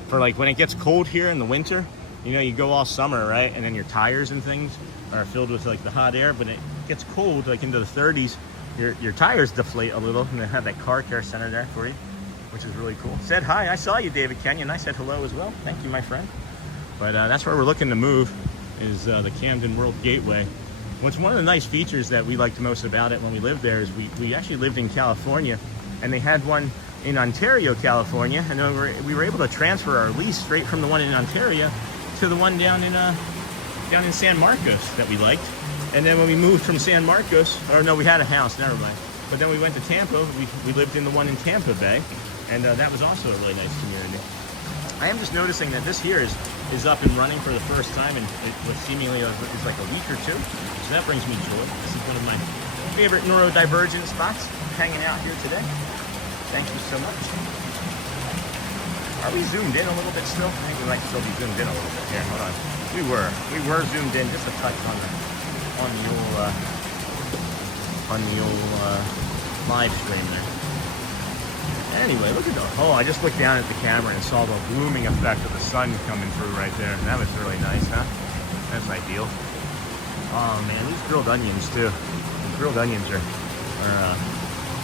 for like when it gets cold here in the winter. You go all summer, right? And then your tires and things are filled with like the hot air, but it gets cold like into the 30s. Your tires deflate a little, and they have that car care center there for you, which is really cool. Said hi. I saw you, David Kenyon. I said hello as well. Thank you, my friend. But that's where we're looking to move, is the Camden World Gateway. What's one of the nice features that we liked most about it when we lived there is we actually lived in California, and they had one in Ontario, California, and then we were able to transfer our lease straight from the one in Ontario to the one down in San Marcos that we liked. And then when we moved from San Marcos, or no, we had a house, never mind. But then we went to Tampa. We lived in the one in Tampa Bay, and that was also a really nice community. I am just noticing that this here is up and running for the first time, and it seemingly it's like a week or two. So that brings me joy. This is one of my favorite neurodivergent spots, hanging out here today. Thank you so much. Are we zoomed in a little bit still? I think we might still be zoomed in a little bit. Here, hold on. We were zoomed in just a touch on the old live stream there. Anyway, look at that. Oh, I just looked down at the camera and saw the blooming effect of the sun coming through right there. That was really nice, huh? That's ideal. Oh man, these grilled onions too. The grilled onions are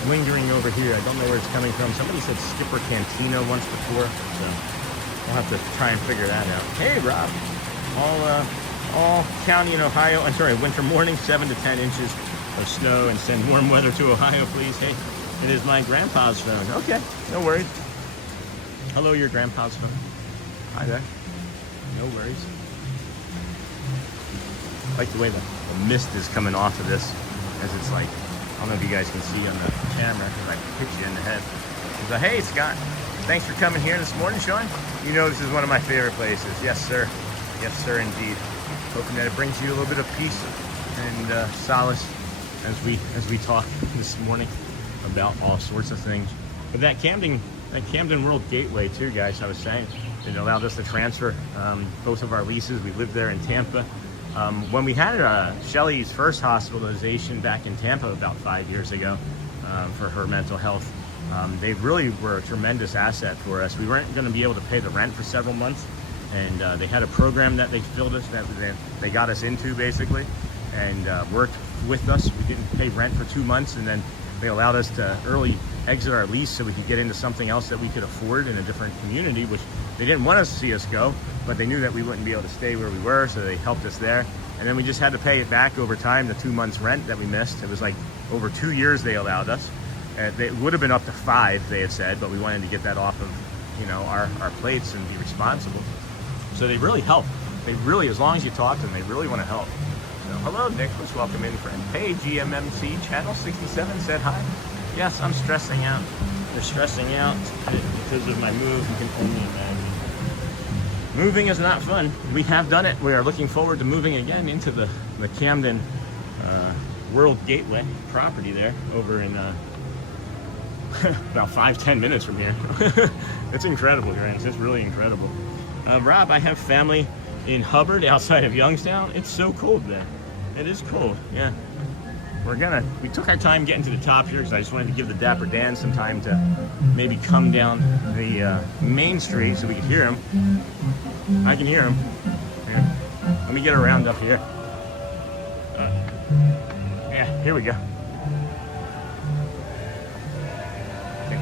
lingering over here. I don't know where it's coming from. Somebody said Skipper Cantina once before, so we'll have to try and figure that out. Hey, Rob. all county in Ohio. I'm sorry, winter morning, 7 to 10 inches of snow, and send warm weather to Ohio, please. Hey, it is my grandpa's phone. Okay, no worries. Hello, your grandpa's phone. Hi there. No worries. I like the way the mist is coming off of this, as it's like, I don't know if you guys can see on the camera, because I hit you in the head. He's like, hey, Scott, thanks for coming here this morning, Sean. You know this is one of my favorite places. Yes, sir. Yes, sir, indeed. Hoping that it brings you a little bit of peace and solace as we talk this morning about all sorts of things. But that Camden World Gateway too, guys, I was saying, it allowed us to transfer both of our leases. We lived there in Tampa. When we had Shelly's first hospitalization back in Tampa about 5 years ago for her mental health, they really were a tremendous asset for us. We weren't going to be able to pay the rent for several months, and they had a program that they filled us, that they got us into basically, and worked with us. We didn't pay rent for 2 months, and then they allowed us to early exit our lease so we could get into something else that we could afford in a different community, which they didn't want us to see us go, but they knew that we wouldn't be able to stay where we were, so they helped us there. And then we just had to pay it back over time, the 2 months rent that we missed. It was like over 2 years they allowed us. It would have been up to 5, they had said, but we wanted to get that off of, you know, our plates and be responsible. So they really help. They really, as long as you talk to them, they really want to help. So hello, Nicholas, welcome in, friend. Hey, GMMC Channel 67 said hi. Yes, I'm stressing out. They're stressing out because of my move. You can only imagine. Moving is not fun. We have done it. We are looking forward to moving again into the Camden World Gateway property there over in about 5-10 minutes from here. It's incredible, friends. It's really incredible. Rob, I have family in Hubbard outside of Youngstown. It's so cold there. It is cold, yeah. We took our time getting to the top here because I just wanted to give the Dapper Dan some time to maybe come down the main street so we could hear him. I can hear him. Here. Let me get around up here. Yeah, here we go. Okay.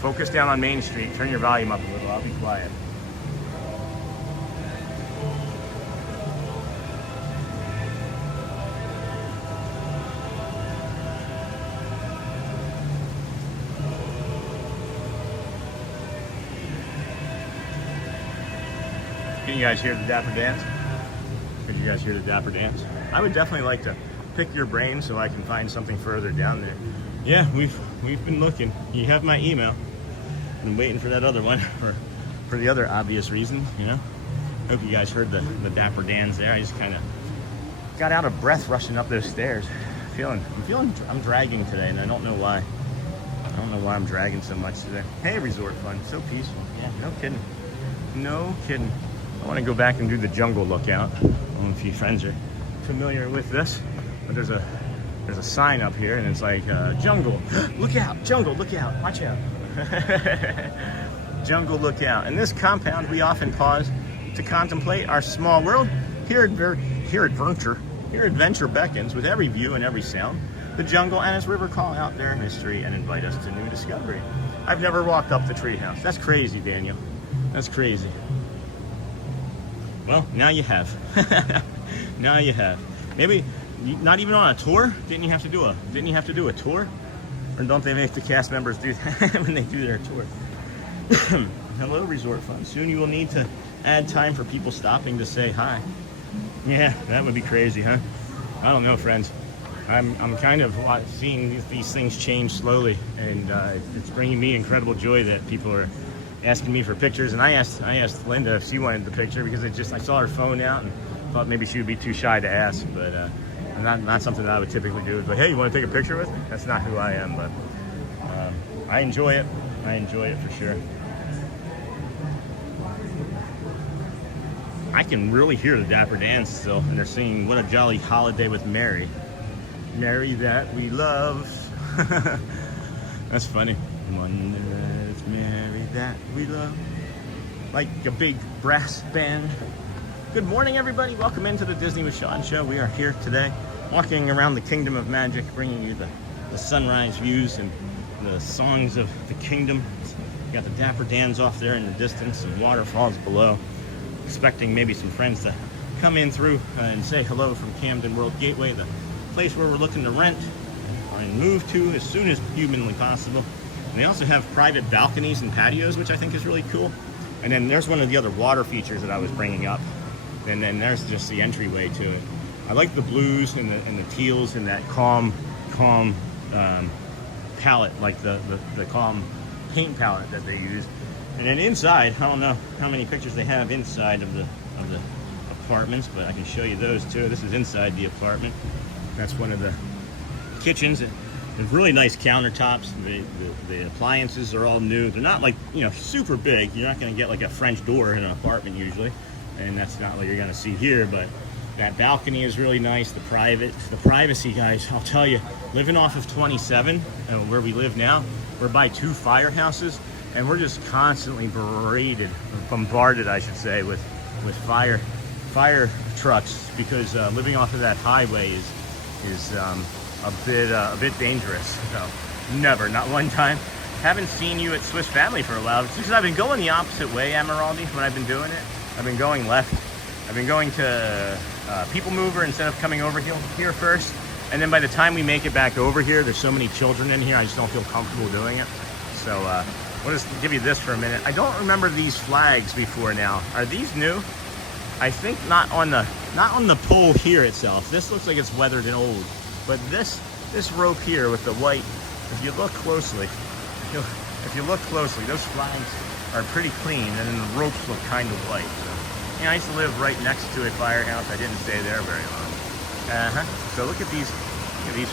Focus down on Main Street. Turn your volume up a little. I'll be quiet. Can you guys hear the Dapper Dance? Could you guys hear the Dapper Dance? I would definitely like to pick your brain so I can find something further down there. Yeah, we've been looking. You have my email. I'm waiting for that other one for the other obvious reason, you know. Hope you guys heard the Dapper Dans there. I just kind of got out of breath rushing up those stairs. I'm dragging today, and I don't know why. I don't know why I'm dragging so much today. Hey, Resort Fun, so peaceful. Yeah, no kidding. No kidding. I want to go back and do the jungle lookout. I don't know if you friends are familiar with this, but there's a sign up here, and it's like jungle, look out, jungle, look out, watch out. Jungle lookout. In this compound, we often pause to contemplate our small world. Here adventure beckons with every view and every sound. The jungle and its river call out their mystery and invite us to new discovery. I've never walked up the treehouse. That's crazy, Daniel. That's crazy. Well, now you have. Now you have. Maybe not even on a tour. Didn't you have to do a tour? Or don't they make the cast members do that when they do their tour? Hello, Resort Fun. Soon you will need to add time for people stopping to say hi. Yeah, that would be crazy, huh? I don't know, friends. I'm kind of seeing these things change slowly, and it's bringing me incredible joy that people are asking me for pictures. And I asked Linda if she wanted the picture because I saw her phone out and thought maybe she would be too shy to ask, but not something that I would typically do. But hey, you want to take a picture with me? That's not who I am, but I enjoy it. I enjoy it for sure. I can really hear the Dapper Dance still, and they're singing "What a Jolly Holiday with Mary, Mary that we love." That's funny. Wonder it's Mary that we love. Like a big brass band. Good morning, everybody. Welcome into the Disney with Sean show. We are here today, walking around the Kingdom of Magic, bringing you the sunrise views and the songs of the kingdom. We got the Dapper Dans off there in the distance, some waterfalls below. Expecting maybe some friends to come in through and say hello from Camden World Gateway, the place where we're looking to rent and move to as soon as humanly possible. And they also have private balconies and patios, which I think is really cool. And then there's one of the other water features that I was bringing up. And then there's just the entryway to it. I like the blues and the teals and that calm palette, like the calm paint palette that they use. And then inside, I don't know how many pictures they have inside of the apartments, but I can show you those too. This is inside the apartment. That's one of the kitchens. There's really nice countertops. The appliances are all new. They're not like, you know, super big. You're not going to get like a French door in an apartment usually, and that's not what you're going to see here. But that balcony is really nice. The privacy, guys. I'll tell you, living off of 27, where we live now, we're by 2 firehouses, and we're just constantly bombarded, I should say, with fire trucks, because living off of that highway is a bit dangerous. So never, not one time. Haven't seen you at Swiss Family for a while. It's because I've been going the opposite way, Emeraldi, when I've been doing it. I've been going left. I've been going to People Mover instead of coming over here first. And then by the time we make it back over here, there's so many children in here, I just don't feel comfortable doing it. So we'll just give you this for a minute. I don't remember these flags before now. Are these new? I think not on the pole here itself. This looks like it's weathered and old. But this rope here with the white, if you look closely, those flags are pretty clean, and then the ropes look kind of white. So, you know, I used to live right next to a firehouse. I didn't stay there very long. So look at these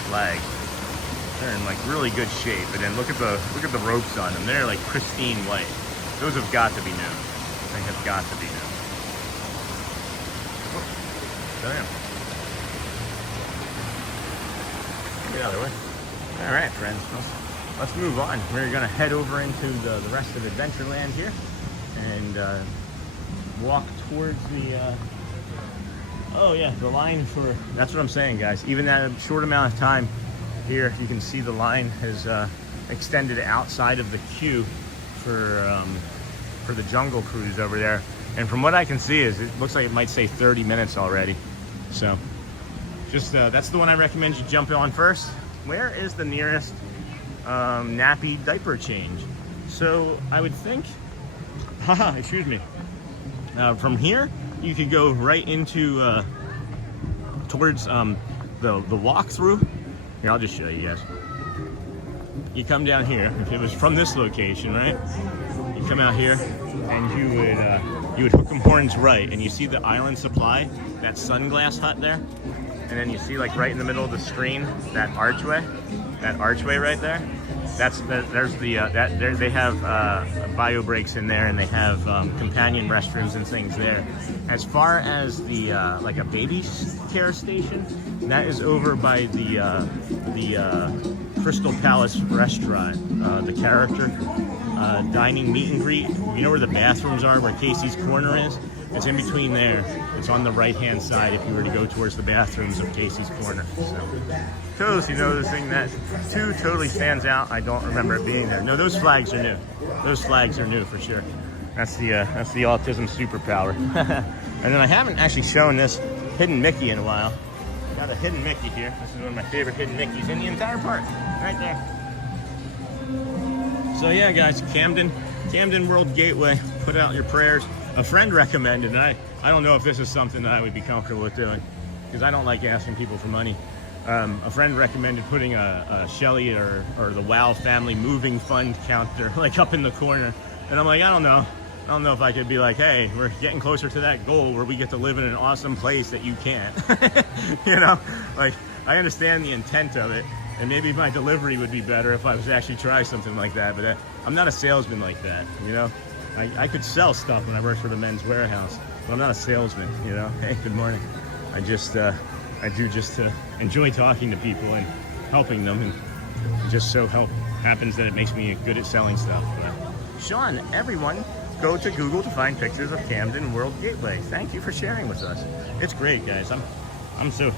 flags. They're in like really good shape, and then look at the ropes on them. They're like pristine white. Those have got to be new. They have got to be new. Damn. Get out of the way. All right, friends. Let's move on. We're gonna head over into the rest of Adventureland here, and walk towards the. Oh yeah, the line for. That's what I'm saying, guys. Even that short amount of time here, you can see the line has extended outside of the queue for the Jungle Cruise over there. And from what I can see, it looks like it might say 30 minutes already. So, just that's the one I recommend you jump on first. Where is the nearest nappy diaper change? So I would think, excuse me. From here, you could go right into towards the walkthrough. Here, I'll just show you guys. You come down here. If it was from this location, right? You come out here, and you would hook 'em horns right, and you see the Island Supply, that sunglass hut there, and then you see like right in the middle of the screen that archway right there. They have bio breaks in there, and they have companion restrooms and things there. As far as the like a baby care station, that is over by the Crystal Palace restaurant, the character dining meet and greet. You know where the bathrooms are, where Casey's Corner is? It's in between there. It's on the right-hand side if you were to go towards the bathrooms of Casey's Corner. So, totally noticing that two totally stands out. I don't remember it being there. No, those flags are new. Those flags are new for sure. That's the Autism superpower. And then I haven't actually shown this hidden Mickey in a while. Got a hidden Mickey here. This is one of my favorite hidden Mickeys in the entire park, right there. So yeah, guys, Camden World Gateway. Put out your prayers. A friend recommended, and I don't know if this is something that I would be comfortable with doing, because I don't like asking people for money. A friend recommended putting a Shelly or the Wow family moving fund counter like up in the corner, and I'm like, I don't know if I could be like, hey, we're getting closer to that goal where we get to live in an awesome place that you can't. You know, like, I understand the intent of it, and maybe my delivery would be better if I was actually try something like that, but I'm not a salesman like that, you know. I could sell stuff when I worked for the Men's Warehouse, but I'm not a salesman, you know. Hey, good morning. I do just to enjoy talking to people and helping them, and it just so happens that it makes me good at selling stuff. But Sean, everyone, go to Google to find pictures of Camden World Gateway. Thank you for sharing with us. It's great, guys. I'm so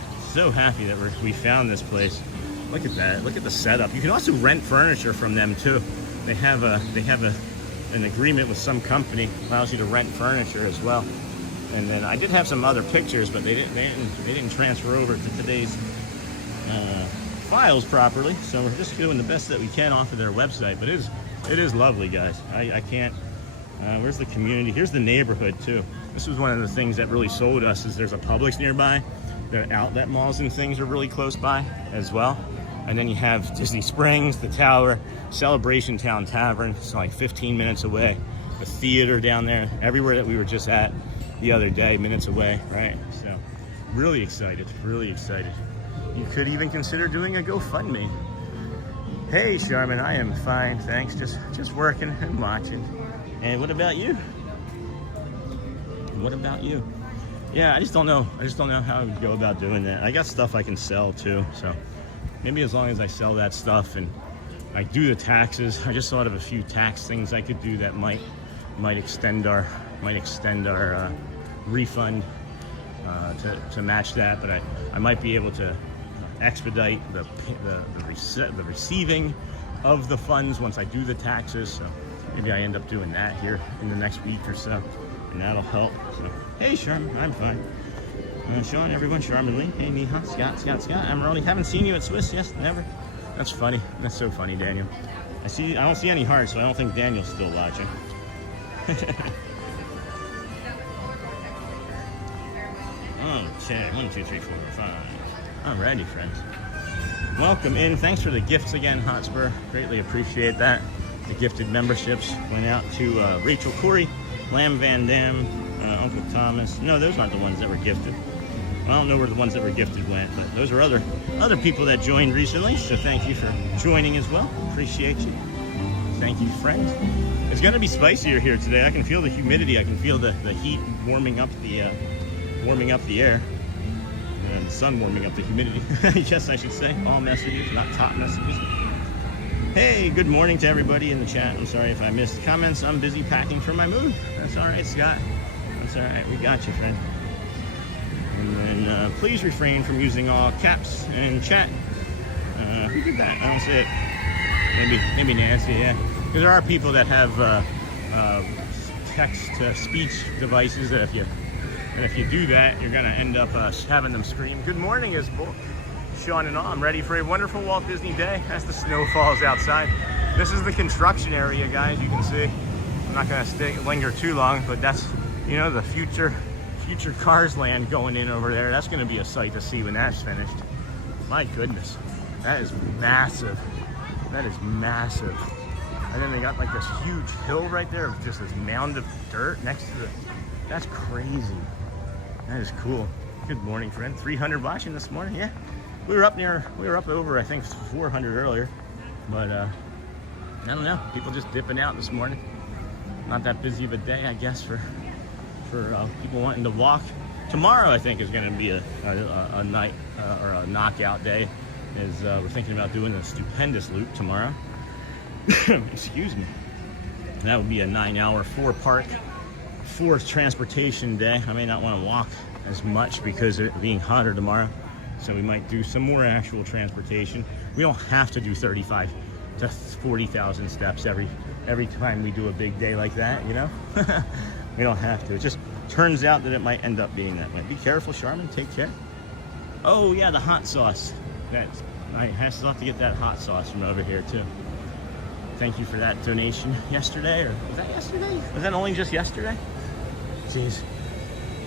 happy that we found this place. Look at that. Look at the setup. You can also rent furniture from them too. They have an agreement with some company, allows you to rent furniture as well. And then I did have some other pictures, but they didn't transfer over to today's files properly. So we're just doing the best that we can off of their website. But it is lovely, guys. I can't. Where's the community? Here's the neighborhood too. This was one of the things that really sold us. Is there's a Publix nearby. The outlet malls and things are really close by as well. And then you have Disney Springs, the Tower, Celebration Town Tavern. It's like 15 minutes away. The theater down there. Everywhere that we were just at the other day, minutes away, right? So really excited, really excited. You could even consider doing a GoFundMe. Hey, Charmin, I am fine, thanks. Just working and watching. And what about you? What about you? Yeah, I just don't know. I just don't know how I would go about doing that. I got stuff I can sell too, so maybe as long as I sell that stuff and I do the taxes. I just thought of a few tax things I could do that might extend our refund to match that. But I might be able to expedite the receiving of the funds once I do the taxes. So maybe I end up doing that here in the next week or so, and that'll help. So hey, Sherman, I'm fine. Sean, everyone, Charmin Lee. Hey, Neha, Scott. Emerald, haven't seen you at Swiss, yes, never. That's funny. That's so funny, Daniel. I don't see any hearts, so I don't think Daniel's still watching. Okay, 1, 2, 3, 4, 5. Alrighty, friends. Welcome in. Thanks for the gifts again, Hotspur. Greatly appreciate that. The gifted memberships went out to Rachel Corey, Lamb Van Dam, Uncle Thomas. No, those aren't the ones that were gifted. I don't know where the ones that were gifted went, but those are other people that joined recently. So thank you for joining as well. Appreciate you. Thank you, friends. It's going to be spicier here today. I can feel the humidity. I can feel the heat warming up the air. And the sun warming up the humidity. Yes, I should say. All messages, not top messages. Hey, good morning to everybody in the chat. I'm sorry if I missed comments. I'm busy packing for my move. That's all right, Scott. That's all right. We got you, friend. And then please refrain from using all caps in chat. Who did that? I don't see it. Maybe Nancy, yeah. Because there are people that have text-to-speech devices that if you do that, you're gonna end up having them scream. Good morning, Isabel. Sean and all. I'm ready for a wonderful Walt Disney day as the snow falls outside. This is the construction area, guys. You can see. I'm not gonna linger too long, but that's the future Cars Land going in over there. That's gonna be a sight to see when that's finished. My goodness, that is massive. That is massive. And then they got like this huge hill right there of just this mound of dirt next to it. That's crazy. That is cool. Good morning, friend. 300 watching this morning. Yeah, we were up over, I think, 400 earlier. But I don't know. People just dipping out this morning. Not that busy of a day, I guess, for people wanting to walk. Tomorrow, I think, is going to be a night or a knockout day. We're thinking about doing a stupendous loop tomorrow. Excuse me. That would be a 9-hour, 4-park, 4 transportation day. I may not want to walk as much because of it being hotter tomorrow. So we might do some more actual transportation. We don't have to do 35 to 40,000 steps every time we do a big day like that, We don't have to. It just turns out that it might end up being that way. Be careful, Charmin. Take care. Oh, yeah, the hot sauce. I still have to get that hot sauce from over here, too. Thank you for that donation yesterday, or was that yesterday? Was that only just yesterday? Jeez.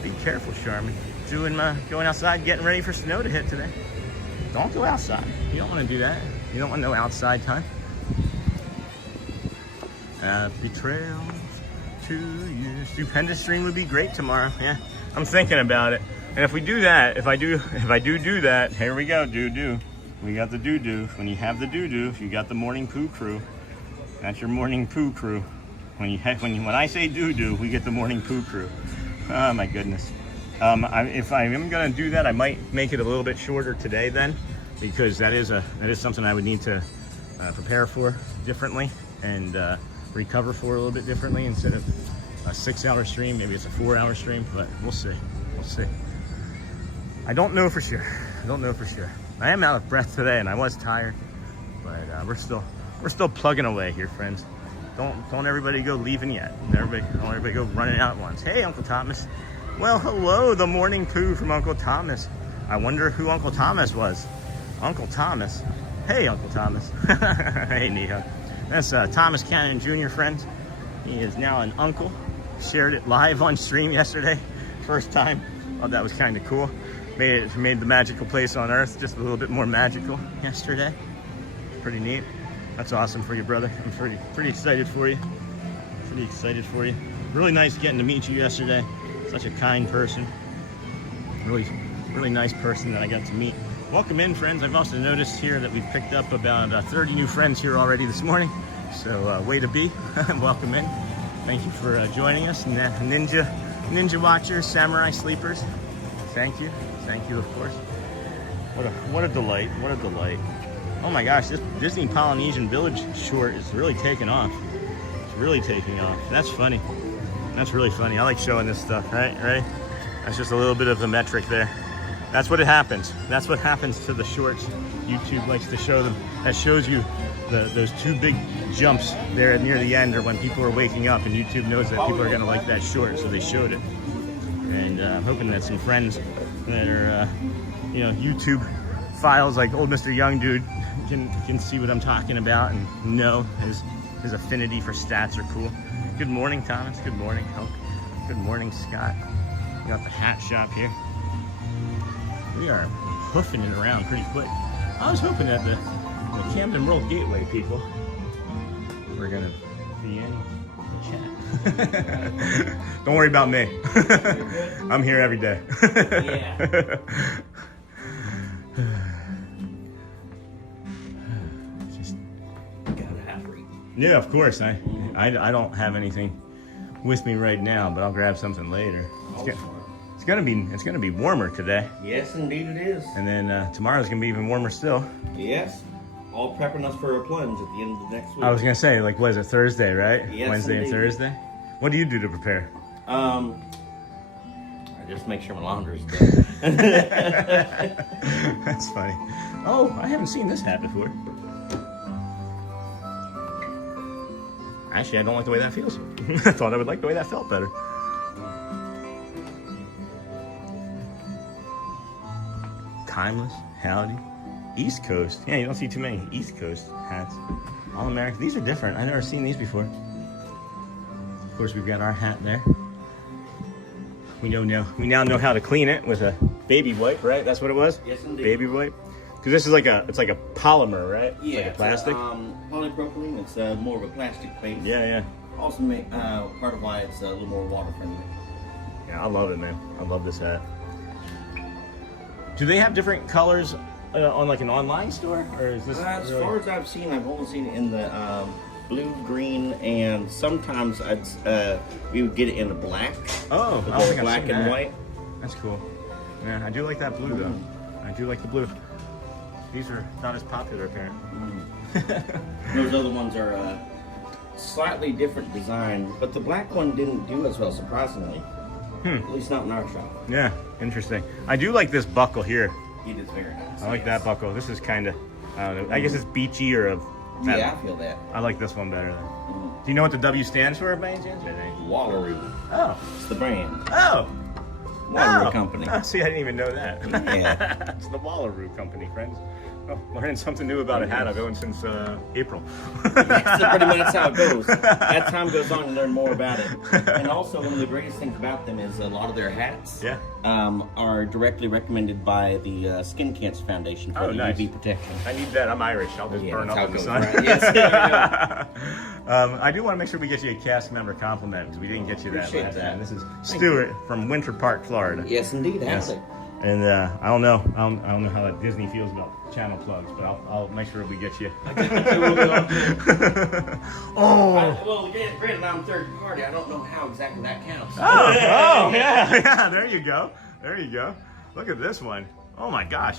Be careful, Charmin. Going outside, getting ready for snow to hit today. Don't go outside. You don't want to do that. You don't want no outside time. Happy trails to you. Stupendous stream would be great tomorrow. Yeah, I'm thinking about it. And if we do that, if I do that, here we go, do. We got the do. When you have the do, you got the morning poo crew. That's your morning poo crew. When I say do, we get the morning poo crew. Oh my goodness. If I am gonna do that, I might make it a little bit shorter today then, because that is something I would need to prepare for differently and recover for a little bit differently. Instead of a 6-hour stream, maybe it's a 4-hour stream, but we'll see. I don't know for sure. I am out of breath today, and I was tired, but we're still plugging away here, friends. Don't everybody go leaving yet. Don't everybody go running out at once. Hey, Uncle Thomas. Well, hello, the morning poo from Uncle Thomas. I wonder who Uncle Thomas was. Uncle Thomas. Hey, Uncle Thomas. Hey, Neha. That's Thomas Cannon Jr., friends. He is now an uncle. Shared it live on stream yesterday. First time. Oh, that was kind of cool. Made the magical place on Earth just a little bit more magical yesterday. Pretty neat. That's awesome for you, brother. I'm pretty excited for you. Pretty excited for you. Really nice getting to meet you yesterday. Such a kind person. Really nice person that I got to meet. Welcome in, friends. I've also noticed here that we've picked up about 30 new friends here already this morning. So way to be. Welcome in. Thank you for joining us. Ninja watchers, samurai sleepers. Thank you, of course. What a delight, what a delight. Oh my gosh, this Disney Polynesian Village short is really taking off. It's really taking off. That's funny. That's really funny. I like showing this stuff, right? Ready? That's just a little bit of the metric there. That's what it happens. That's what happens to the shorts. YouTube likes to show them. That shows you those two big jumps there near the end, or when people are waking up, and YouTube knows that people are gonna like that short, so they showed it. And I'm hoping that some friends that are, YouTube files like old Mr. Young Dude can see what I'm talking about and know his affinity for stats are cool. Good morning, Thomas. Good morning, Hulk. Good morning, Scott. We got the hat shop here. We are hoofing it around pretty quick. I was hoping that the Camden World Gateway people were gonna be in the chat. Don't worry about me. I'm here every day. Yeah. Just Gotta have read. yeah, of course. I don't have anything with me right now, but I'll grab something later. It's gonna be warmer today, Yes, indeed it is. and then tomorrow's gonna be even warmer still. Yes. All prepping us for a plunge at the end of the next week. I was gonna say, like, what is it, Thursday, right? Yes, Wednesday and indeed. Thursday. What do you do to prepare? I just make sure my laundry's done. That's funny. Oh, I haven't seen this hat before. Actually, I don't like the way that feels. I thought I would like the way that felt better. Timeless, howdy. East Coast. Yeah, you don't see too many East Coast hats. All American. These are different. I've never seen these before. Of course, we've got our hat there. We now know how to clean it with a baby wipe, right? That's what it was? Yes, indeed. Baby wipe. Because this is it's like a polymer, right? Yeah, Like a plastic. Polypropylene. It's more of a plastic base. Yeah. Also, part of why it's a little more water friendly. Yeah, I love it, man. I love this hat. Do they have different colors on like an online store, or is this? As really... far as I've seen, I've only seen it in the blue, green, and sometimes we would get it in the black. Oh, With I don't the think I've black seen and that. white. That's cool. Yeah, I do like that blue though. I do like the blue. These are not as popular apparently. Those other ones are slightly different design, but the black one didn't do as well, surprisingly. At least not in our shop. Yeah, interesting. I do like this buckle here. It is very nice. I like that buckle. This is kind of, I don't know. I guess it's beachy or a. Yeah, I feel that. I like this one better. Though. Do you know what the W stands for, by any chance? Wallaroo. Oh. It's the brand. Oh. Wallaroo Oh. Company. Oh, see, I didn't even know that. Yeah. It's the Wallaroo Company, friends. Oh, learning something new about a hat I've owned since April. That's pretty much how it goes. As time goes on, you learn more about it. And also, one of the greatest things about them is a lot of their hats are directly recommended by the Skin Cancer Foundation for nice. UV protection. I need that. I'm Irish. I'll just burn that's up how in it the goes, sun. right? Yes, there we go. I do want to make sure we get you a cast member compliment because we didn't get you that Appreciate last that. time. This is Stuart from Winter Park, Florida. Yes, indeed. Yes. Have it. And I don't know how Disney feels about channel plugs, but I'll make sure we get you. Oh. Well, granted, I'm third party. I don't know how exactly that counts. Yeah. There you go. Look at this one. Oh my gosh,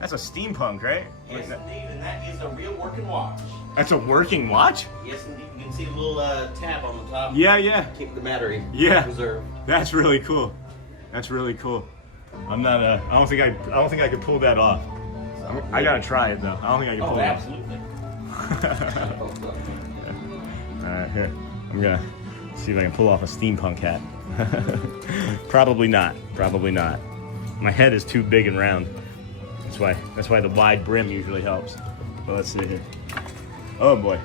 that's a steampunk, right? Yes, indeed, and that is a real working watch. That's a working watch. Yes, indeed. You can see a little tab on the top. Yeah. Keep the battery. Yeah. Reserved. That's really cool. I'm not. I don't think I could pull that off. I gotta try it though. I don't think I can pull Oh, it absolutely. off. All right, here. I'm gonna see if I can pull off a steampunk hat. Probably not. Probably not. My head is too big and round. That's why the wide brim usually helps. But let's see here. Oh boy.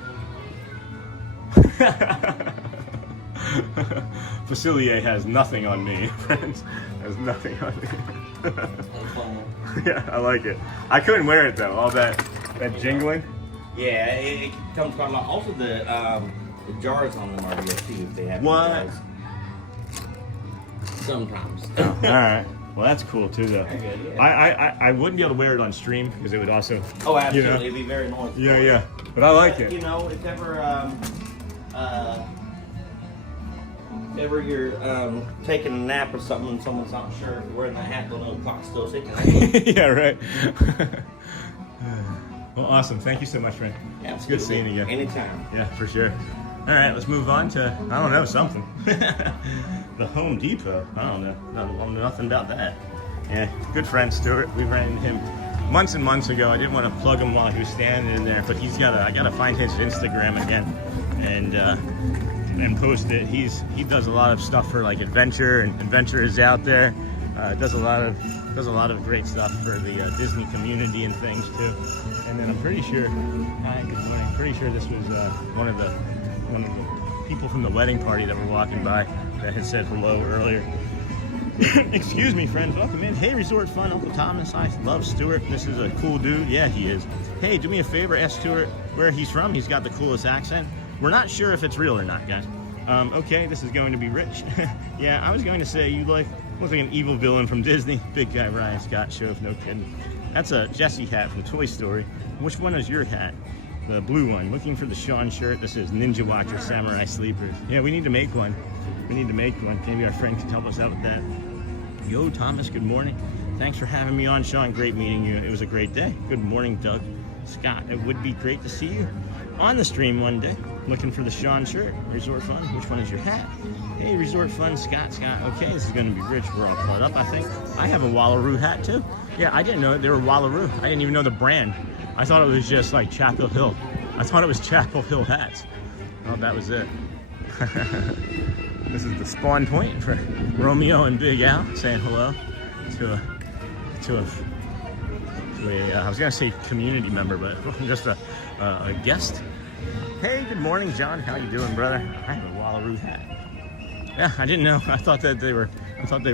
Facilier has nothing on me, friends. Has nothing on me. Yeah, I like it. I couldn't wear it though. All that jingling. Yeah, it comes quite a lot. Also, the jars on them are good too. If they have What? jars. Sometimes. Oh, all right. Well, that's cool too, though. Good, yeah. I wouldn't be able to wear it on stream because it would also. Oh, absolutely. You know, It'd be very noisy. yeah, yeah. But I like it. You know, if ever you're taking a nap or something and someone's not sure if you're wearing the hat, they'll know the clock's still ticking. Yeah, right. Well, awesome. Thank you so much, friend. Yeah, It's good seeing you again. Anytime. Yeah, for sure. All right, let's move on to, I don't know, something. The Home Depot. I don't know. Nothing about that. Yeah, good friend Stuart. We ran into him months and months ago. I didn't want to plug him while he was standing in there, but I gotta find his Instagram again and post it. He does a lot of stuff for like Adventure, and Adventure is out there. Does a lot of great stuff for the Disney community and things too. And then I'm pretty sure, hi, good morning. I'm pretty sure this was one of the people from the wedding party that were walking by that had said hello earlier. Excuse me, friends. Welcome in. Hey, Resort Fun, Uncle Thomas. I love Stuart. This is a cool dude. Yeah, he is. Hey, do me a favor. Ask Stuart where he's from. He's got the coolest accent. We're not sure if it's real or not, guys. Okay, this is going to be Rich. Yeah, I was going to say you look like an evil villain from Disney. Big guy Ryan Scott show, if no kidding. That's a Jessie hat from Toy Story. Which one is your hat? The blue one. Looking for the Sean shirt. This is Ninja Watcher Samurai Sleepers. Yeah, we need to make one. We need to make one. Maybe our friend can help us out with that. Yo, Thomas, good morning. Thanks for having me on, Sean. Great meeting you. It was a great day. Good morning, Doug. Scott, it would be great to see you on the stream one day. Looking for the Sean shirt. Resort Fun. Which one is your hat? Hey, Resort Fun, Scott. Okay, this is going to be Rich. We're all caught up, I think. I have a Wallaroo hat, too. Yeah, I didn't know they were Wallaroo. I didn't even know the brand. I thought it was just like Chapel Hill. I thought it was Chapel Hill hats. Oh, that was it. This is the spawn point for Romeo and Big Al saying hello to a I was gonna say community member, but just a guest. Hey, good morning, John. How you doing, brother? I have a Wallaroo hat. Yeah, I didn't know. I thought they were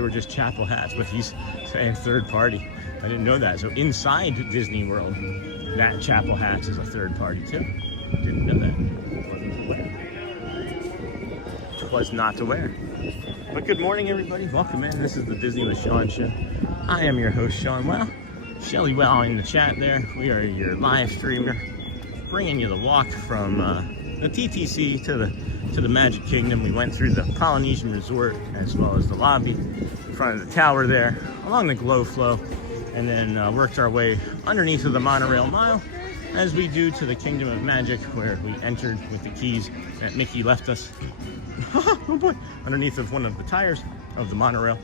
just Chapel hats, but he's saying third party. I didn't know that. So inside Disney World, that Chapel hats is a third party too. Didn't know that. Was not to wear. But good morning, everybody. Welcome in. This is the Disney with Sean show. I am your host, Sean Wow. Shelly Wow in the chat there. We are your live streamer, bringing you the walk from the TTC to the Magic Kingdom. We went through the Polynesian Resort as well as the lobby, in front of the tower there, along the Glow Flow, and then worked our way underneath of the monorail mile, as we do to the Kingdom of Magic, where we entered with the keys that Mickey left us. Oh boy, underneath of one of the tires of the monorail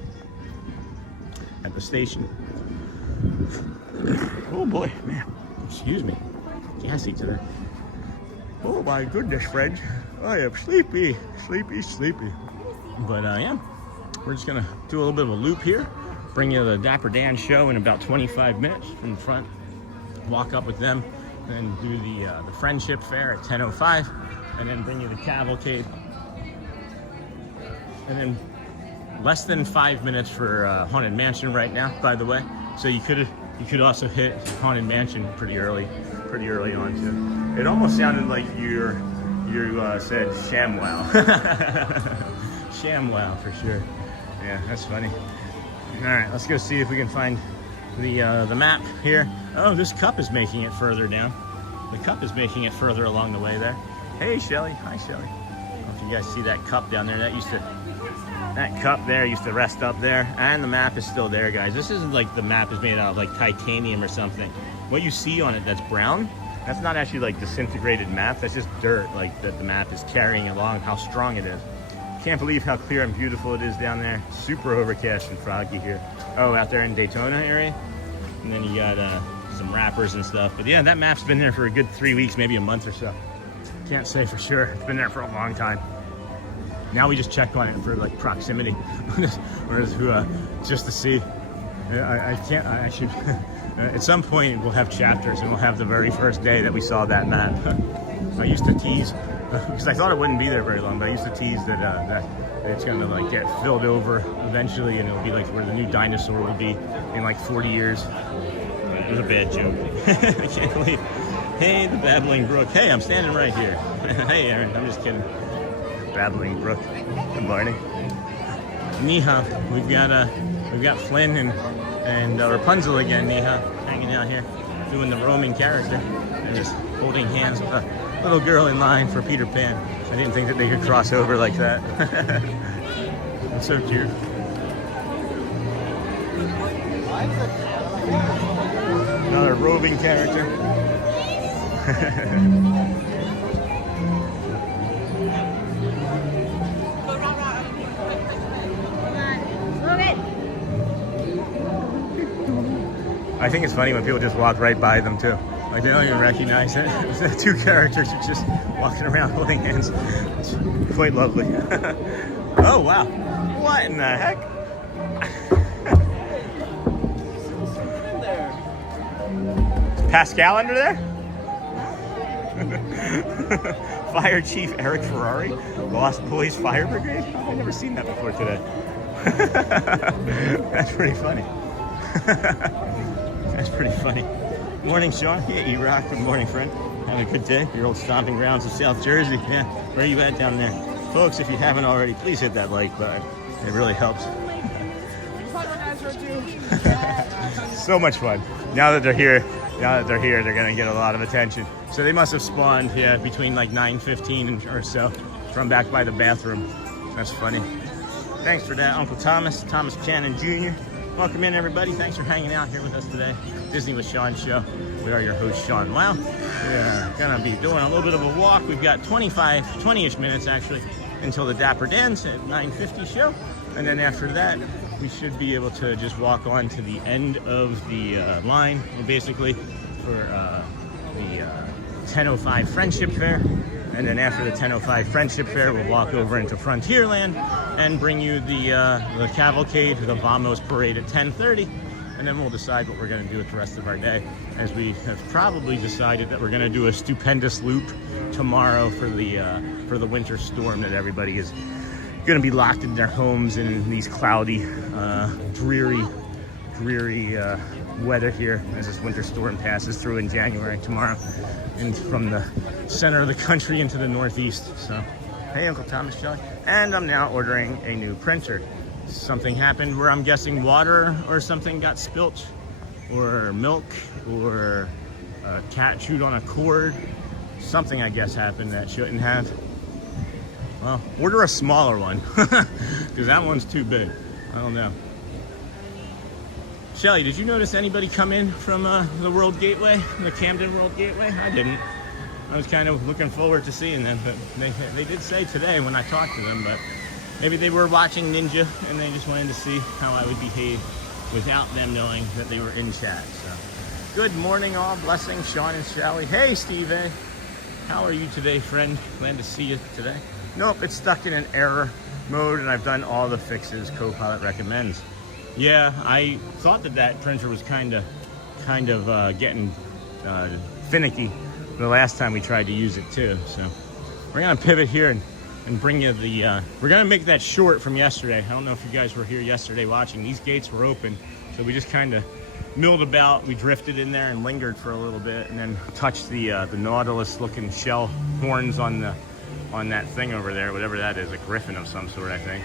at the station. Oh boy, man, excuse me, gassy today. Oh my goodness, friends, I am sleepy. But yeah, we're just gonna do a little bit of a loop here, bring you the Dapper Dan show in about 25 minutes from the front, walk up with them, and do the friendship fair at 10:05, and then bring you the Cavalcade. And then less than 5 minutes for Haunted Mansion right now, by the way. So you could also hit Haunted Mansion pretty early on too. It almost sounded like you said ShamWow. ShamWow for sure. Yeah, that's funny. All right, let's go see if we can find the map here. Oh, this cup is making it further down. The cup is making it further along the way there. Hey, Shelly. Hi, Shelly. I don't know if you guys see that cup down there. That cup there used to rest up there, and the map is still there, guys. This isn't like the map is made out of like titanium or something. What you see on it that's brown, that's not actually like disintegrated map. That's just dirt, like that the map is carrying along, how strong it is. Can't believe how clear and beautiful it is down there. Super overcast and foggy here. Oh, out there in Daytona area. And then you got some wrappers and stuff. But yeah, that map's been there for a good 3 weeks, maybe a month or so. Can't say for sure. It's been there for a long time. Now we just check on it for like proximity, just to see. I should, at some point we'll have chapters and we'll have the very first day that we saw that map. I used to tease, because I thought it wouldn't be there very long, but I used to tease that it's gonna like get filled over eventually and it'll be like where the new dinosaur will be in like 40 years. It was a bad joke. I can't believe. Hey, the babbling brook. Hey, I'm standing right here. Hey, Aaron, I'm just kidding. Babbling brook. Good morning. Niha, we've got Flynn and Rapunzel again. Niha hanging out here, doing the roaming character and just holding hands with a little girl in line for Peter Pan. I didn't think that they could cross over like that. It's so cute. Another roving character. I think it's funny when people just walk right by them too. Like they don't even recognize it. The two characters are just walking around holding hands. It's quite lovely. Oh wow. What in the heck? Pascal under there? Fire Chief Eric Ferrari, Lost Boys Fire Brigade? Oh, I've never seen that before today. That's pretty funny. That's pretty funny. Morning, Sean. Yeah, E-Rock. Good morning, friend. Having a good day. Your old stomping grounds of South Jersey. Yeah, where are you at down there? Folks, if you haven't already, please hit that like button. It really helps. So much fun. Now that they're here, they're gonna get a lot of attention. So they must have spawned, yeah, between like 9:15 or so from back by the bathroom. That's funny. Thanks for that, Uncle Thomas Cannon Jr. Welcome in, everybody. Thanks for hanging out here with us today. Disney with Sean show. We are your host, Sean Wow. We're gonna be doing a little bit of a walk. We've got 20-ish minutes actually until the Dapper dance at 9:50 show, and then after that we should be able to just walk on to the end of the line, basically, for the 10:05 Friendship Fair. And then after the 10:05 Friendship Fair, we'll walk over into Frontierland and bring you the Cavalcade, the Vamos Parade at 10:30. And then we'll decide what we're going to do with the rest of our day, as we have probably decided that we're going to do a stupendous loop tomorrow for the winter storm that everybody is going to be locked in their homes in these cloudy, dreary weather here as this winter storm passes through in January tomorrow, and from the center of the country into the northeast. So, hey, Uncle Thomas Jelly. And I'm now ordering a new printer. Something happened where I'm guessing water or something got spilt, or milk, or a cat chewed on a cord. Something, I guess, happened that shouldn't have. Well, order a smaller one, because that one's too big. I don't know. Shelly, did you notice anybody come in from the World Gateway, the Camden World Gateway? I didn't. I was kind of looking forward to seeing them, but they did say today when I talked to them, but maybe they were watching Ninja and they just wanted to see how I would behave without them knowing that they were in chat. So, good morning, all. Blessings, Sean and Shelly. Hey, Steve A. How are you today, friend? Glad to see you today. Nope, it's stuck in an error mode, and I've done all the fixes Copilot recommends. Yeah, I thought that printer was kind of getting finicky the last time we tried to use it too. So we're gonna pivot here and bring you the. We're gonna make that short from yesterday. I don't know if you guys were here yesterday watching. These gates were open, so we just kind of milled about. We drifted in there and lingered for a little bit, and then touched the Nautilus-looking shell horns on that thing over there, whatever that is, a griffin of some sort, I think.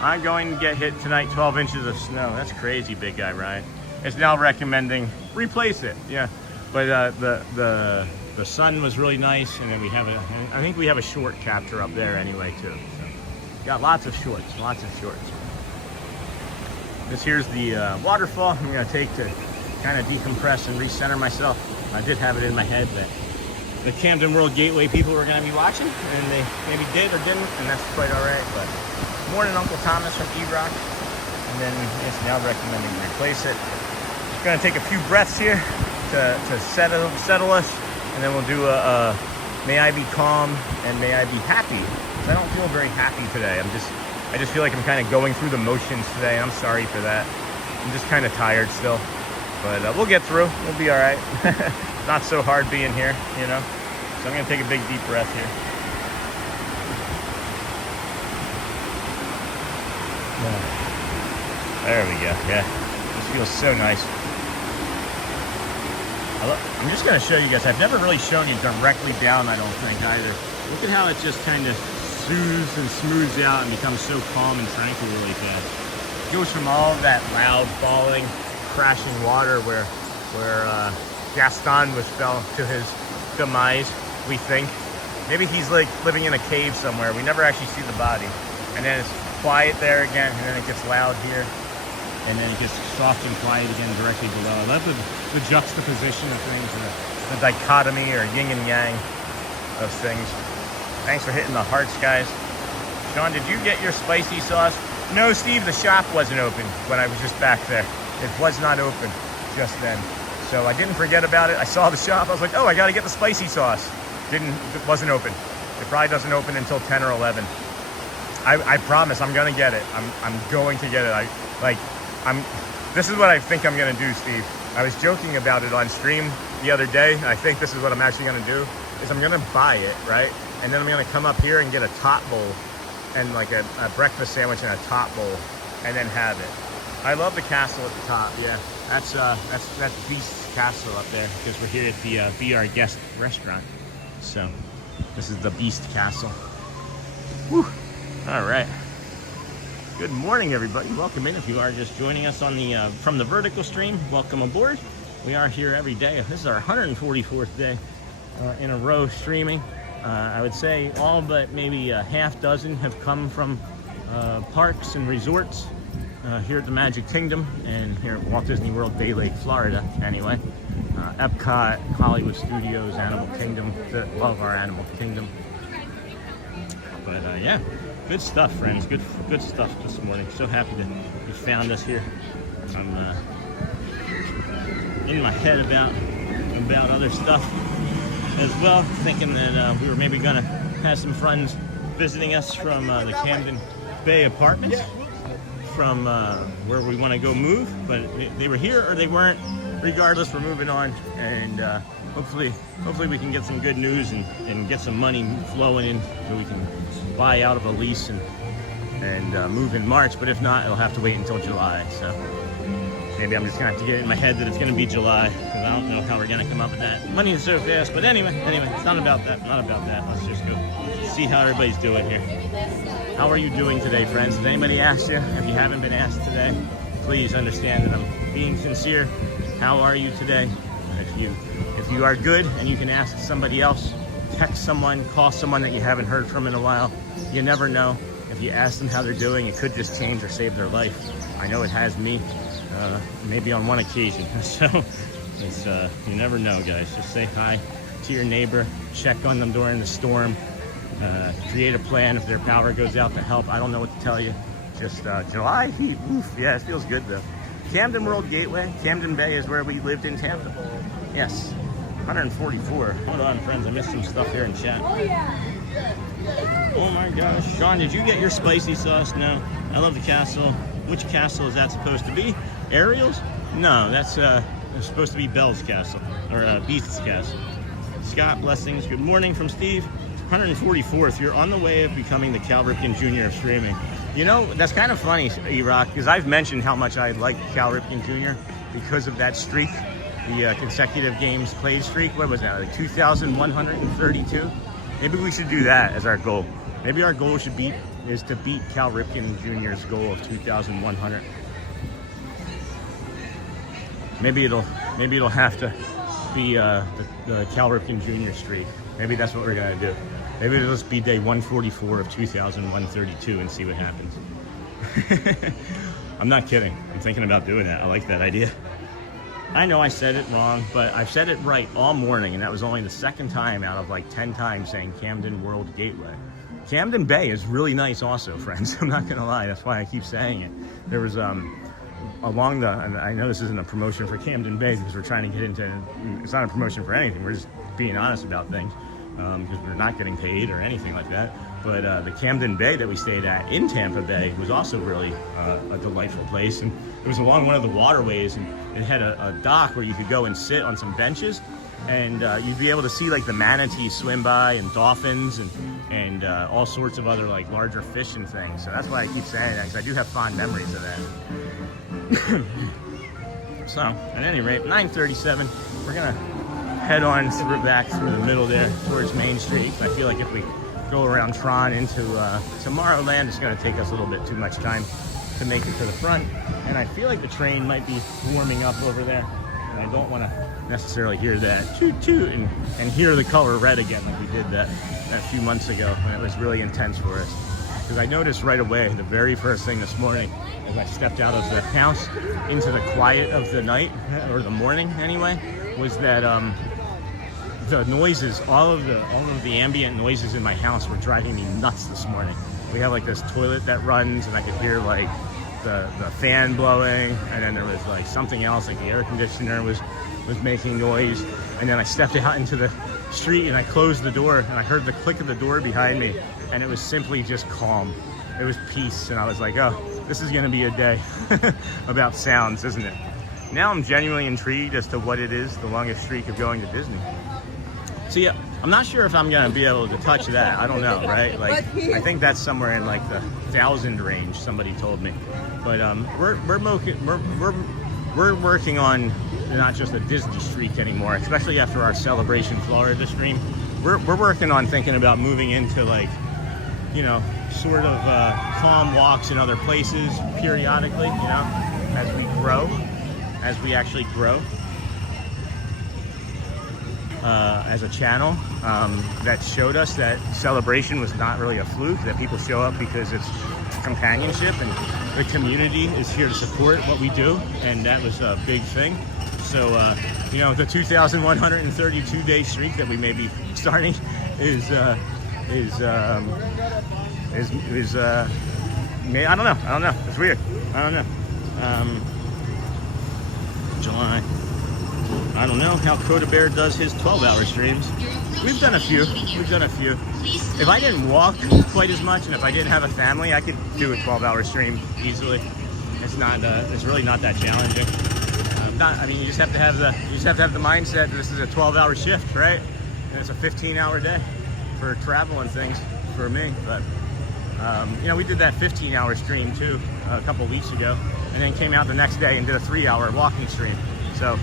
I'm going to get hit tonight, 12 inches of snow. That's crazy, big guy, Ryan. It's now recommending replace it, yeah. But the sun was really nice, and then I think we have a short capture up there anyway, too. So, got lots of shorts. This here's the waterfall I'm gonna take to kind of decompress and recenter myself. I did have it in my head that the Camden World Gateway people were going to be watching, and they maybe did or didn't, and that's quite all right. But morning, Uncle Thomas from E-Rock, and then it's now recommending to replace it. Just going to take a few breaths here to settle us, and then we'll do a may I be calm and may I be happy. I don't feel very happy today. I just feel like I'm kind of going through the motions today, and I'm sorry for that. I'm just kind of tired still, but we'll get through. We'll be all right. Not so hard being here, you know. So I'm gonna take a big deep breath here. There we go. Yeah, this feels so nice. I'm just gonna show you guys. I've never really shown you directly down, I don't think either. Look at how it just kind of soothes and smooths out and becomes so calm and tranquil really fast. It goes from all of that loud falling, crashing water where Gaston fell to his demise, we think. Maybe he's like living in a cave somewhere. We never actually see the body. And then it's quiet there again, and then it gets loud here. And then it gets soft and quiet again directly below. I love the juxtaposition of things and the dichotomy or yin and yang of things. Thanks for hitting the hearts, guys. Sean, did you get your spicy sauce? No, Steve, the shop wasn't open when I was just back there. It was not open just then. So I didn't forget about it. I saw the shop. I was like, oh, I got to get the spicy sauce. It wasn't open. It probably doesn't open until 10 or 11. I promise I'm going to get it. I'm going to get it. This is what I think I'm going to do, Steve. I was joking about it on stream the other day. I think this is what I'm actually going to do, is I'm going to buy it, right? And then I'm going to come up here and get a top bowl and like a breakfast sandwich and a top bowl and then have it. I love the castle at the top, yeah. That's Beast's Castle up there because we're here at the Be Our Guest restaurant. So this is the Beast Castle. Whew. All right. Good morning, everybody. Welcome in. If you are just joining us on the from the vertical stream, welcome aboard. We are here every day. This is our 144th day in a row streaming. I would say all but maybe a half dozen have come from parks and resorts here at the Magic Kingdom and here at Walt Disney World, Bay Lake, Florida. Anyway, Epcot, Hollywood Studios, Animal Kingdom. Love our Animal Kingdom. But yeah. Good stuff, friends. Good stuff this morning. So happy that you found us here. I'm in my head about other stuff as well, thinking that we were maybe gonna have some friends visiting us from the Camden Bay apartments, from where we want to go move, but they were here or they weren't. Regardless, we're moving on, and hopefully we can get some good news and get some money flowing in so we can buy out of a lease and move in March. But if not, it'll have to wait until July. So maybe I'm just gonna have to get it in my head that it's gonna be July, because I don't know how we're gonna come up with that money is so fast. But anyway, it's not about that. Let's just go see how everybody's doing here. How are you doing today, friends? Has anybody asked you? If you haven't been asked today, please understand that I'm being sincere. How are you today? If you are good and you can ask somebody else, text someone, call someone that you haven't heard from in a while. You never know. If you ask them how they're doing, it could just change or save their life. I know it has me, maybe on one occasion. So it's, you never know, guys. Just say hi to your neighbor, check on them during the storm, create a plan if their power goes out to help. I don't know what to tell you. Just July heat, oof, yeah, it feels good though. Camden World Gateway, Camden Bay is where we lived in Tampa. Yes, 144. Hold on, friends, I missed some stuff here in chat. Oh yeah. Oh my gosh, Sean, did you get your spicy sauce? No. I love the castle. Which castle is that supposed to be? Ariel's? No, that's supposed to be Belle's castle, or Beast's castle. Scott, blessings. Good morning from Steve. 144th. You're on the way of becoming the Cal Ripken Jr. of streaming. You know, that's kind of funny, E-Rock, because I've mentioned how much I like Cal Ripken Jr. because of that streak, the consecutive games played streak. What was that, like 2,132? Maybe we should do that as our goal. Maybe our goal is to beat Cal Ripken Jr.'s goal of 2,100. Maybe it'll have to be the Cal Ripken Jr. streak. Maybe that's what we're gonna do. Maybe it'll just be day 144 of 2,132 and see what happens. I'm not kidding. I'm thinking about doing that. I like that idea. I know I said it wrong, but I've said it right all morning, and that was only the second time out of like 10 times saying Camden World Gateway. Camden Bay is really nice also, friends. I'm not gonna lie, that's why I keep saying it. There was along the, and I know this isn't a promotion for Camden Bay because we're trying to get into, it's not a promotion for anything, we're just being honest about things. because we're not getting paid or anything like that. But the Camden Bay that we stayed at in Tampa Bay was also really a delightful place, and it was along one of the waterways, and it had a dock where you could go and sit on some benches, and you'd be able to see like the manatees swim by, and dolphins, and all sorts of other like larger fish and things. So that's why I keep saying that, because I do have fond memories of that. So at any rate, 9:37, we're gonna head on back through the middle there towards Main Street. I feel like if we go around Tron into Tomorrowland, it's going to take us a little bit too much time to make it to the front. And I feel like the train might be warming up over there, and I don't want to necessarily hear that toot toot and hear the color red again like we did that few months ago when it was really intense for us. Because I noticed right away, the very first thing this morning, as I stepped out of the house into the quiet of the night, or the morning anyway, was that the noises, all of the ambient noises in my house were driving me nuts this morning. We have like this toilet that runs, and I could hear like the fan blowing, and then there was like something else, like the air conditioner was making noise. And then I stepped out into the street and I closed the door, and I heard the click of the door behind me, and it was simply just calm. It was peace, and I was like, oh, this is gonna be a day about sounds, isn't it? Now I'm genuinely intrigued as to what it is, the longest streak of going to Disney. See, I'm not sure if I'm gonna be able to touch that. I don't know, right? Like, I think that's somewhere in like the 1,000 range. Somebody told me, but we're working on not just a Disney streak anymore, especially after our Celebration Florida stream. We're working on thinking about moving into like, you know, sort of calm walks in other places periodically. You know, as we grow, as we actually grow. As a channel that showed us that Celebration was not really a fluke, that people show up because it's companionship and the community is here to support what we do, and that was a big thing. So you know, the 2,132 day streak that we may be starting is I don't know, it's weird, I don't know. July. I don't know how Coda Bear does his 12-hour streams. We've done a few. If I didn't walk quite as much, and if I didn't have a family, I could do a 12-hour stream easily. It's not. It's really not that challenging. I mean, you just have to have the mindset that this is a 12-hour shift, right? And it's a 15-hour day for travel and things for me. But you know, we did that 15-hour stream too a couple weeks ago, and then came out the next day and did a 3-hour walking stream. So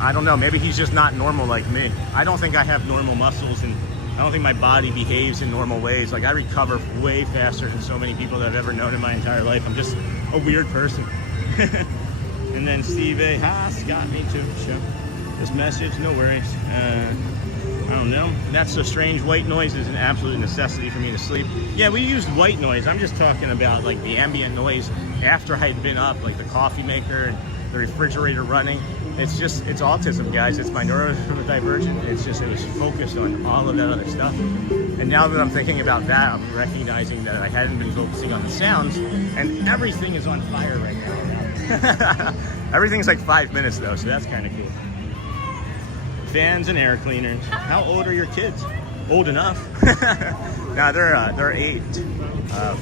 I don't know, maybe he's just not normal like me. I don't think I have normal muscles, and I don't think my body behaves in normal ways. Like, I recover way faster than so many people that I've ever known in my entire life. I'm just a weird person. And then Steve A. Haas got me to show this message, no worries. I don't know. That's so strange. White noise is an absolute necessity for me to sleep. Yeah, we used white noise. I'm just talking about like the ambient noise after I'd been up, like the coffee maker and the refrigerator running. It's autism, guys. It's my neurodivergent. It was focused on all of that other stuff. And now that I'm thinking about that, I'm recognizing that I hadn't been focusing on the sounds, and everything is on fire right now. Everything's like 5 minutes though, so that's kind of cool. Fans and air cleaners. How old are your kids? Old enough. Nah, they're 8,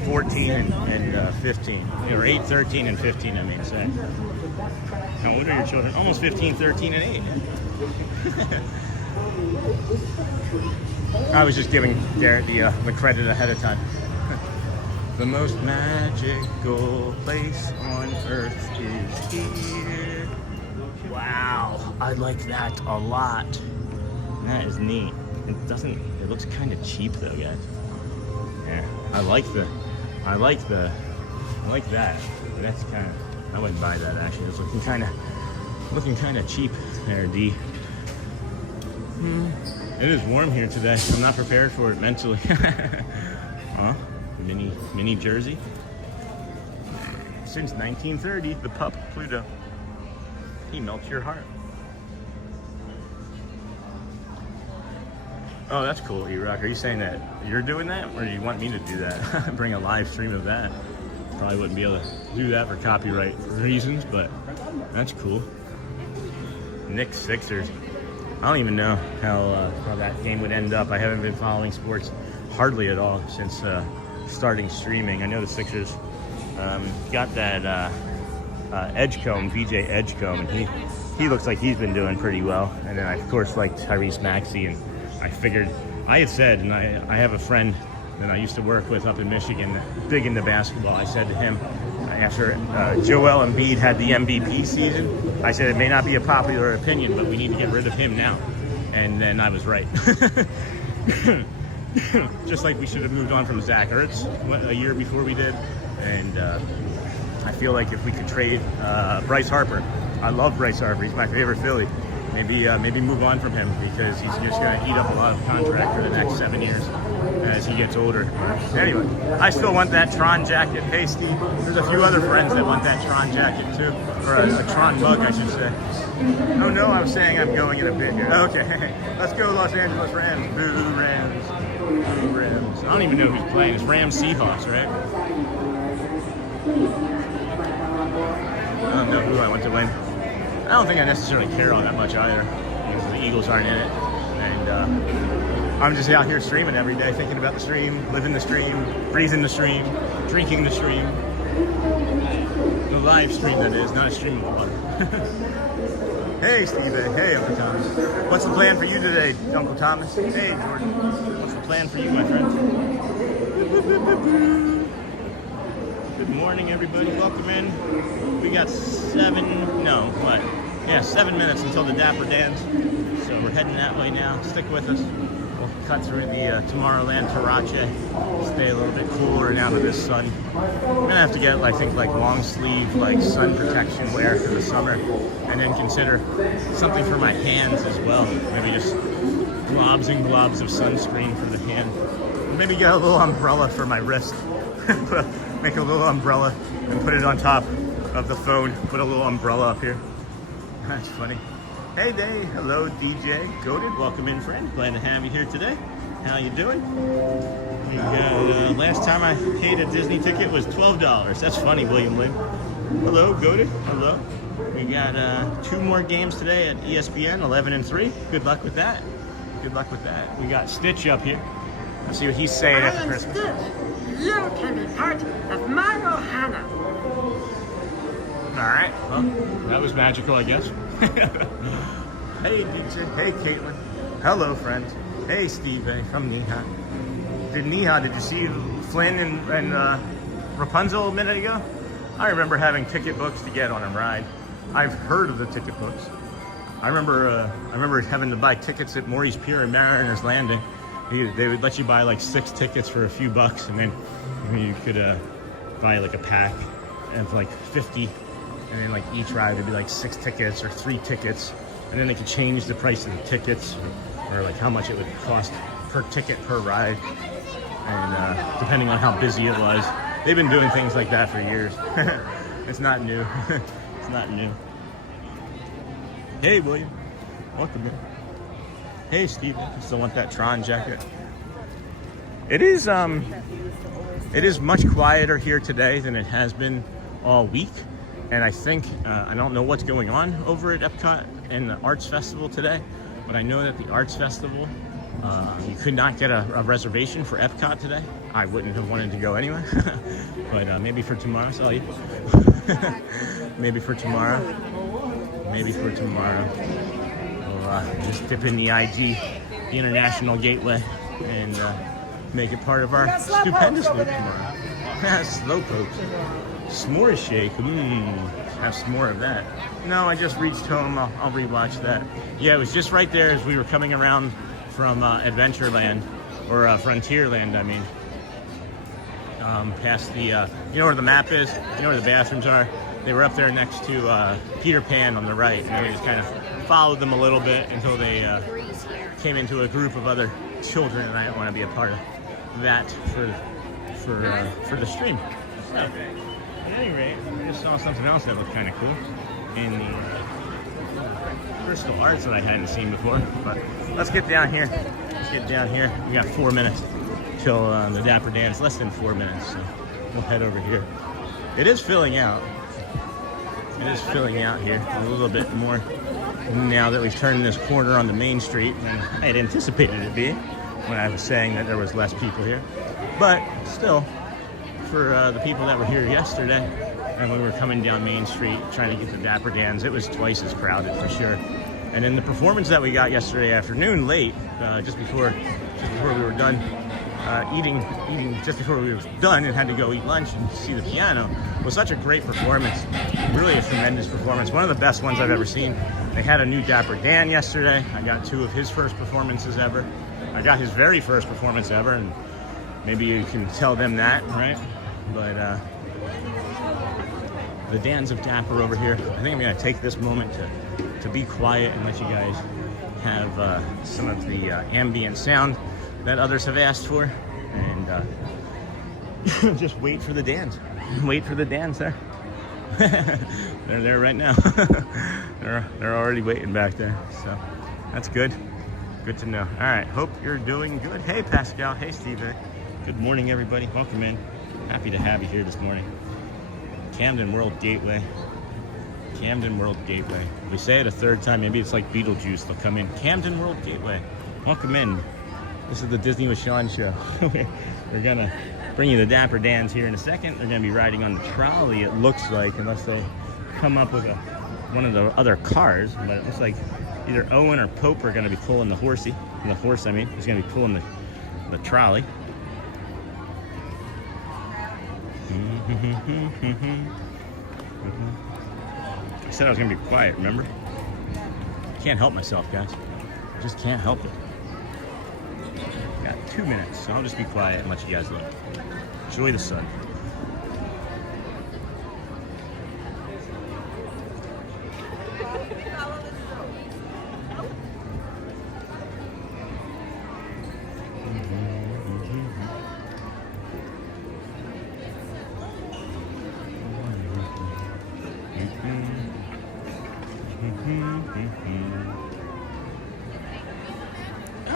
14, and 15. Or 8, 13, and 15, I mean to say. How old are your children? Almost 15, 13, and 8. I was just giving Garrett the credit ahead of time. The most magical place on earth is here. Wow, I like that a lot. That is neat. It looks kind of cheap though, guys. Yeah, I like that. That's kind of, I wouldn't buy that actually. It's looking kind of cheap there, D. It is warm here today. I'm not prepared for it mentally. Huh? Mini Jersey. Since 1930, the pup Pluto. He melts your heart. Oh, that's cool, E-Rock. Are you saying that you're doing that, or do you want me to do that? Bring a live stream of that. Probably wouldn't be able to do that for copyright reasons, but that's cool. Nick Sixers. don't even know how that game would end up. I haven't been following sports hardly at all since starting streaming. I know the Sixers got that Edgecombe, VJ Edgecombe, and he looks like he's been doing pretty well. And then I, of course, like Tyrese Maxey, and I figured, I had said, and I have a friend that I used to work with up in Michigan, big into basketball. I said to him, after Joel Embiid had the MVP season, I said it may not be a popular opinion, but we need to get rid of him now. And then I was right. Just like we should have moved on from Zach Ertz a year before we did. And I feel like if we could trade Bryce Harper, I love Bryce Harper, he's my favorite Philly. Maybe move on from him, because he's just going to eat up a lot of contract for the next 7 years as he gets older. Anyway, I still want that Tron jacket. Hey, Steve, there's a few other friends that want that Tron jacket too, or a Tron mug, I should say. Oh no, I was saying I'm going in a bit here. Okay, let's go Los Angeles Rams. Boo Rams. Boo Rams. I don't even know who's playing. It's Rams Seahawks, right? I don't know who I want to win. I don't think I necessarily care all that much either, because the Eagles aren't in it. And I'm just out here streaming every day, thinking about the stream, living the stream, breathing the stream, drinking the stream. The live stream, that is, not a stream of water. Hey, Steve. Hey, Uncle Thomas. What's the plan for you today, Uncle Thomas? Hey, Jordan. What's the plan for you, my friend? Good morning, everybody. Welcome in. We got 7 minutes until the Dapper dance. So we're heading that way now. Stick with us. We'll cut through the Tomorrowland Tarache. Stay a little bit cooler now with this sun. We're gonna have to get, I think, like long sleeve, like sun protection wear for the summer, and then consider something for my hands as well. Maybe just globs and globs of sunscreen for the hand. Maybe get a little umbrella for my wrist. Make a little umbrella and put it on top of the phone. Put a little umbrella up here. That's funny. Hey Day, hello DJ Goated. Welcome in, friend. Glad to have you here today. How you doing? We got, last time I paid a Disney ticket was $12. That's funny, William Lynn. Hello, Goated. Hello. We got 2 more games today at ESPN, 11 and 3. Good luck with that. Good luck with that. We got Stitch up here. Let's see what he's saying after Christmas. You can be part of my Ohana. All right. Well, that was magical, I guess. Hey, DJ. Hey, Caitlin. Hello, friends. Hey, Steve from Neha. Did you see Flynn and Rapunzel a minute ago? I remember having ticket books to get on a ride. I've heard of the ticket books. I remember having to buy tickets at Maurice Pier and Mariner's Landing. They would let you buy like 6 tickets for a few bucks, and then you could buy like a pack of like 50, and then like each ride would be like 6 tickets or 3 tickets, and then they could change the price of the tickets, or like how much it would cost per ticket per ride, and depending on how busy it was. They've been doing things like that for years. It's not new. It's not new. Hey, William. Welcome in. Hey, Steve. Still want that Tron jacket. It is much quieter here today than it has been all week. And I think, I don't know what's going on over at Epcot and the Arts Festival today, but I know that the Arts Festival, you could not get a reservation for Epcot today. I wouldn't have wanted to go anyway, but maybe for tomorrow, saw you. Maybe for tomorrow. Maybe for tomorrow. We'll just dip in the IG, the International Gateway, and make it part of our stupendous week tomorrow. Slowpoke. S'more shake. Have some more of that. No, I just reached home. I'll rewatch that. Yeah, it was just right there as we were coming around from Adventureland, or Frontierland, I mean. Past the, you know where the map is? You know where the bathrooms are? They were up there next to Peter Pan on the right, and we just kind of followed them a little bit until they came into a group of other children, and I didn't want to be a part of that for the stream. So, at any rate, I just saw something else that looked kind of cool in the Crystal Arts that I hadn't seen before. But let's get down here. Let's get down here. We got 4 minutes till the Dapper dance. Less than 4 minutes, so we'll head over here. It is filling out. It is filling out here a little bit more now that we've turned this corner on the main street than I had anticipated it being when I was saying that there was less people here. But still, for the people that were here yesterday and we were coming down Main Street trying to get to Dapper Dan's, it was twice as crowded for sure. And then the performance that we got yesterday afternoon late, just before we were done eating just before we were done and had to go eat lunch and see the piano, was such a great performance. Really a tremendous performance. One of the best ones I've ever seen. They had a new Dapper Dan yesterday. I got 2 of his first performances ever. I got his very first performance ever, and maybe you can tell them that, right? But the Dans of Dapper over here, I think I'm gonna take this moment to be quiet and let you guys have some of the ambient sound that others have asked for, and just wait for the Dans. Wait for the Dans there. They're there right now. they're already waiting back there, so that's good. Good to know. All right, hope you're doing good. Hey Pascal, hey Steve. Good morning everybody, welcome in. Happy to have you here this morning. Camden World Gateway. Camden World Gateway. If we say it a third time, maybe it's like Beetlejuice, they'll come in. Camden World Gateway. Welcome in. This is the Disney with Sean show. We're gonna bring you the Dapper Dans here in a second. They're gonna be riding on the trolley, it looks like, unless they come up with one of the other cars. But it looks like either Owen or Pope are gonna be pulling the horsey. The horse, I mean, is gonna be pulling the trolley. I said I was gonna be quiet, remember? Can't help myself, guys. I just can't help it. Got 2 minutes, so I'll just be quiet and let you guys look. Enjoy the sun.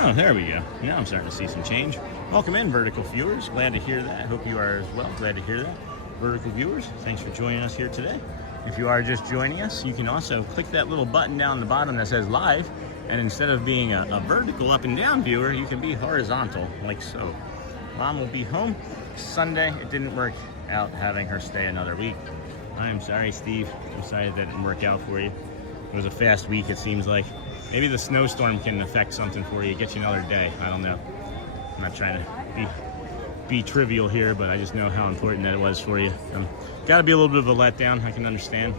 Oh, there we go. Now I'm starting to see some change. Welcome in, Vertical viewers. Glad to hear that. Hope you are as well. Glad to hear that. Vertical viewers, thanks for joining us here today. If you are just joining us, you can also click that little button down the bottom that says live, and instead of being a vertical up and down viewer, you can be horizontal, like so. Mom will be home Sunday. It didn't work out having her stay another week. I'm sorry, Steve. I'm sorry that didn't work out for you. It was a fast week, it seems like. Maybe the snowstorm can affect something for you, get you another day. I don't know. I'm not trying to be trivial here, but I just know how important that it was for you. Gotta be a little bit of a letdown, I can understand.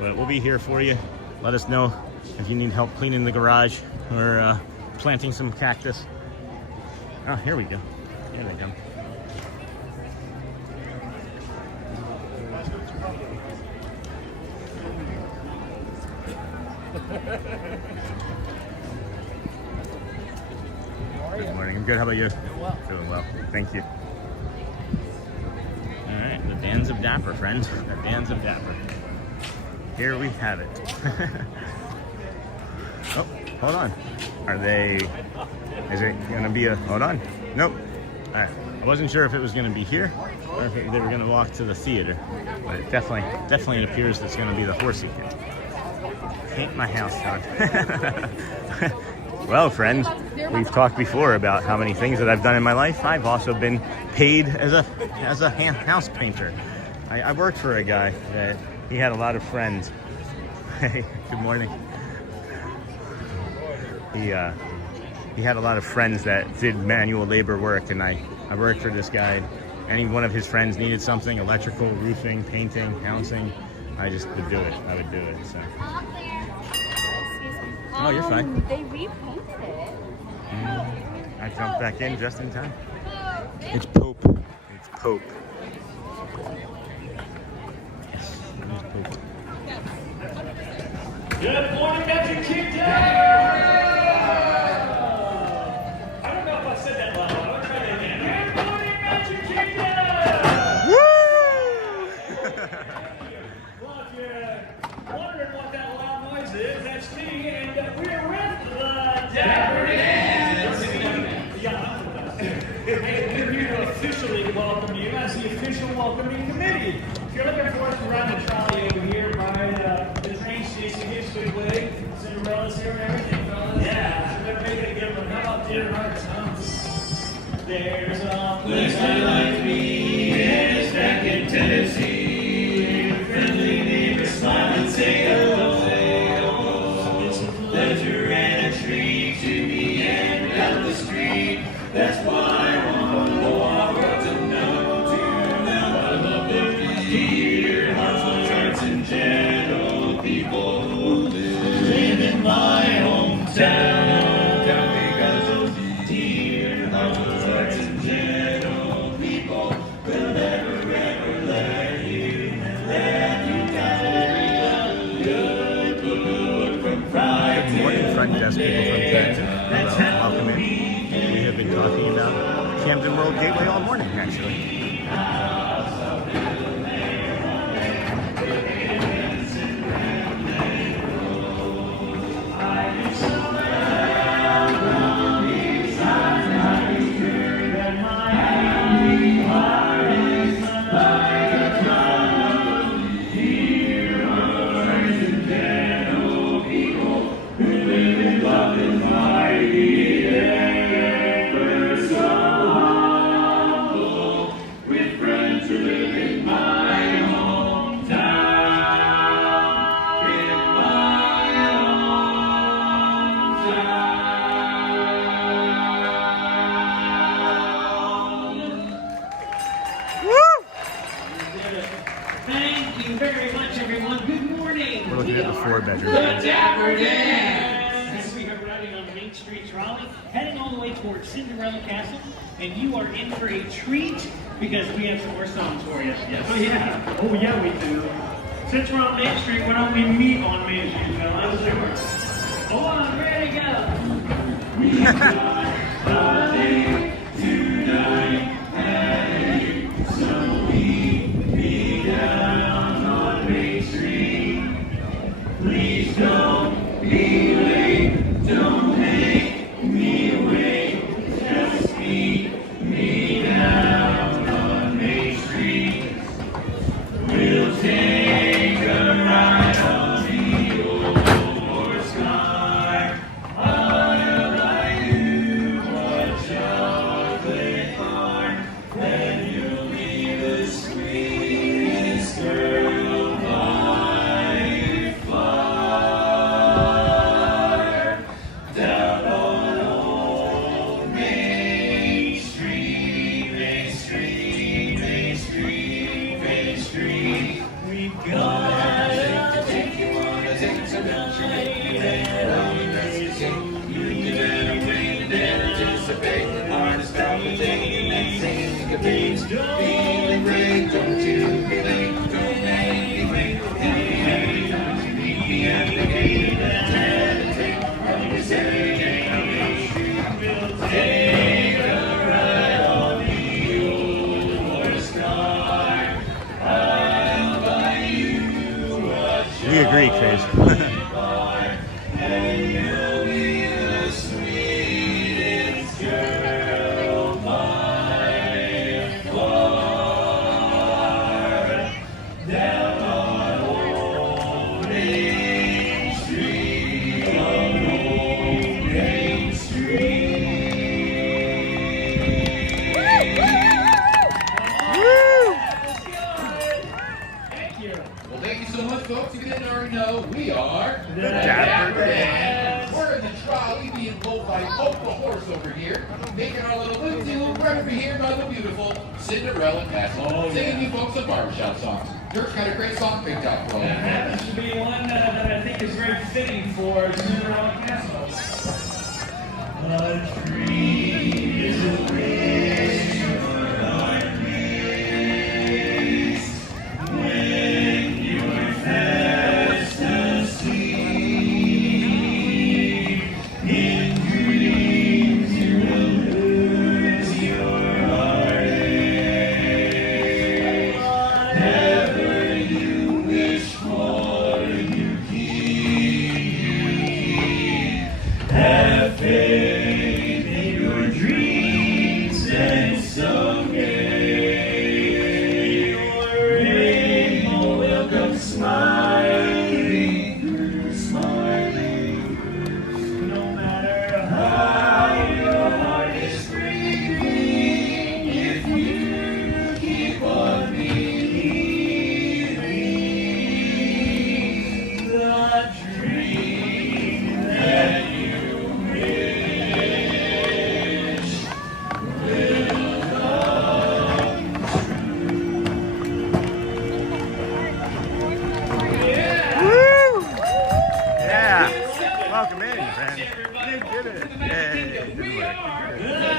But we'll be here for you. Let us know if you need help cleaning the garage or planting some cactus. Oh, here we go. Here they go. Good morning. I'm good. How about you? Doing well. Doing well. Thank you. All right, the Dans of Dapper, friends. The Dans of Dapper. Here we have it. Oh, hold on. Is it going to be a, hold on. Nope. All right. I wasn't sure if it was going to be here or if they were going to walk to the theater, but it definitely appears that it's going to be the horsey kid. Paint my house, John. Well, friends, we've talked before about how many things that I've done in my life. I've also been paid as a house painter. I worked for a guy that he had a lot of friends. Hey, good morning. He had a lot of friends that did manual labor work, and I worked for this guy. Any one of his friends needed something, electrical, roofing, painting, housing, I just would do it. I would do it. So. Oh, you're fine. They repainted it. I jumped back in just in time. It's Pope. It's Pope. Yes, there's Pope. Good morning, Magic Kingdom! I don't know if I said that loud. I'll try that again. Good morning, Magic Kingdom! Well, if you're wondering what that loud noise is, that's me, and we're with the Dapper Dance! Hey, we're here to officially welcome you as the official welcoming committee. If you're looking for us to run the trolley over here by the train station, here's a good way. Cinderella Yeah, they're making a good one. How about Dear Hearts, huh? There's a place I like me, it's back in Tennessee. Friendly neighbors smile and say hello. It's a pleasure and a treat to be in down the street. That's why I want the world to know. I love the dear hearts and gentle people who live in my hometown. Because of dear hearts and gentle people will never ever let you down. Good look from pride. Good morning, front desk people from Camden. Welcome in. We have been talking about Camden World Gateway all morning, actually. Thank you very much, everyone. Good morning. We're looking at the 4-bedroom. The Dapper Dance. We are riding on Main Street, Raleigh, heading all the way towards Cinderella Castle, and you are in for a treat because we have some more songs for you. Yes. Oh yeah. Oh yeah, we do. Since we're on Main Street, why don't we meet on Main Street, fellas? Oh, I'm ready to go. We got a date tonight. Hey, so meet me down on Main Street. Please don't be late. Don't make me wait. Just meet me down on Main Street. We'll take a ride on the old horse car. I'll buy you a chocolate bar. Then you'll be the sweetest girl by far. Down on old Main Street, Main Street, Main Street, Main Street. We've got to take you on a date tonight. And I'm ready to you can wait and anticipate the hardest time of day. And sing a beat, feeling great. Don't you be late, don't make me wait. Hey, hey, don't you meet me at the gate and hesitate. When you say, Main Street, we'll take a ride on the old horse car. I'll buy you a We agree, Chris. bar, and you'll be the sweetest girl by far. Down on old Main Street, on old Main Street. Thank you. Well, thank you so much, folks. If you didn't already know, we are The Dapper Dance. We're in the trolley being pulled by Hope the horse over here, making our little loop-de-loop right over here by the beautiful Cinderella Castle, Oh, singing yeah. you folks some barbershop songs. Dirk's got a great song picked out for That you. happens to be one that I think is very fitting for Cinderella Castle. A tree is a wish your heart makes when you're fast asleep. In dreams you will lose your heartache. Whatever you wish for, you keep. Have faith in your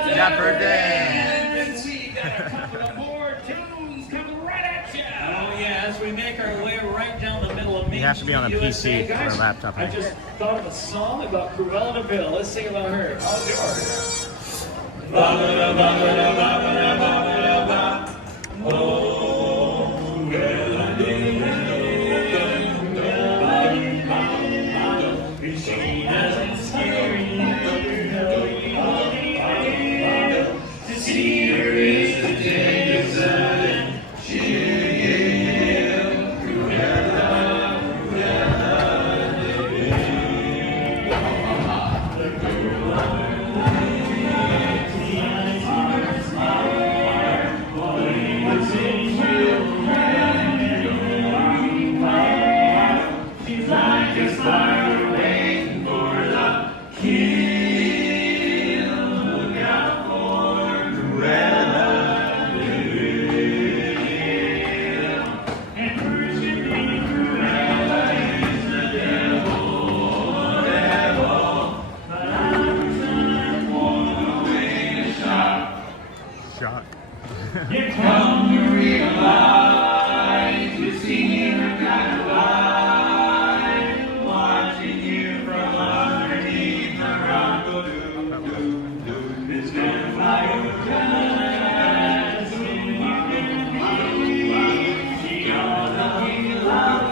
Dapper dance. We got a couple of more tunes coming right at you. Oh yeah, as we make our way right down the middle of Main You have to be on a Street, PC USA. or a Guys, laptop. I just thought of a song about Cruella de Vil. Let's sing about her. How's yours? She doesn't scare you. To see her is the day sun. She's like a star waiting for the kill. Look out for Cruella de Vil. And worshiping Cruella is the devil. But I'm not going away to shop. Shot. You come to realize you see her kind of eye, watching you from underneath the rock. It's gonna fly over us when you can leave. She gonna be love,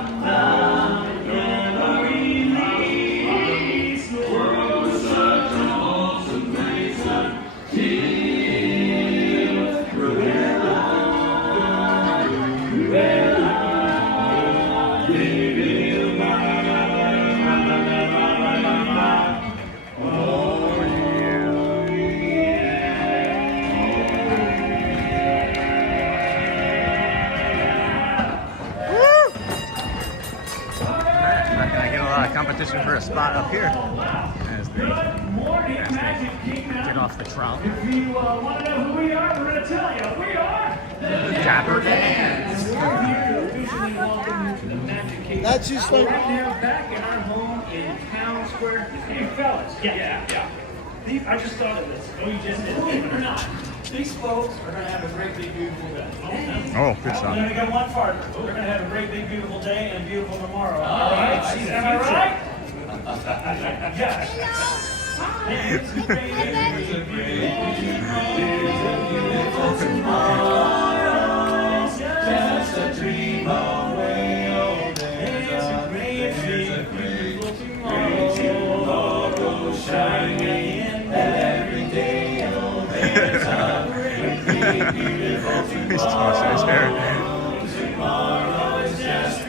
never release. The world's such a wholesome place until Competition for a spot up here as they get off the trolley. If you want to know who we are, we're going to tell you. We are The Dapper Dance. officially welcome you to the Magic Kingdom. That's just like- right now, back in our home in Town Square. Hey, fellas. Yeah. I just thought of this. Oh, you just did. Believe it or not, these folks are going to have a great, big, beautiful day. Oh, good We're stuff. going to go one farther. We're going to have a great, big, beautiful day and a beautiful tomorrow. All right? Am I right? Yes. It's a beautiful tomorrow. Just a dream away. It's a great, beautiful tomorrow. Shining every day. There's a great, beautiful tomorrow. He's tossing his hair. Tomorrow is just a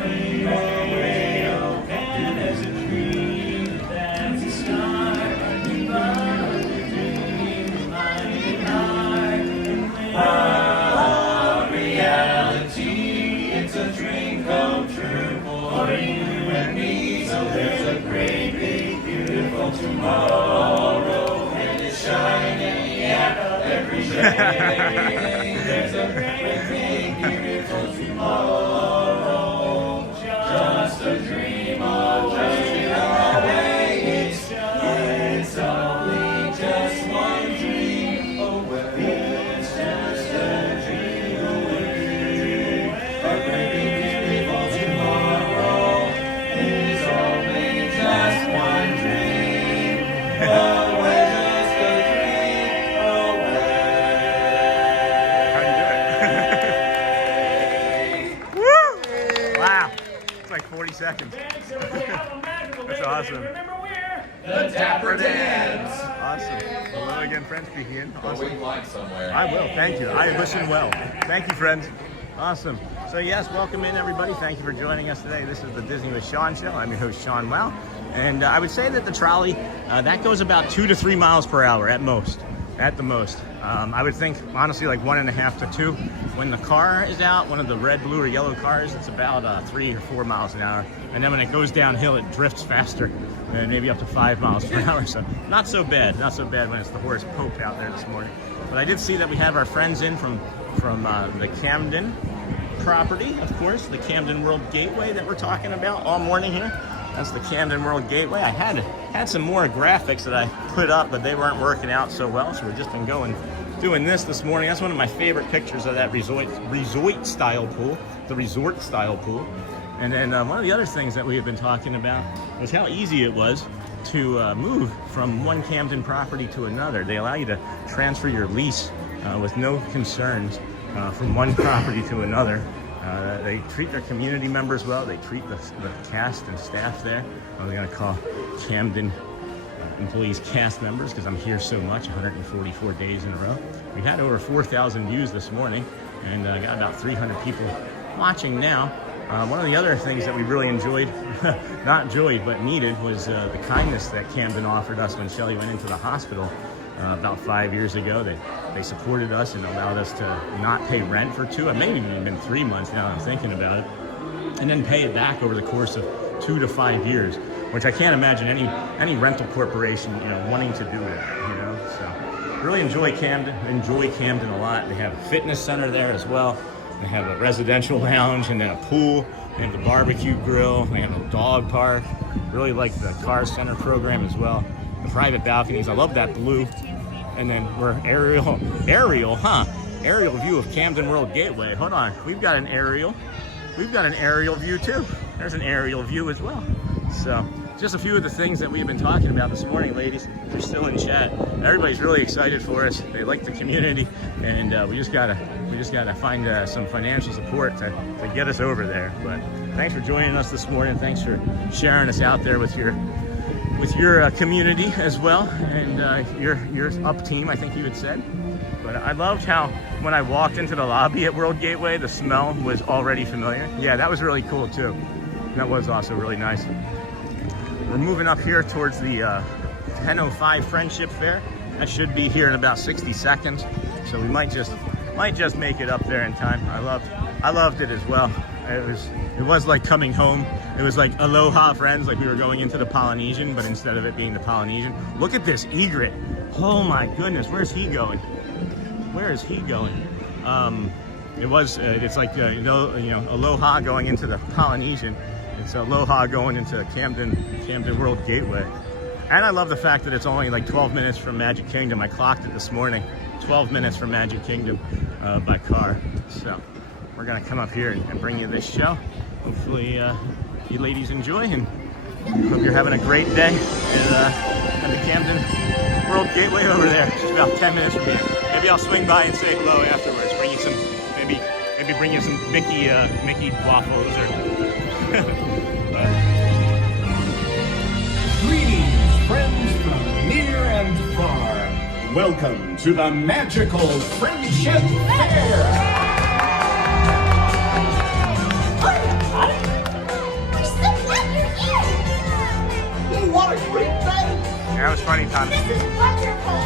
dream away. And there's a dream that's a star. Reality, it's a dream come true for you and me. So there's a great, big, beautiful tomorrow, and it's shining every day. There's a great, big, beautiful tomorrow, just a dream away. It's only just one dream away. It's just a dream away. A great big beautiful tomorrow is only just one dream away. Just a dream away. How'd you do it? Woo! Wow. It's like 40 seconds. That's awesome. The Dapper Dance. Awesome. Hello again, friends. Begin. Go Awesome. wait line somewhere. I will. Thank you. I listen well. Thank you, friends. Awesome. So yes, welcome in everybody. Thank you for joining us today. This is the Disney with Sean show. I'm your host, Sean Wow. And I would say that the trolley, that goes about 2 to 3 miles per hour at most. At the most. I would think, honestly, like 1.5 to 2. When the car is out, one of the red, blue, or yellow cars, it's about 3 or 4 miles an hour. And then when it goes downhill, it drifts faster, and maybe up to 5 miles per hour. So not so bad. Not so bad when it's the horse Pope out there this morning. But I did see that we have our friends in from the Camden property, of course, the Camden World Gateway that we're talking about all morning here. That's the Camden World Gateway. I had some more graphics that I put up, but they weren't working out so well, so we've just been doing this morning. That's one of my favorite pictures of that resort style pool, the resort style pool. And then one of the other things that we have been talking about is how easy it was to move from one Camden property to another. They allow you to transfer your lease with no concerns from one property to another. They treat their community members well. They treat the cast and staff there. They're going to call Camden employees cast members because I'm here so much, 144 days in a row. We had over 4,000 views this morning and got about 300 people watching now. One of the other things that we really enjoyed, not enjoyed, but needed, was the kindness that Camden offered us when Shelly went into the hospital about 5 years ago. They supported us and allowed us to not pay rent for maybe even been 3 months now that I'm thinking about it, and then pay it back over the course of 2 to 5 years, which I can't imagine any rental corporation, wanting to do it, So really enjoy Camden a lot. They have a fitness center there as well. They have a residential lounge and then a pool. They have the barbecue grill. They have a dog park. Really like the car center program as well. The private balconies. I love that blue. And then we're aerial view of Camden World Gateway. Hold on, we've got an aerial view too. There's an aerial view as well. So just a few of the things that we've been talking about this morning, ladies. We're still in chat. Everybody's really excited for us. They like the community, and we just gotta find some financial support to get us over there. But thanks for joining us this morning. Thanks for sharing us out there with your community as well, and your up team, I think you had said. But I loved how when I walked into the lobby at World Gateway, the smell was already familiar. Yeah, that was really cool too. That was also really nice. We're moving up here towards the 10:05 Friendship Fair. That should be here in about 60 seconds, so we might just make it up there in time. I loved it as well. It was like coming home. It was like aloha friends, like we were going into the Polynesian, but instead of it being the Polynesian. Look at this egret. Oh my goodness, where's he going? Where is he going? It's like aloha going into the Polynesian. It's aloha going into Camden World Gateway. And I love the fact that it's only like 12 minutes from Magic Kingdom. I clocked it this morning. 12 minutes from Magic Kingdom by car. So we're gonna come up here and bring you this show. Hopefully you ladies enjoy, and hope you're having a great day at the Camden World Gateway over there. Just about 10 minutes from here. Maybe I'll swing by and say hello afterwards. Bring you some, maybe bring you some Mickey waffles or. Greetings, friends from near and far. Welcome to the magical Friendship Fair. What a great day! That was funny, Tom. This is wonderful!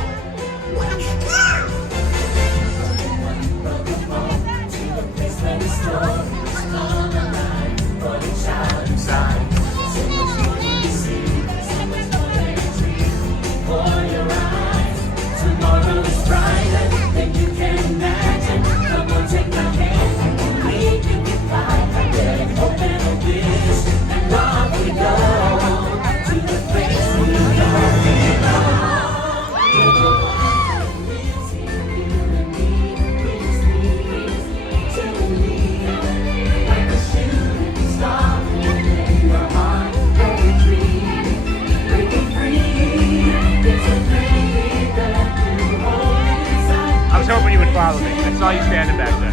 I was hoping you would follow me. I saw you standing back there.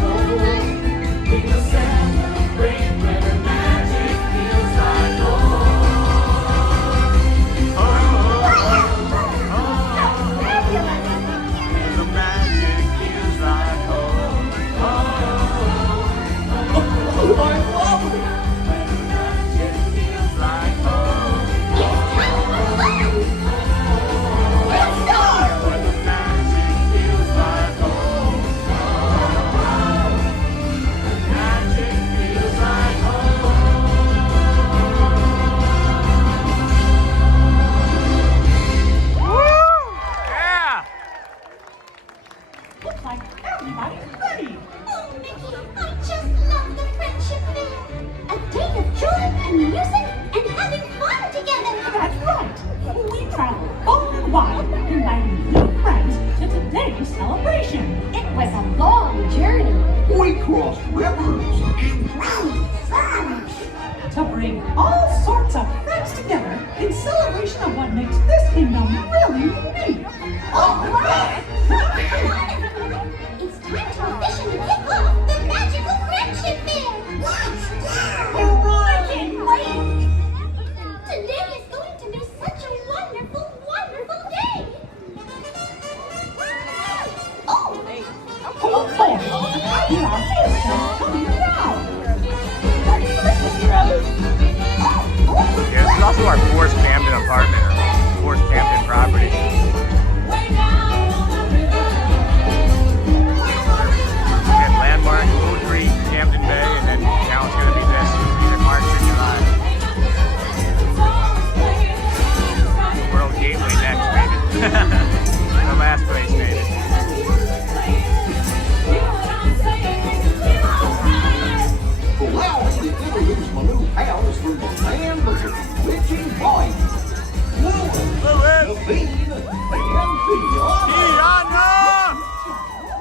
I just love the Friendship Fair. A day of joy and music and having fun. Look there. Here are visitors coming around. Yeah, this is also our Forest Camden apartment, or Forest Camden property. And landmark, Little Creek, Camden Bay, and then now it's going to be this, either March or July. World Gateway next, maybe. The last place, maybe. Allow me to introduce my new pals from the land of the bewitching vine. Lewis, the Bean, and Fiona.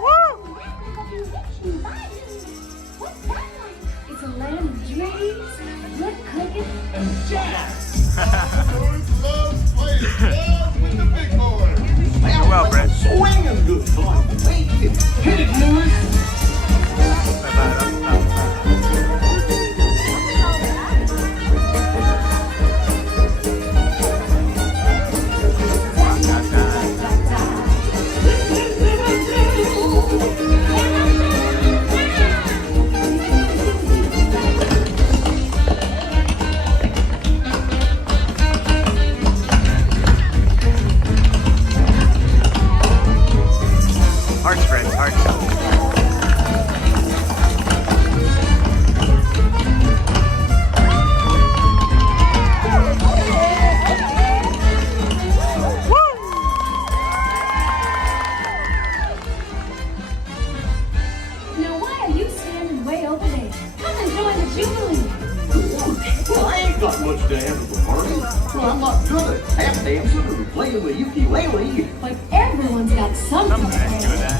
Woo! What's that like? It's a land of dreams, good cooking, And Jack. Love playing love with the big boys. You're well, Brett. Swinging good time. Hit it, Lewis. Hearts, friends, hearts. Now why are you standing way over there? Come and join the Jubilee. Well, I ain't got much to add to the party. Well, I'm not good at tap dancing or playing the ukulele. But everyone's got something to say.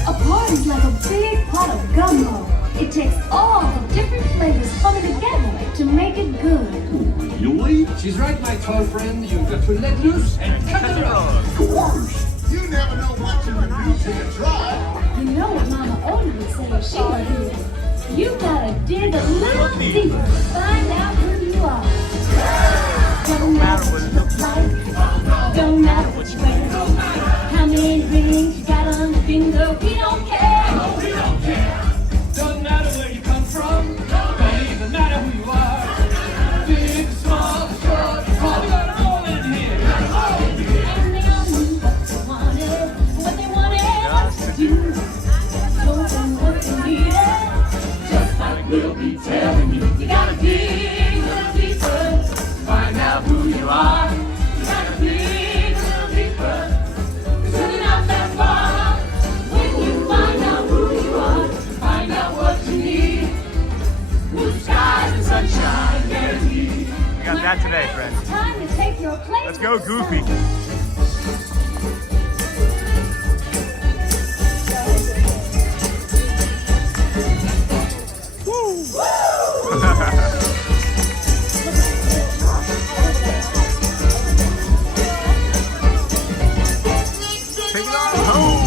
A party's like a big pot of gumbo. It takes all the different flavors coming together to make it good. Really? She's right, my tall friend. You've got to let loose and cut the rug. Of course. You never know what you can do till you try. You know what Mama Odie would say if she were here. You gotta dig a little deeper to find out who you are. Don't matter what it looks like. Don't matter what you wear. How many rings you got on your finger. We don't care. No, we don't care. Doesn't matter where you come from. Don't even matter who you are. Big, small, short, tall, we got it all in here. And they all knew what they wanted us to do. Told them what they needed. Just like we'll be telling you. You gotta dig a little deeper. Find out who you are. You gotta dig a little deeper. It's really not that far. When you find out who you are, find out what you need. Blue skies and sunshine, guaranteed. We got that today, friends. It's time to take your place. Let's go, Goofy. Take it on home.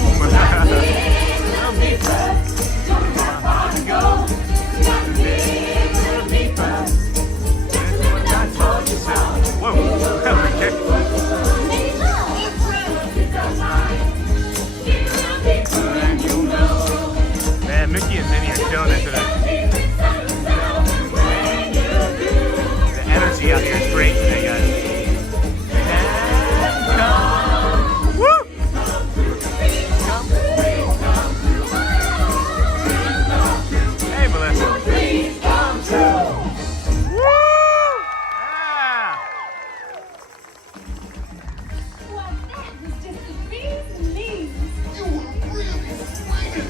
Whoa. Okay. Man, Mickey and Minnie are killing it today. The energy out here is great today, guys. Woo! Hey, Melissa. Woo! Yeah! Well, that was just the bees and knees. You were really swinging.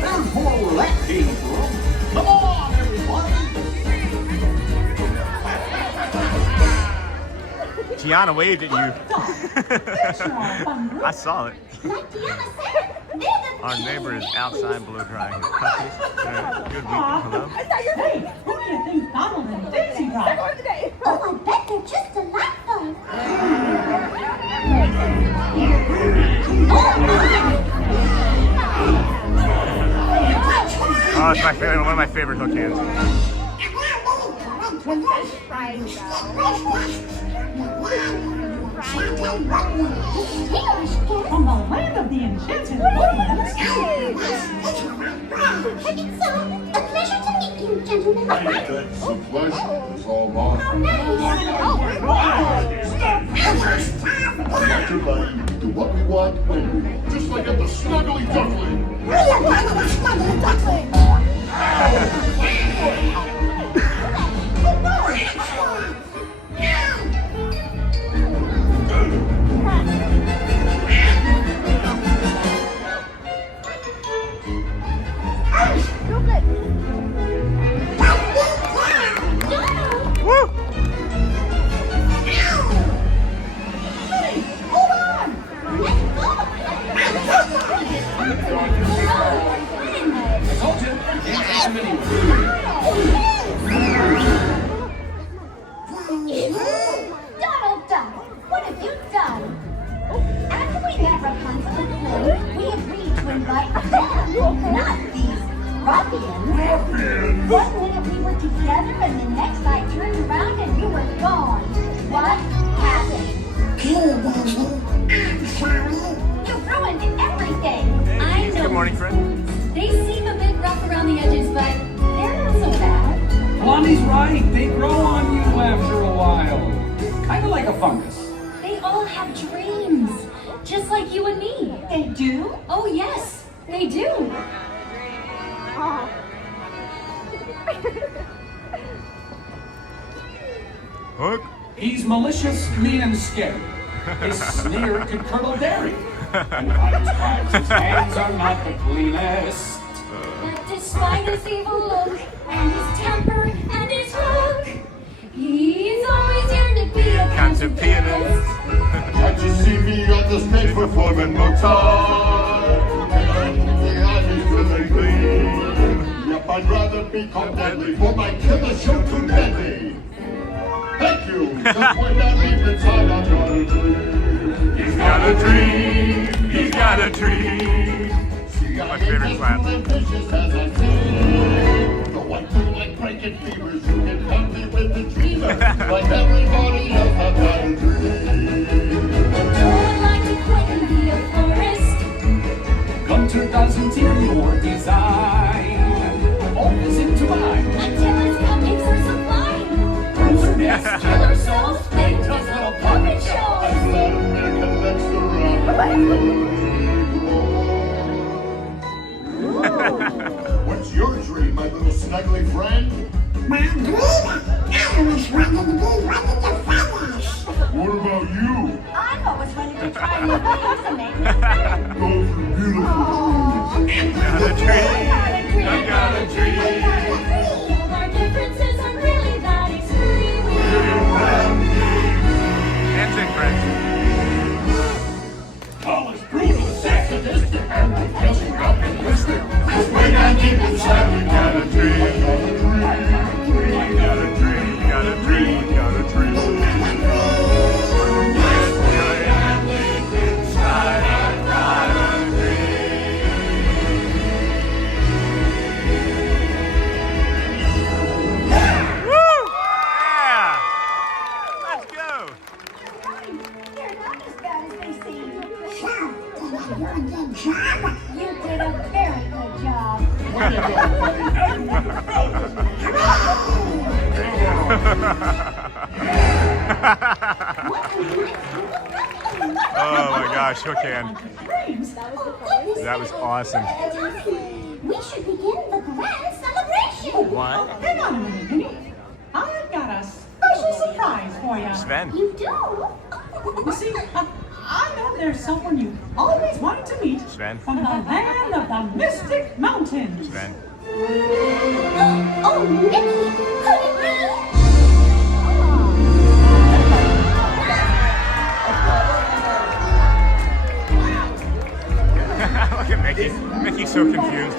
There's more where that came from. Come on, everybody. Gianna waved at you. I saw it. Like Deanna said, they're the Our neighbor is outside below crying his puppies. Good week. Hello. Hey, who do you think Donald and Daisy brought? Oh, I bet they're just delightful. Oh, it's my favorite. One of my favorite hook hands. From the land of the enchanted woodlands. It's a pleasure to meet you, gentlemen. That's a pleasure. It's all mine. Oh, nice. After buddy, do what we want when we want. Just like at the Snuggly Duckling. We are going to the Snuggly Duckling. Donald Duck, what have you done? After we met Rapunzel and Flynn, we agreed to invite them, not these ruffians. One minute we were together and the next I turned around and you were gone. What happened? I'm sorry. You ruined everything. I know. Good morning, friend. They seem a bit rough around the edges, but they're not so bad. Blondie's right. They grow on you after a while. Kind of like a fungus. They all have dreams, just like you and me. They do? Oh, yes, they do. Hook. He's malicious, mean, and scary. His sneer could curdle dairy. And by his crimes, his hands are not the cleanest. But despite his evil look, and his temper, and his look, he's always here to be a concert pianist. Can't you see me on the stage performing Mozart? Yep, I'd rather be called deadly for my killer show too deadly. Thank you. Just when that leap inside, I've got a dream. He's got a dream. He's got a dream. My favorite clap. Ambitious as I feel. Though I feel like breaking fevers, you can help me with the dreamer. Like everybody else, I've got a dream. I'd like to quit and be a florist. Gunter does interior design. Always into mine. Until his cupcakes are sublime. Those are next. Killer souls playing his little puppet shows. I'm not American next around. What's your dream, my little snuggly friend? My dream? I always wanted to be one of the fellas. What about you? I've always wanted to try new things and make new friends. Those are beautiful dreams. Got a dream. I got a dream. All our differences are really that extreme. Hands in, friends. College brutal, sadistic, and repulsive, optimistic. When I deep inside, we got a dream. You got a dream. You got a dream. You got a dream. You did a very good job. Oh my gosh, shook hand. That was awesome. We should begin the grand celebration. What? Hang on a minute, Finny. I've got a special surprise for you. Sven. You do? You see, I know there's someone you always wanted to meet Sven. from the land of the Mystic Mountains. Sven. Oh, Mickey, could it be? Look at Mickey. Mickey's so confused.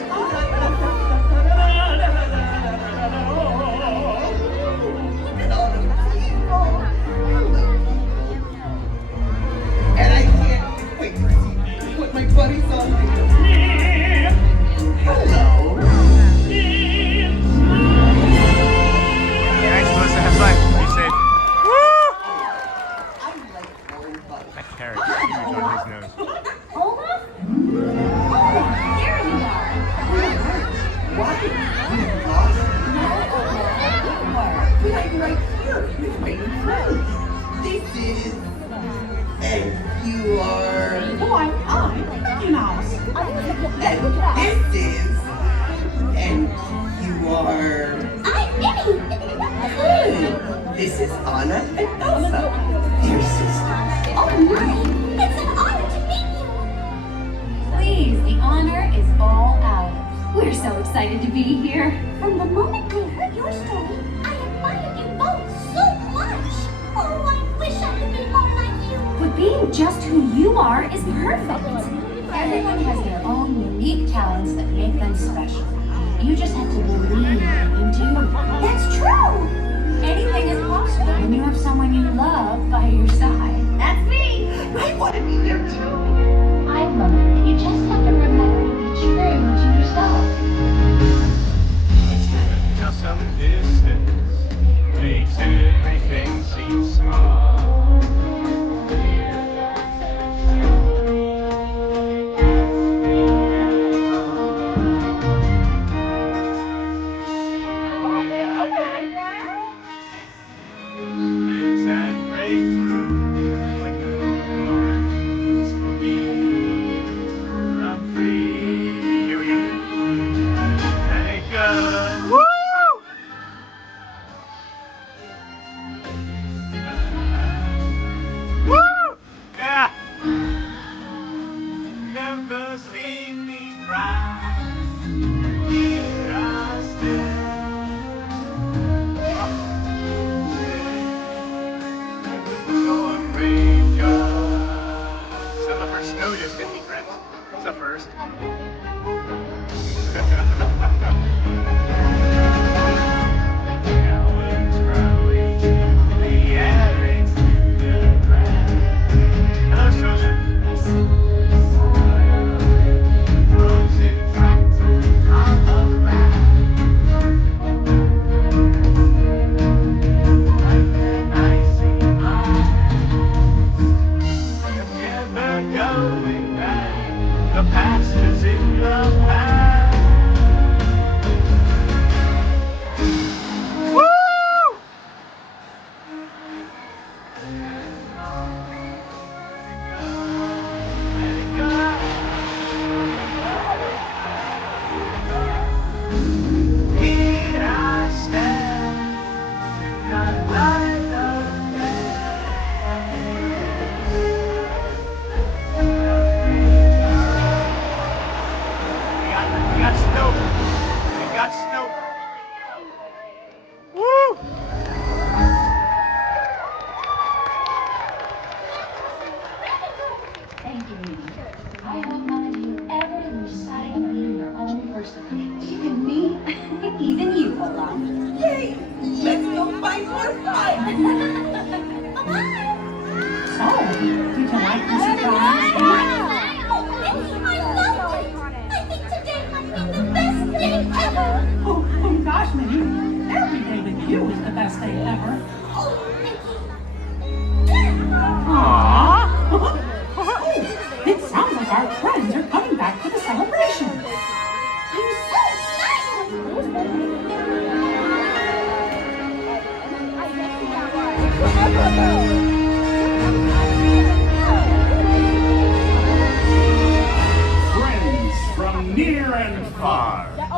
And I can't wait to see what my buddies are thinking. Hello. Thanks, Melissa. Have fun. Be safe. Woo! I like boring buddies. That carrot's huge on his nose. Olaf? Oh, there you are. And this is... And you are... I'm Minnie. This is Anna and Elsa, your sisters. Oh my, it's an honor to meet you. Please, the honor is all ours. We're so excited to be here. From the moment we heard your story, I admired you both so much. Oh, I wish I could be more like you. But being just who you are is perfect. Everyone has their own unique talents that make them special. You just have to believe that you do. That's true. Anything is possible when you have someone you love by your side. That's me. I want to be there too. I love it. You just have to remember to be true to yourself. Now some distance makes everything seem small.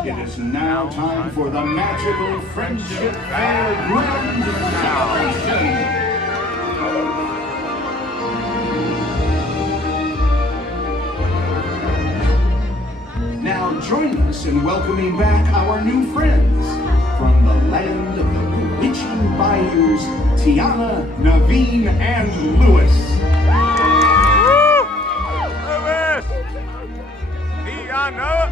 It is now time for the magical Friendship Fair Grand Celebration. Now join us in welcoming back our new friends from the land of the bewitching bayous, Tiana, Naveen, and Lewis. Lewis! Tiana!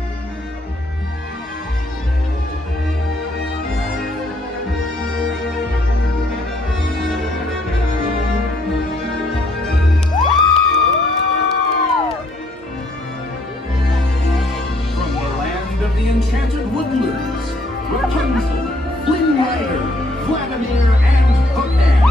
Of the enchanted woodlands, Rapunzel, Flynn Rider, Vladimir, and Hookhead.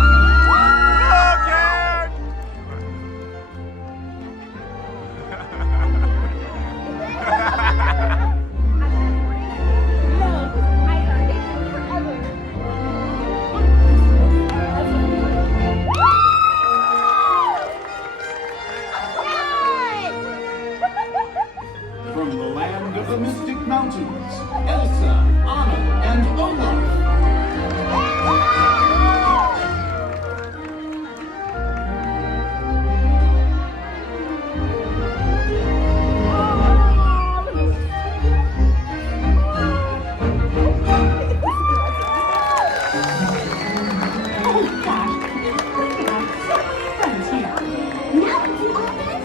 from the land of the Mystic Mountains, Elsa, Anna, and Olaf.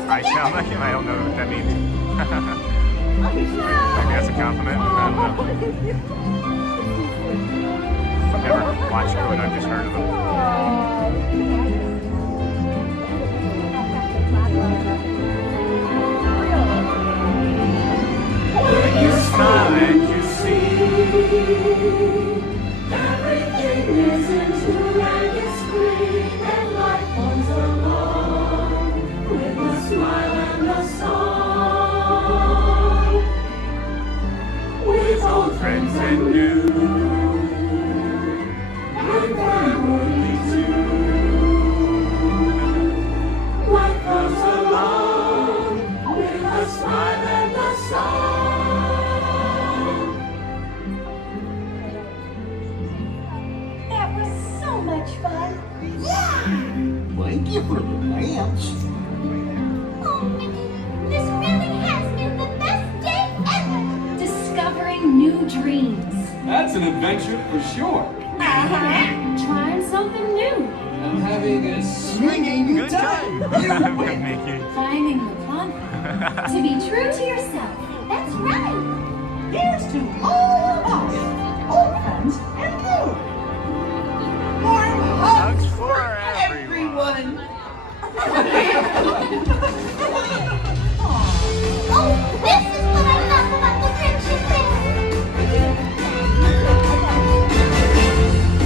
I sound like him. I don't know what that means. Maybe that's a compliment. I don't know. I've never watched Cohen. I've just heard of him. When you smile and you see everything isn't too and it's green and life comes along with a smile and a song, with old friends and new, with family too. Life comes along with a smile and a song. That was so much fun. Thank you for the dance. Oh, Mickey, this really has been the best day ever. Discovering new dreams. That's an adventure for sure. Trying something new. I'm having a swinging good time. You win. Finding the confidence to be true to yourself. That's right. Here's to all of us, old friends and new. Warm hugs for everyone. Oh, this is what I love about the friendship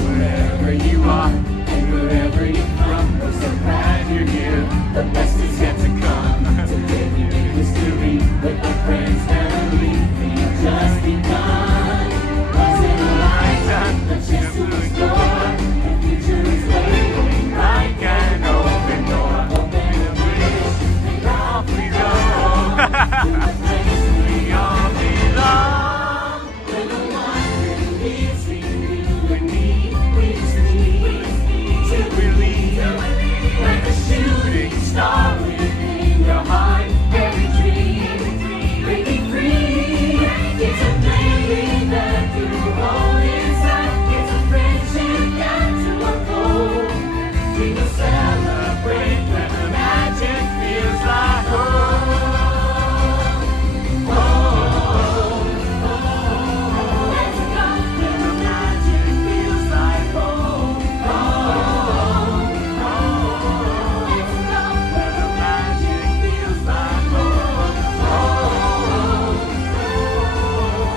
Wherever you are, and wherever you're from, we're so glad you're here. The best is yet to come. Together in history with our friends, family, we've just begun. Once in a lifetime, the chance to explore. The future is waiting like an open door. Open a bridge, and off we go. To the place we all belong. Where the one who lives between you and me. We just need to believe. Like a shooting star within your heart. Every dream, breaking free. It's a feeling that you hold inside. It's a friendship got to unfold. We will celebrate when the magic feels like home. Let's go when the magic feels like home. Let's go where the magic feels like home.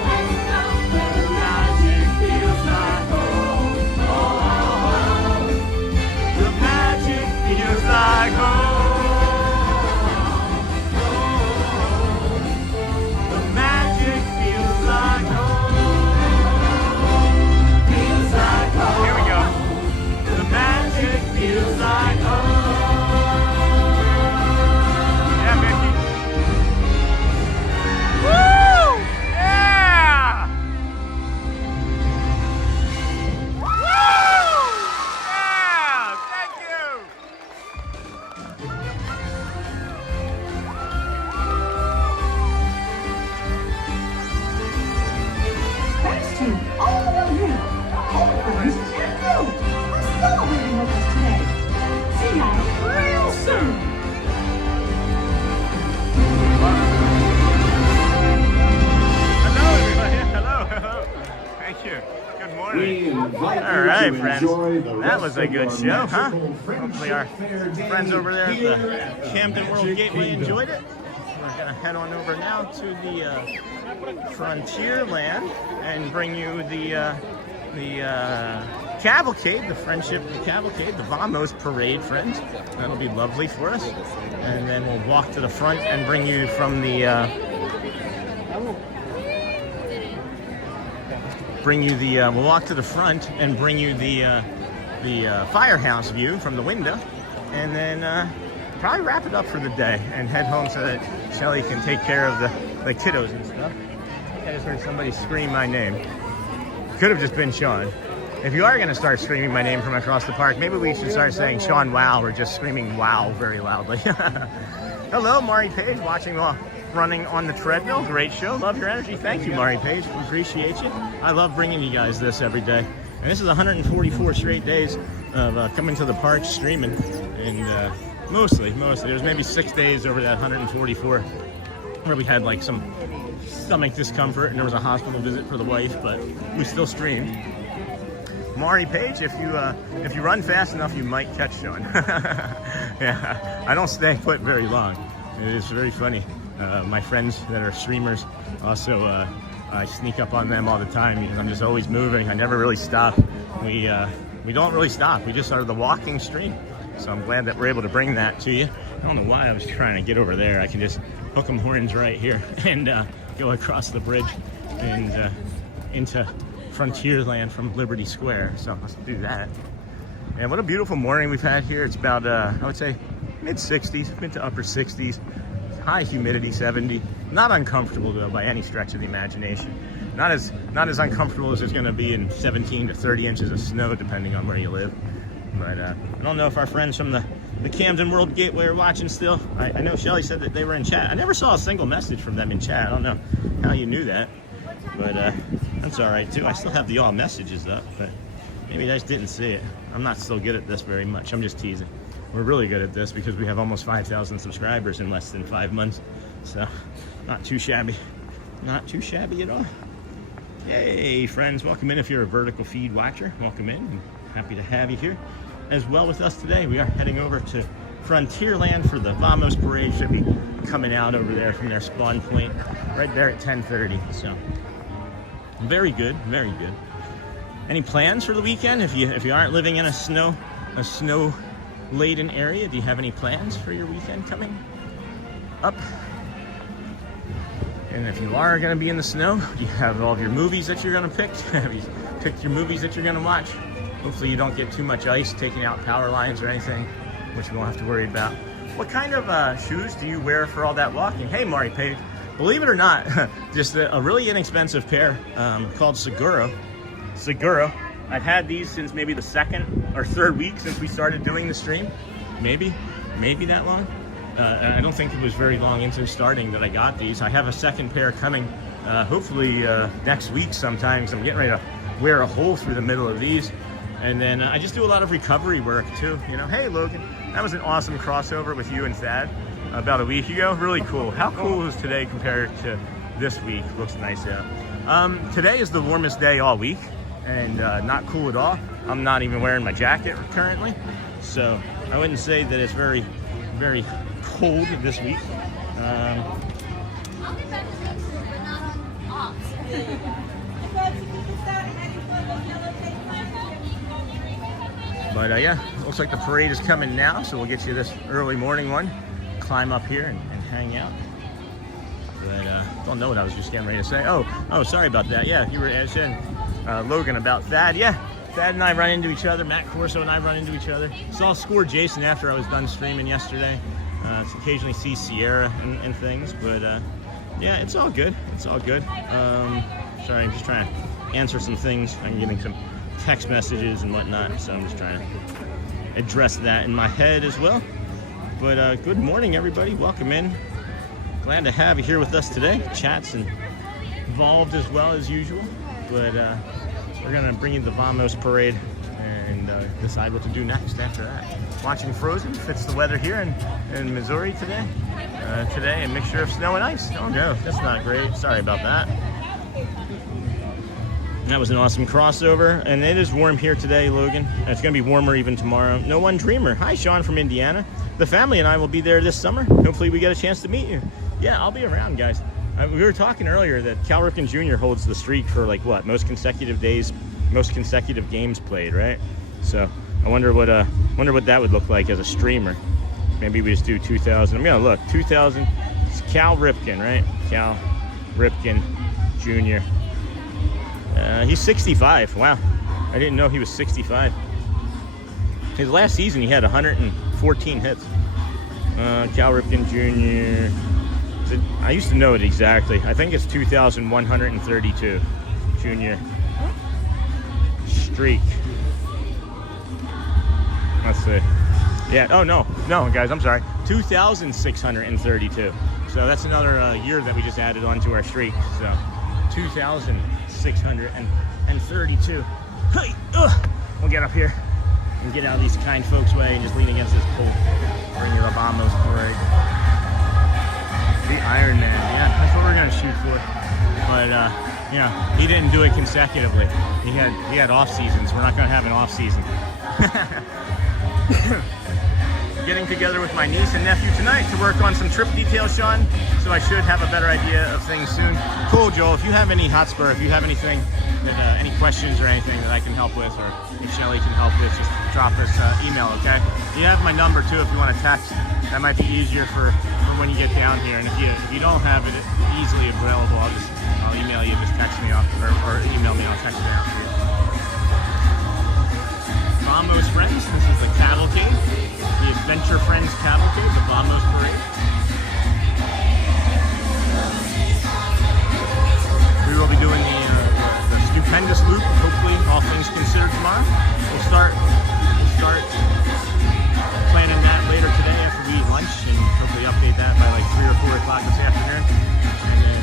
Let's go where the magic feels like home. The magic feels like home. The magic feels like home. Feels like home. Here we go. The magic feels like home. Yeah, Mickey. Woo! Yeah! Woo! Yeah! Thank you! Thanks to all of you, old friends and new, for celebrating with us today. See ya real soon. Hello, everybody. Hello. Thank you. Good morning. All right, friends. That was a good show, huh? Hopefully our friends over there at the Camden World Gateway enjoyed it. We're going to head on over now to the Frontierland and bring you the Cavalcade, the Friendship Cavalcade, the Vamos Parade, friends. That'll be lovely for us. And then we'll walk to the front and bring you from the we'll walk to the front and bring you the firehouse view from the window, and then probably wrap it up for the day and head home so that Shelly can take care of the kiddos and stuff. I just heard somebody scream my name. Could have just been Sean. If you are going to start screaming my name from across the park, maybe we should start saying Sean Wow, or just screaming wow very loudly. Hello, Mari Page, watching while running on the treadmill. Great show. Love your energy. Thank you, Mari Page. Appreciate you. I love bringing you guys this every day. And this is 144 straight days of coming to the park streaming. And mostly. There's maybe 6 days over that 144 where we had like some stomach discomfort and there was a hospital visit for the wife, but we still streamed. Mari Page, if you run fast enough, you might catch Sean. Yeah, I don't stay put very long. It is very funny. My friends that are streamers also, I sneak up on them all the time because I'm just always moving. I never really stop. We don't really stop. We just started the walking stream. So I'm glad that we're able to bring that to you. I don't know why I was trying to get over there. I can just hook 'em horns right here and go across the bridge and into Frontierland from Liberty Square. So let's do that. And what a beautiful morning we've had here. It's about, I would say, mid-60s, mid to upper 60s. High humidity, 70. Not uncomfortable though by any stretch of the imagination. Not as uncomfortable as it's going to be in 17 to 30 inches of snow, depending on where you live. But I don't know if our friends from the Camden World Gateway are watching still. I know Shelly said that they were in chat. I never saw a single message from them in chat. I don't know how you knew that, but that's all right too. I still have the all messages up, but maybe I just didn't see it. I'm not still good at this very much. I'm just teasing. We're really good at this because we have almost 5,000 subscribers in less than 5 months. So not too shabby. Not too shabby at all. Yay, friends. Welcome in if you're a vertical feed watcher. Welcome in. I'm happy to have you here as well with us today. We are heading over to Frontierland for the Vamos Parade. Should be coming out over there from their spawn point right there at 10:30. So very good, very good. Any plans for the weekend? If you aren't living in a snow laden area, do you have any plans for your weekend coming up? And if you are going to be in the snow, do you have all of your movies that you're going to pick? Have you picked your movies that you're going to watch? Hopefully you don't get too much ice taking out power lines or anything, which we won't have to worry about. What kind of shoes do you wear for all that walking? Hey, Mari Page, believe it or not, just a really inexpensive pair called Seguro. I've had these since maybe the 2nd or 3rd week since we started doing the stream. Maybe that long. And I don't think it was very long into starting that I got these. I have a second pair coming, hopefully next week sometime. I'm getting ready to wear a hole through the middle of these. And then I just do a lot of recovery work too. You know, hey Logan, that was an awesome crossover with you and Thad about a week ago. Really cool. How cool is today compared to this week? Looks nice out. Today is the warmest day all week, and not cool at all. I'm not even wearing my jacket currently, so I wouldn't say that it's very, very cold this week. I'll be back next week, but not on ops. But yeah, looks like the parade is coming now, so we'll get you this early morning one. Climb up here and hang out. But don't know what I was just getting ready to say. Oh, sorry about that. Yeah, you were asking Logan about Thad. Yeah, Thad and I run into each other. Matt Corso and I run into each other. Saw Score Jason after I was done streaming yesterday. Occasionally see Sierra and things, but yeah, it's all good. It's all good. Sorry, I'm just trying to answer some things. I'm getting some text messages and whatnot, so I'm just trying to address that in my head as well. But good morning, everybody. Welcome in. Glad to have you here with us today. Chat's involved as well as usual, but we're gonna bring you the Vamos Parade and decide what to do next after that. Watching Frozen fits the weather here in Missouri today. Today, a mixture of snow and ice. Oh no, that's not great. Sorry about that. That was an awesome crossover, and it is warm here today, Logan. It's going to be warmer even tomorrow. No One Dreamer. Hi, Sean from Indiana. The family and I will be there this summer. Hopefully we get a chance to meet you. Yeah, I'll be around, guys. We were talking earlier that Cal Ripken Jr. holds the streak for like what, most consecutive days, most consecutive games played, right? So I wonder what that would look like as a streamer. Maybe we just do 2,000. I'm gonna look. 2,000. It's Cal Ripken, right? Cal Ripken Jr. He's 65. Wow, I didn't know he was 65. His last season he had 114 hits. Cal Ripken Jr. I used to know it exactly. I think it's 2,132 junior streak. Let's see. Yeah. Oh no, guys. I'm sorry. 2,632. So that's another year that we just added onto our streak. So 2,632. Hey, we'll get up here and get out of these kind folks' way and just lean against this pole. Bring your Obama's parade. The Iron Man, yeah, that's what we're gonna shoot for. But you know, he didn't do it consecutively. He had off seasons. We're not gonna have an off season. Getting together with my niece and nephew tonight to work on some trip details, Sean. So I should have a better idea of things soon. Cool, Joel. If you have any hotspur, if you have anything that any questions or anything that I can help with, or if Shelly can help with, just drop us email, okay? You have my number too if you want to text. That might be easier for when you get down here. And if you don't have it easily available, I'll email you. Just text me off or email me. I'll text it out for you. Vamos Friends. This is the Cavalcade, the Adventure Friends Cavalcade, the Vamos Parade. We will be doing the stupendous loop, hopefully all things considered, tomorrow. We'll start planning that later today after we eat lunch, and hopefully update that by like 3 or 4 o'clock this afternoon. And then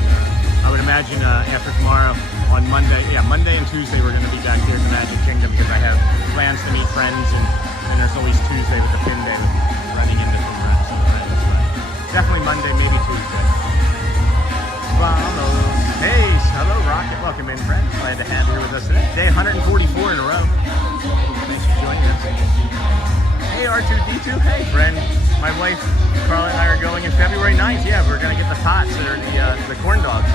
I would imagine after tomorrow on Monday and Tuesday we're going to be back here at the Magic Kingdom because I have plans to meet friends, and there's always Tuesday with the Pin Day with running into some friends. But definitely Monday, maybe Tuesday. Hey, hello Rocket, welcome in, friend. Glad to have you here with us today. Day 144 in a row. Thanks for joining us. Hey R2D2, hey friend. My wife Carla and I are going in February 9th. Yeah, we're gonna get the tots or the corn dogs.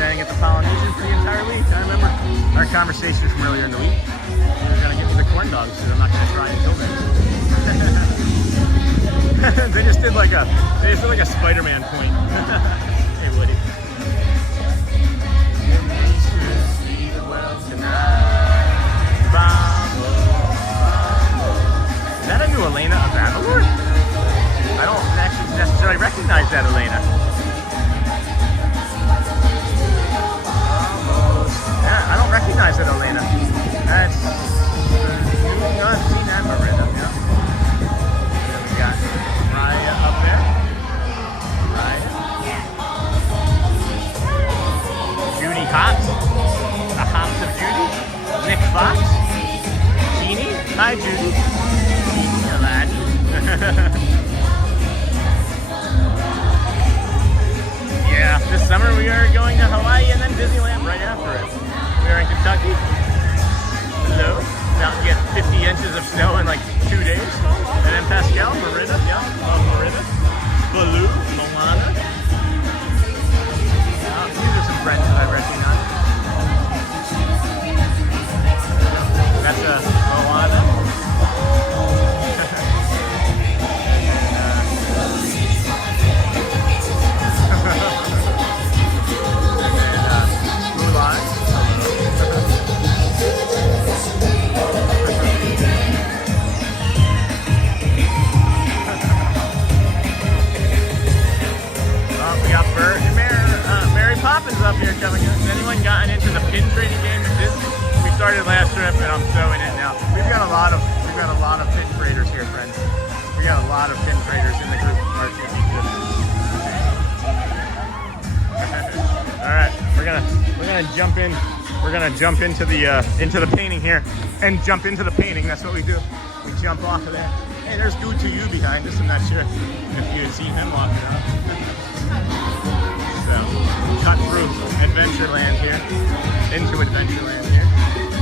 Staying at the Polynesian for the entire week. I remember our conversation from earlier in the week. We were gonna get me the corn dogs, so I'm not gonna try until then. They just did like a Spider-Man point. Hey Woody. Is that a new Elena of Avalor? I don't actually necessarily recognize that Elena. Yeah, I don't recognize that Elena. That's not seen that Marina. Yeah. Then we got Raya up there. Raya. Judy Hops. The Hops of Judy. Nick Fox. Jeannie. Hi Judy. Jeannie Aladdin. Yeah, this summer we are going to Hawaii and then Disneyland right after it. We are in Kentucky. Hello. About to get 50 inches of snow in like 2 days. And then Pascal, Merida, yeah, Merida. Baloo, Moana. These are some friends that I recognize. That's Moana. Mary Poppins up here coming in. Has anyone gotten into the pin trading game at Disney? We started last trip and I'm so in it now. We've got a lot of pin traders here, friends. We got a lot of pin traders in the group. All right, we're gonna jump in. We're gonna jump into the painting here and jump into the painting. That's what we do. We jump off of there. Hey, there's Good to You behind us. I'm not sure if you had seen him walking up. So, cut through Adventureland here, into Adventureland here,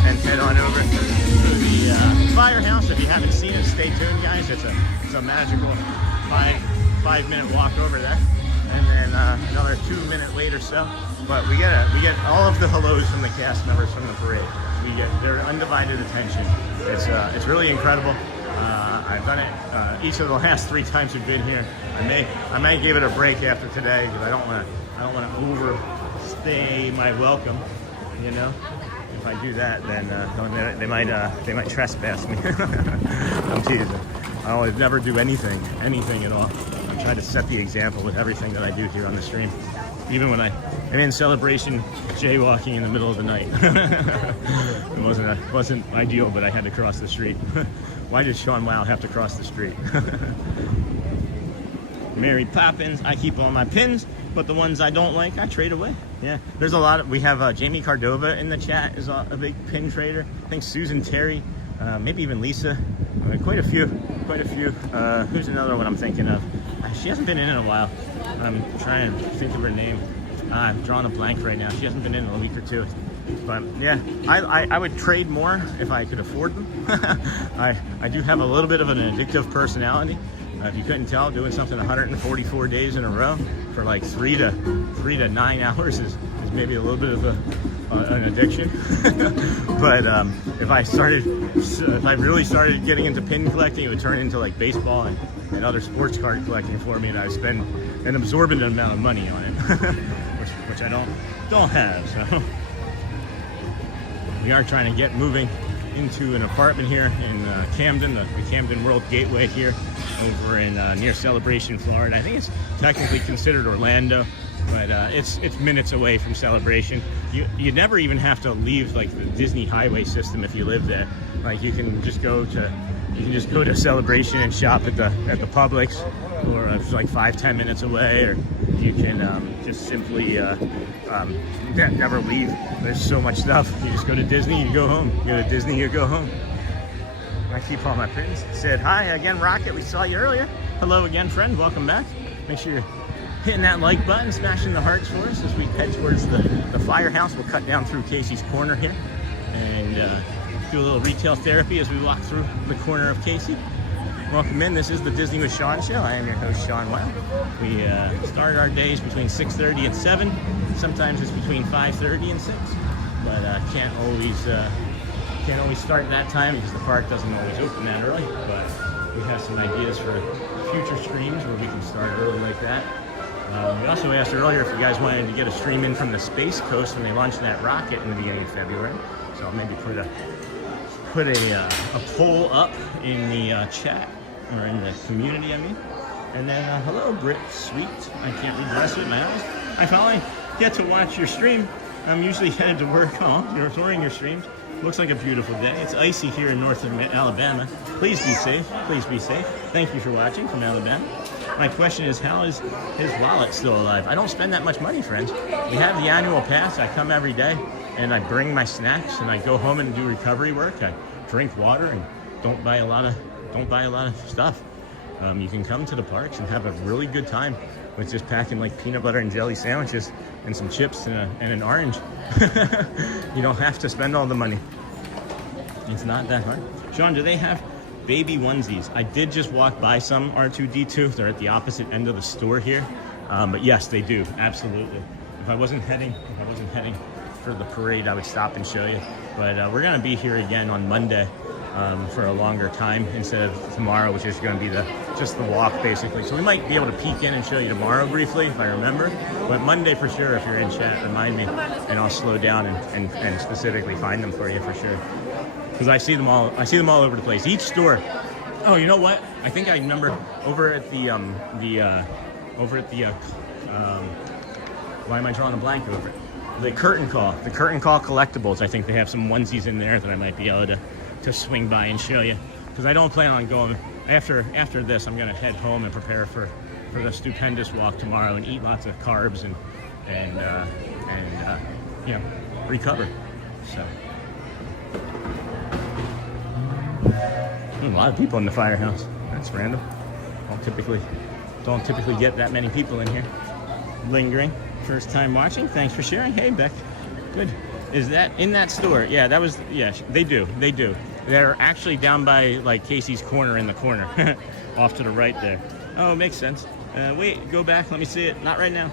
and head on over to the firehouse. If you haven't seen it, stay tuned, guys. It's a magical 5-minute walk over there, and then another 2 minute wait or so. But we get all of the hellos from the cast members from the parade. We get their undivided attention. It's really incredible. I've done it each of the last 3 times we've been here. I may give it a break after today because I don't want to overstay my welcome. You know, if I do that, then they might trespass me. I'm teasing. I'll never do anything at all. I'm try to set the example with everything that I do here on the stream. Even when I'm in Celebration, jaywalking in the middle of the night. It wasn't ideal, but I had to cross the street. Why does Sean Wow have to cross the street? Mary Poppins, I keep all my pins, but the ones I don't like, I trade away. Yeah, there's a lot of, we have Jamie Cardova in the chat, is a big pin trader. I think Susan Terry, maybe even Lisa, quite a few. Who's another one I'm thinking of? She hasn't been in a while. I'm trying to think of her name. I'm drawing a blank right now. She hasn't been in a week or two. But yeah, I would trade more if I could afford them. I do have a little bit of an addictive personality. If you couldn't tell, doing something 144 days in a row for like 3 to 9 hours is maybe a little bit of an addiction. But if I really started getting into pin collecting, it would turn into like baseball and other sports card collecting for me, and I would spend an absorbent amount of money on it, which I don't have. So we are trying to get moving into an apartment here in Camden, the Camden World Gateway here over in near Celebration, Florida. I think it's technically considered Orlando, but it's minutes away from Celebration. You never even have to leave like the Disney highway system if you live there. Like you can just go to Celebration and shop at the Publix, or it's like 5-10 minutes away, or you can just simply never leave. There's so much stuff. You just go to Disney, you go home. You go to Disney, you go home. I keep all my pins. Said hi again, Rocket. We saw you earlier. Hello again, friend. Welcome back. Make sure you're hitting that like button, smashing the hearts for us as we head towards the firehouse. We'll cut down through Casey's Corner here and do a little retail therapy as we walk through the corner of Casey. Welcome in. This is the Disney with Sean show. I am your host, Sean Wow. We start our days between 6:30 and 7. Sometimes it's between 5:30 and 6. But can't always start that time because the park doesn't always open that early. But we have some ideas for future streams where we can start early like that. We also asked earlier if you guys wanted to get a stream in from the Space Coast when they launched that rocket in the beginning of February. So I'll maybe put a poll up in the chat, or in the community, I mean. And then hello Brit Sweet. I can't read the rest of it, my eyes. I finally get to watch your stream. I'm usually headed to work. Oh, you're touring your streams. Looks like a beautiful day. It's icy here in north Alabama. Please be safe. Please be safe. Thank you for watching from Alabama. My question is, how is his wallet still alive? I don't spend that much money, friends. We have the annual pass. I come every day and I bring my snacks and I go home and do recovery work. I drink water and don't buy a lot of stuff. You can come to the parks and have a really good time with just packing like peanut butter and jelly sandwiches and some chips and an orange. You don't have to spend all the money. It's not that hard. Sean, do they have baby onesies? I did just walk by some R2-D2. They're at the opposite end of the store here. But yes, they do. Absolutely. If I wasn't heading for the parade, I would stop and show you. But we're gonna be here again on Monday for a longer time instead of tomorrow, which is going to be just the walk basically. So we might be able to peek in and show you tomorrow briefly if I remember. But Monday for sure, if you're in chat, remind me, and I'll slow down and specifically find them for you for sure. Because I see them all over the place. Each store. Oh, you know what? I think I remember over at the why am I drawing a blank over it? The Curtain Call collectibles. I think they have some onesies in there that I might be able to swing by and show you, because I don't plan on going after this. I'm gonna head home and prepare for the stupendous walk tomorrow and eat lots of carbs and you know, recover. So a lot of people in the firehouse. That's random. Don't typically get that many people in here. Lingering. First time watching. Thanks for sharing. Hey Beck. Good. Is that in that store? Yeah, that was, yeah, they do. They're actually down by like Casey's Corner in the corner. Off to the right there. Oh, makes sense. Wait, go back, let me see it. Not right now.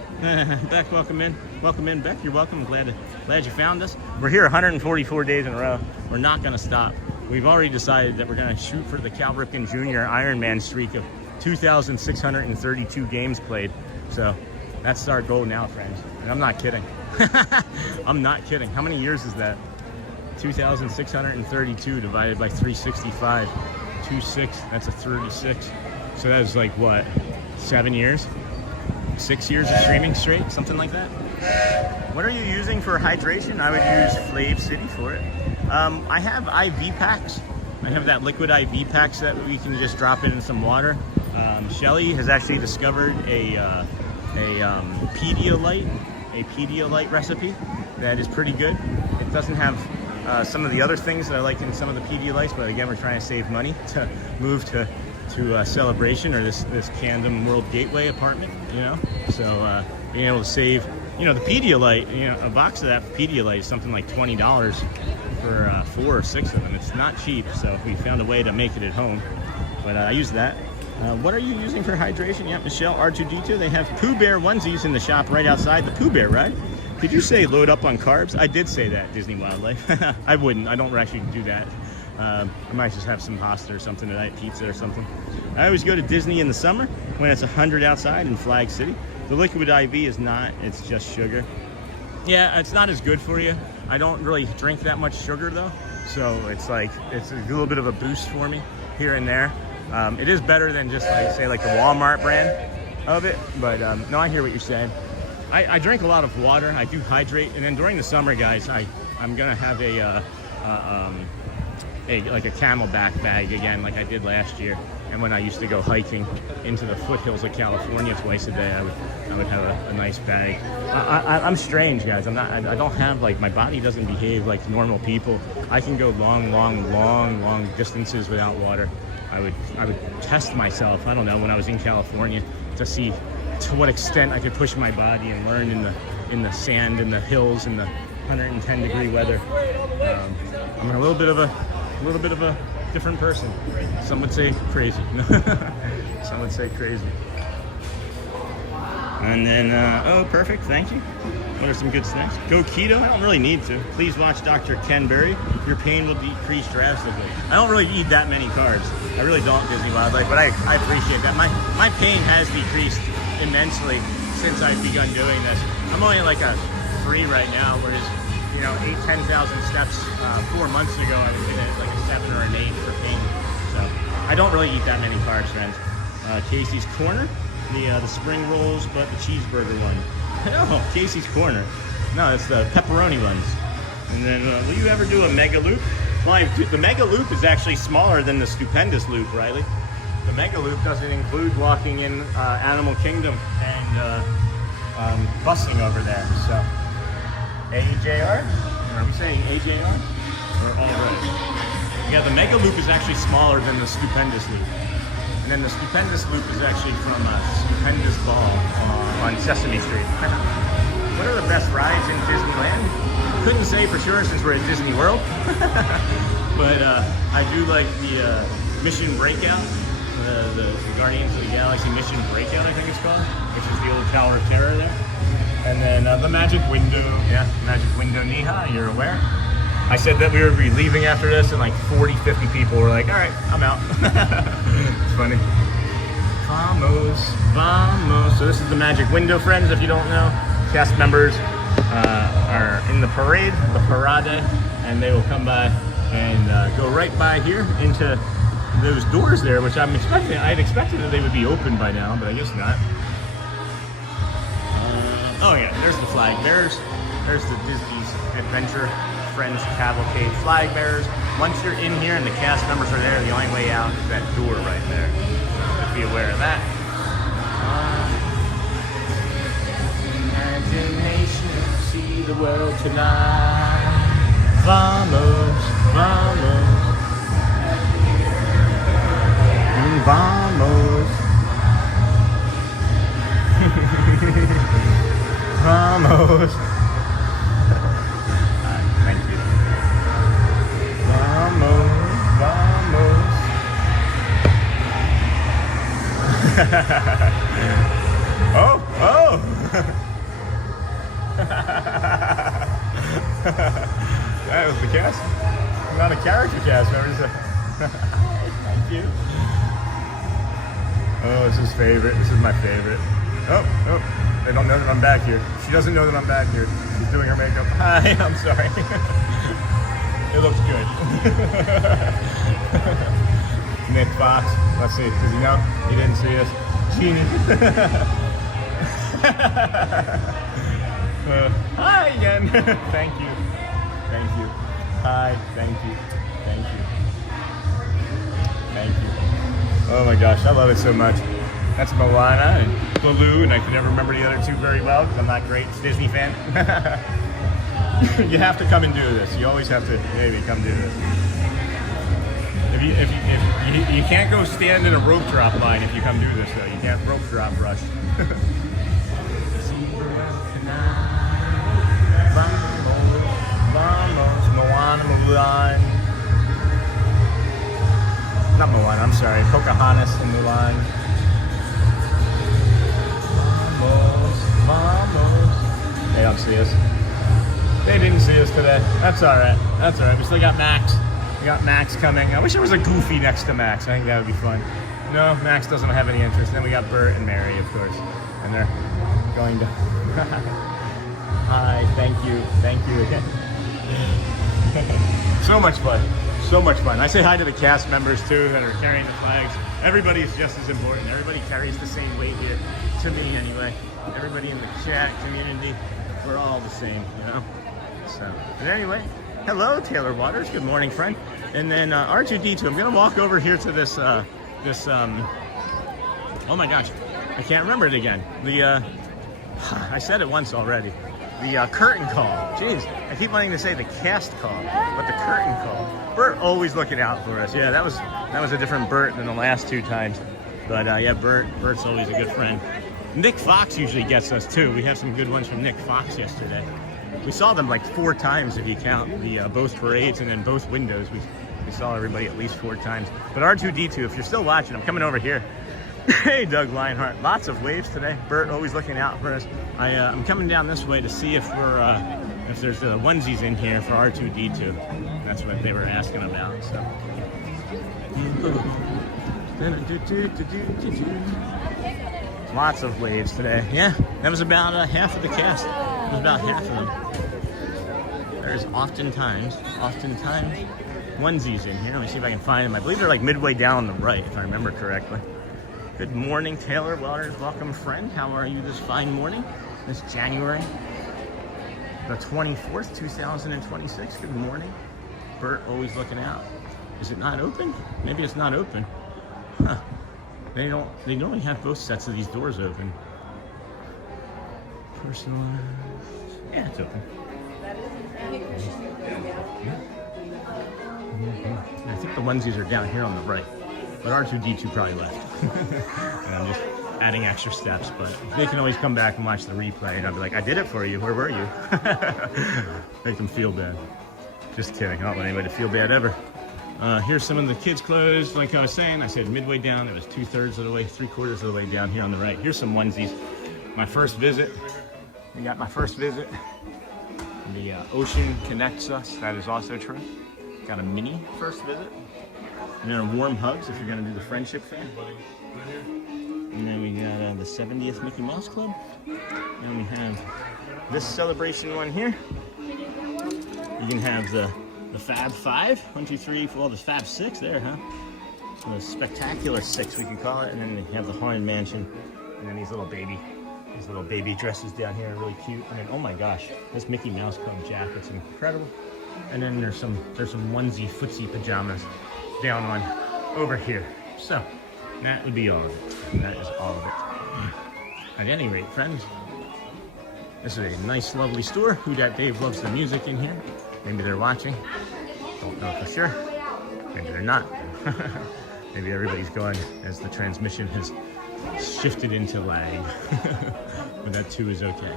Beck, welcome in. Welcome in, Beck, you're welcome. I'm glad you found us. We're here 144 days in a row. We're not gonna stop. We've already decided that we're gonna shoot for the Cal Ripken Jr. Ironman streak of 2,632 games played. So that's our goal now, friends. And I'm not kidding. I'm not kidding. How many years is that? 2,632 divided by 365. 26, that's a 36. So that was like what? 7 years, 6 years of streaming straight, something like that. What are you using for hydration? I would use Flav City for it. I have IV packs. I have that liquid IV packs that we can just drop in some water. Shelly has actually discovered a Pedialyte recipe that is pretty good. It doesn't have some of the other things that I like in some of the Pedialytes, but again, we're trying to save money to move to Celebration or this Camden World Gateway apartment, you know. So being able to save, you know, the Pedialyte, you know, a box of that Pedialyte is something like $20 for 4 or 6 of them. It's not cheap, so we found a way to make it at home. But I use that. What are you using for hydration? Yeah, Michelle, R2D2, they have Pooh Bear onesies in the shop right outside the Pooh Bear ride. Did you say load up on carbs? I did say that, Disney Wildlife. I wouldn't. I don't actually do that. I might just have some pasta or something tonight, pizza or something. I always go to Disney in the summer when it's 100 outside in Flag City. The liquid IV is not, it's just sugar. Yeah, it's not as good for you. I don't really drink that much sugar though. So it's like, it's a little bit of a boost for me here and there. It is better than just like, say like the Walmart brand of it. But no, I hear what you're saying. I drink a lot of water. I do hydrate. And then during the summer, guys, I'm gonna have like a Camelback bag again, like I did last year. And when I used to go hiking into the foothills of California twice a day, I would have a nice bag. I'm strange, guys. I don't have, like, my body doesn't behave like normal people. I can go long distances without water. I would test myself, I don't know, when I was in California to see to what extent I could push my body and learn in the sand, in the hills, in the 110-degree weather. I'm a little bit of a different person. Some would say crazy. Some would say crazy. And then, oh, perfect, thank you. What are some good snacks? Go keto? I don't really need to. Please watch Dr. Ken Berry. Your pain will decrease drastically. I don't really eat that many carbs. I really don't, Disney Wildlife, but I appreciate that. My pain has decreased immensely since I've begun doing this. I'm only at like a 3 right now, whereas, you know, 10,000 steps 4 months ago, I was in at like a 7 or an 8 for pain. So I don't really eat that many carbs, friends. Casey's Corner, the spring rolls, but the cheeseburger one. Oh, Casey's Corner. No, it's the pepperoni ones. And then, will you ever do a mega loop? Well, the mega loop is actually smaller than the stupendous loop, Riley. The mega loop doesn't include walking in Animal Kingdom and busing over there. So, AJR? Are we saying AJR? Or all right? Yeah, the mega loop is actually smaller than the stupendous loop. And then the stupendous loop is actually from Stupendous Ball on Sesame Street. What are the best rides in Disneyland? Couldn't say for sure since we're at Disney World. But I do like the Mission Breakout, the Guardians of the Galaxy Mission Breakout, I think it's called, which is the old Tower of Terror there. And then the Magic Window, yeah, Magic Window Niha, you're aware. I said that we would be leaving after this, and like 40, 50 people were like, all right, I'm out. It's funny. Vamos. So this is the Magic Window, friends, if you don't know. Cast members are in the parade, the parade, and they will come by and go right by here into those doors there, which I had expected that they would be open by now, but I guess not. Oh yeah, there's the flag bearers. There's the Disney's Adventure Friends Cavalcade flag bearers. Once you're in here and the cast members are there, the only way out is that door right there. So be aware of that. Imagination, see the world tonight. Vamos, vamos. Vamos. Vamos. Thank you. Vamos, vamos. Oh. That was the cast. Not a character cast member. Thank you. Oh, this is favorite. This is my favorite. Oh. They don't know that I'm back here. She doesn't know that I'm back here. She's doing her makeup. Hi, I'm sorry. It looks good. Nick Fox. Let's see. Does he know? He didn't see us. Genie. Hi again. Thank you. Thank you. Hi. Thank you. Thank you. Thank you. Oh my gosh, I love it so much. That's Moana and Baloo, and I can never remember the other two very well because I'm not a great Disney fan. You have to come and do this. You always have to, maybe come do this. If you can't go stand in a rope drop line if you come do this though. You can't rope drop rush. Vamos, Moana, Mulan. Not Moana, I'm sorry. Pocahontas and Mulan. Vamos, vamos. They don't see us. They didn't see us today. That's alright. That's alright. We still got Max. We got Max coming. I wish there was a Goofy next to Max. I think that would be fun. No, Max doesn't have any interest. Then we got Bert and Mary, of course. And they're going to... Hi, thank you. Thank you again. So much fun. So much fun. I say hi to the cast members too that are carrying the flags. Everybody is just as important. Everybody carries the same weight here. To me anyway. Everybody in the chat community, we're all the same, you know? So, but anyway, hello Taylor Waters. Good morning, friend. And then R2D2. I'm gonna walk over here to this oh my gosh, I can't remember it again. The I said it once already. The curtain call. Jeez, I keep wanting to say the cast call, but the curtain call. Bert always looking out for us. Yeah, that was a different Bert than the last two times. But yeah, Bert's always a good friend. Nick Fox usually gets us too. We have some good ones from Nick Fox yesterday. We saw them like 4 times if you count the both parades and then both windows. We saw everybody at least 4 times. But R2D2, if you're still watching, I'm coming over here. Hey, Doug Lionheart. Lots of waves today. Bert always looking out for us. I'm coming down this way to see if if there's onesies in here for R2D2. That's what they were asking about. So. Lots of waves today. Yeah, that was about half of the cast. It was about half of them. There's oftentimes onesies in here. Let me see if I can find them. I believe they're like midway down on the right, if I remember correctly. Good morning, Taylor Waters. Welcome, friend. How are you this fine morning? This January the 24th, 2026. Good morning. Bert always looking out. Is it not open? Maybe it's not open. Huh. They normally have both sets of these doors open. Personalized. Yeah, it's open. Mm-hmm. I think the onesies are down here on the right. But R2D2 probably left. And I'm just adding extra steps, but they can always come back and watch the replay and I'll be like, I did it for you, where were you? Make them feel bad. Just kidding, I don't want anybody to feel bad ever. Here's some of the kids' clothes. Like I was saying, I said midway down, it was 2/3 of the way, 3/4 of the way down here on the right. Here's some onesies. My first visit. We got my first visit. The ocean connects us, that is also true. Got a mini first visit. And then warm hugs if you're gonna do the friendship fan. And then we got the 70th Mickey Mouse Club. And we have this celebration one here. You can have the Fab 5, 1, 2, 3, 4, the Fab 6 there, huh? The Spectacular 6 we can call it. And then you have the Haunted Mansion. And then these little baby dresses down here are really cute. And then, oh my gosh, this Mickey Mouse Club jacket's incredible. And then there's some onesie footsie pajamas down on over here. So that would be all of it. And that is all of it. At any rate, friends, this is a nice, lovely store. Who Dat Dave loves the music in here. Maybe they're watching. Don't know for sure. Maybe they're not. Maybe everybody's going as the transmission has shifted into lag. But that too is okay.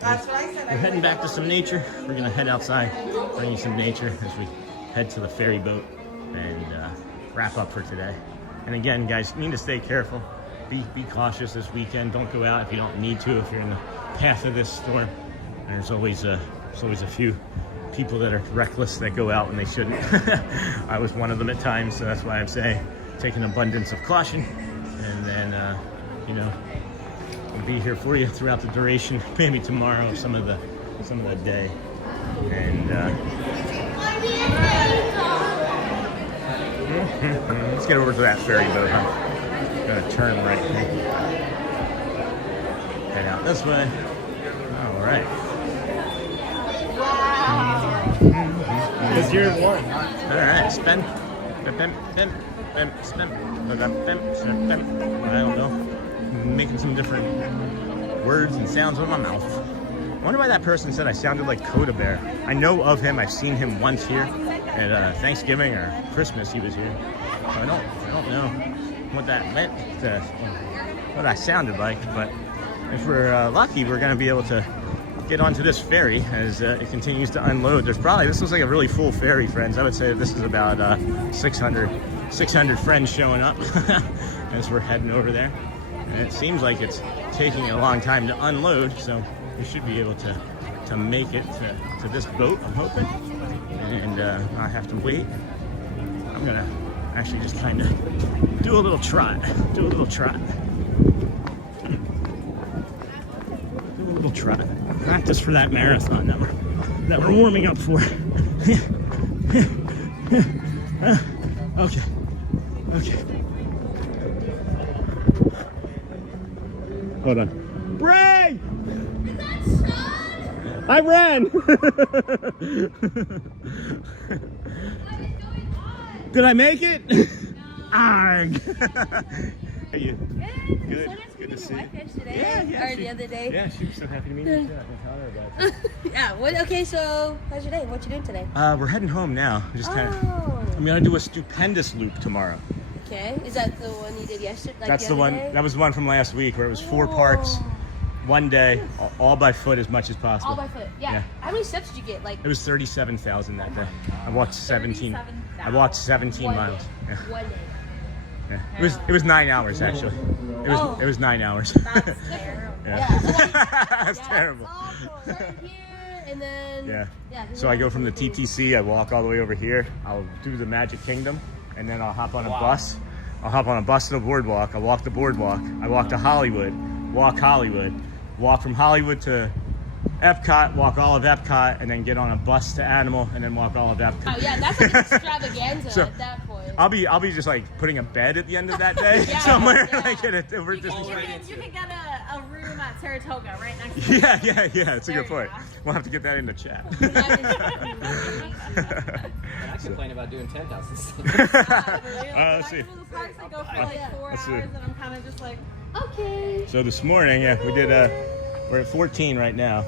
That's what I said. We're heading back to some nature. We're gonna head outside, bring you some nature as we head to the ferry boat and wrap up for today. And again, guys, you need to stay careful. Be cautious this weekend. Don't go out if you don't need to, if you're in the path of this storm. And there's always a few people that are reckless that go out when they shouldn't. I was one of them at times, so that's why I'm saying take an abundance of caution. And then, you know, I'll be here for you throughout the duration, maybe tomorrow, some of the day. And let's get over to that ferry boat, huh? Gonna turn right here. Head out this way. All right. Because you're one. All right, spin. Spin. I don't know. Making some different words and sounds with my mouth. I wonder why that person said I sounded like Coda Bear. I know of him. I've seen him once here at Thanksgiving or Christmas. He was here. So I don't know what that meant, what I sounded like. But if we're lucky, we're going to be able to get onto this ferry as it continues to unload. This looks like a really full ferry, friends. I would say this is about 600 friends showing up as we're heading over there. And it seems like it's taking a long time to unload, so we should be able to make it to this boat, I'm hoping, and not have to wait. I'm gonna actually just kind of do a little trot. Practice for that marathon that we're warming up for. Okay. Hold on. Bray! I ran! Did I make it? No. Arg! How are you? Good. Good to see you. Today or the other day? Yeah, she was so happy to meet you. Yeah. Okay, so how's your day? What you doing today? We're heading home now. I'm gonna do a stupendous loop tomorrow. Okay. Is that the one you did yesterday? That's the one. That was the one from last week where it was 4 parks, one day, all by foot as much as possible. All by foot. Yeah. How many steps did you get? It was 37,000 that day. I walked 17. I walked 17 miles. Yeah. One day. Yeah. It was 9 hours actually. It was 9 hours. That's terrible. That's terrible. And then So I go from the TTC, I walk all the way over here, I'll do the Magic Kingdom, and then I'll hop on a bus. I'll hop on a bus to the boardwalk, I'll walk the boardwalk, I walk to Hollywood, walk from Hollywood to Epcot, walk all of Epcot, and then get on a bus to Animal, and then walk all of Epcot. Oh yeah, that's like extravaganza at that point. I'll be just like putting a bed at the end of that day somewhere like at over Disney. You can get a room at Saratoga right next to Yeah, it's a good point. We'll have to get that in the chat. I complain about doing 10,000 steps. Let's see. Parks that go for like 4 hours, and I'm kind of just like, okay. So this morning, we did we're at 14 right now.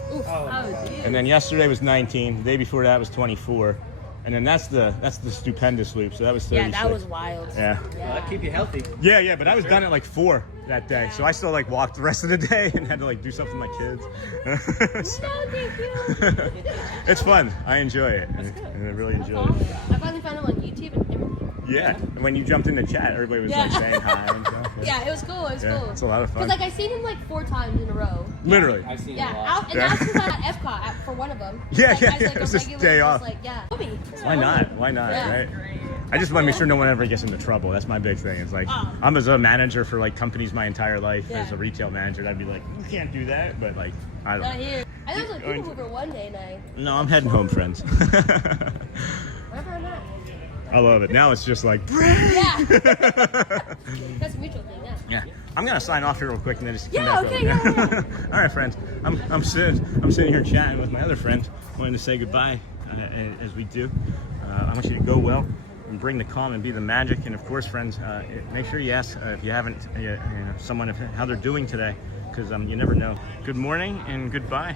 And then yesterday was 19. The day before that was 24. And then that's the stupendous loop. So that was 36. Yeah, that was wild. Yeah. Well, that keep you healthy. Yeah, but I was done at like 4 that day. So I still like walked the rest of the day and had to like do something with my kids. It's fun. I enjoy it. And I really enjoy it. I finally found it on YouTube and everything. Yeah, and when you jumped in the chat, everybody was like saying hi and stuff. Yeah, it was cool. It was cool. It's a lot of fun. Because like I seen him like 4 times in a row. Literally. I've seen him a lot. And that's because I'm at Epcot for one of them. Yeah. It was this day off. Like, Why not, right? I just want to make sure no one ever gets into trouble. That's my big thing. It's like, I'm as a manager for like companies my entire life, as a retail manager, I'd be like, you can't do that, but like, I don't know. I thought it was like people mover one day night. No, I'm heading home, friends. Wherever I'm at. I love it. Now it's just like, yeah. That's a mutual thing, yeah. I'm gonna sign off here real quick and then just come back over. Yeah. All right, friends. I'm sitting here chatting with my other friend, wanting to say goodbye as we do. I want you to go well and bring the calm and be the magic. And of course, friends, make sure you ask if you haven't, someone how they're doing today, because you never know. Good morning and goodbye.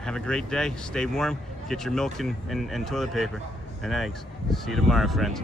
Have a great day. Stay warm. Get your milk and toilet paper and eggs. See you tomorrow, friends.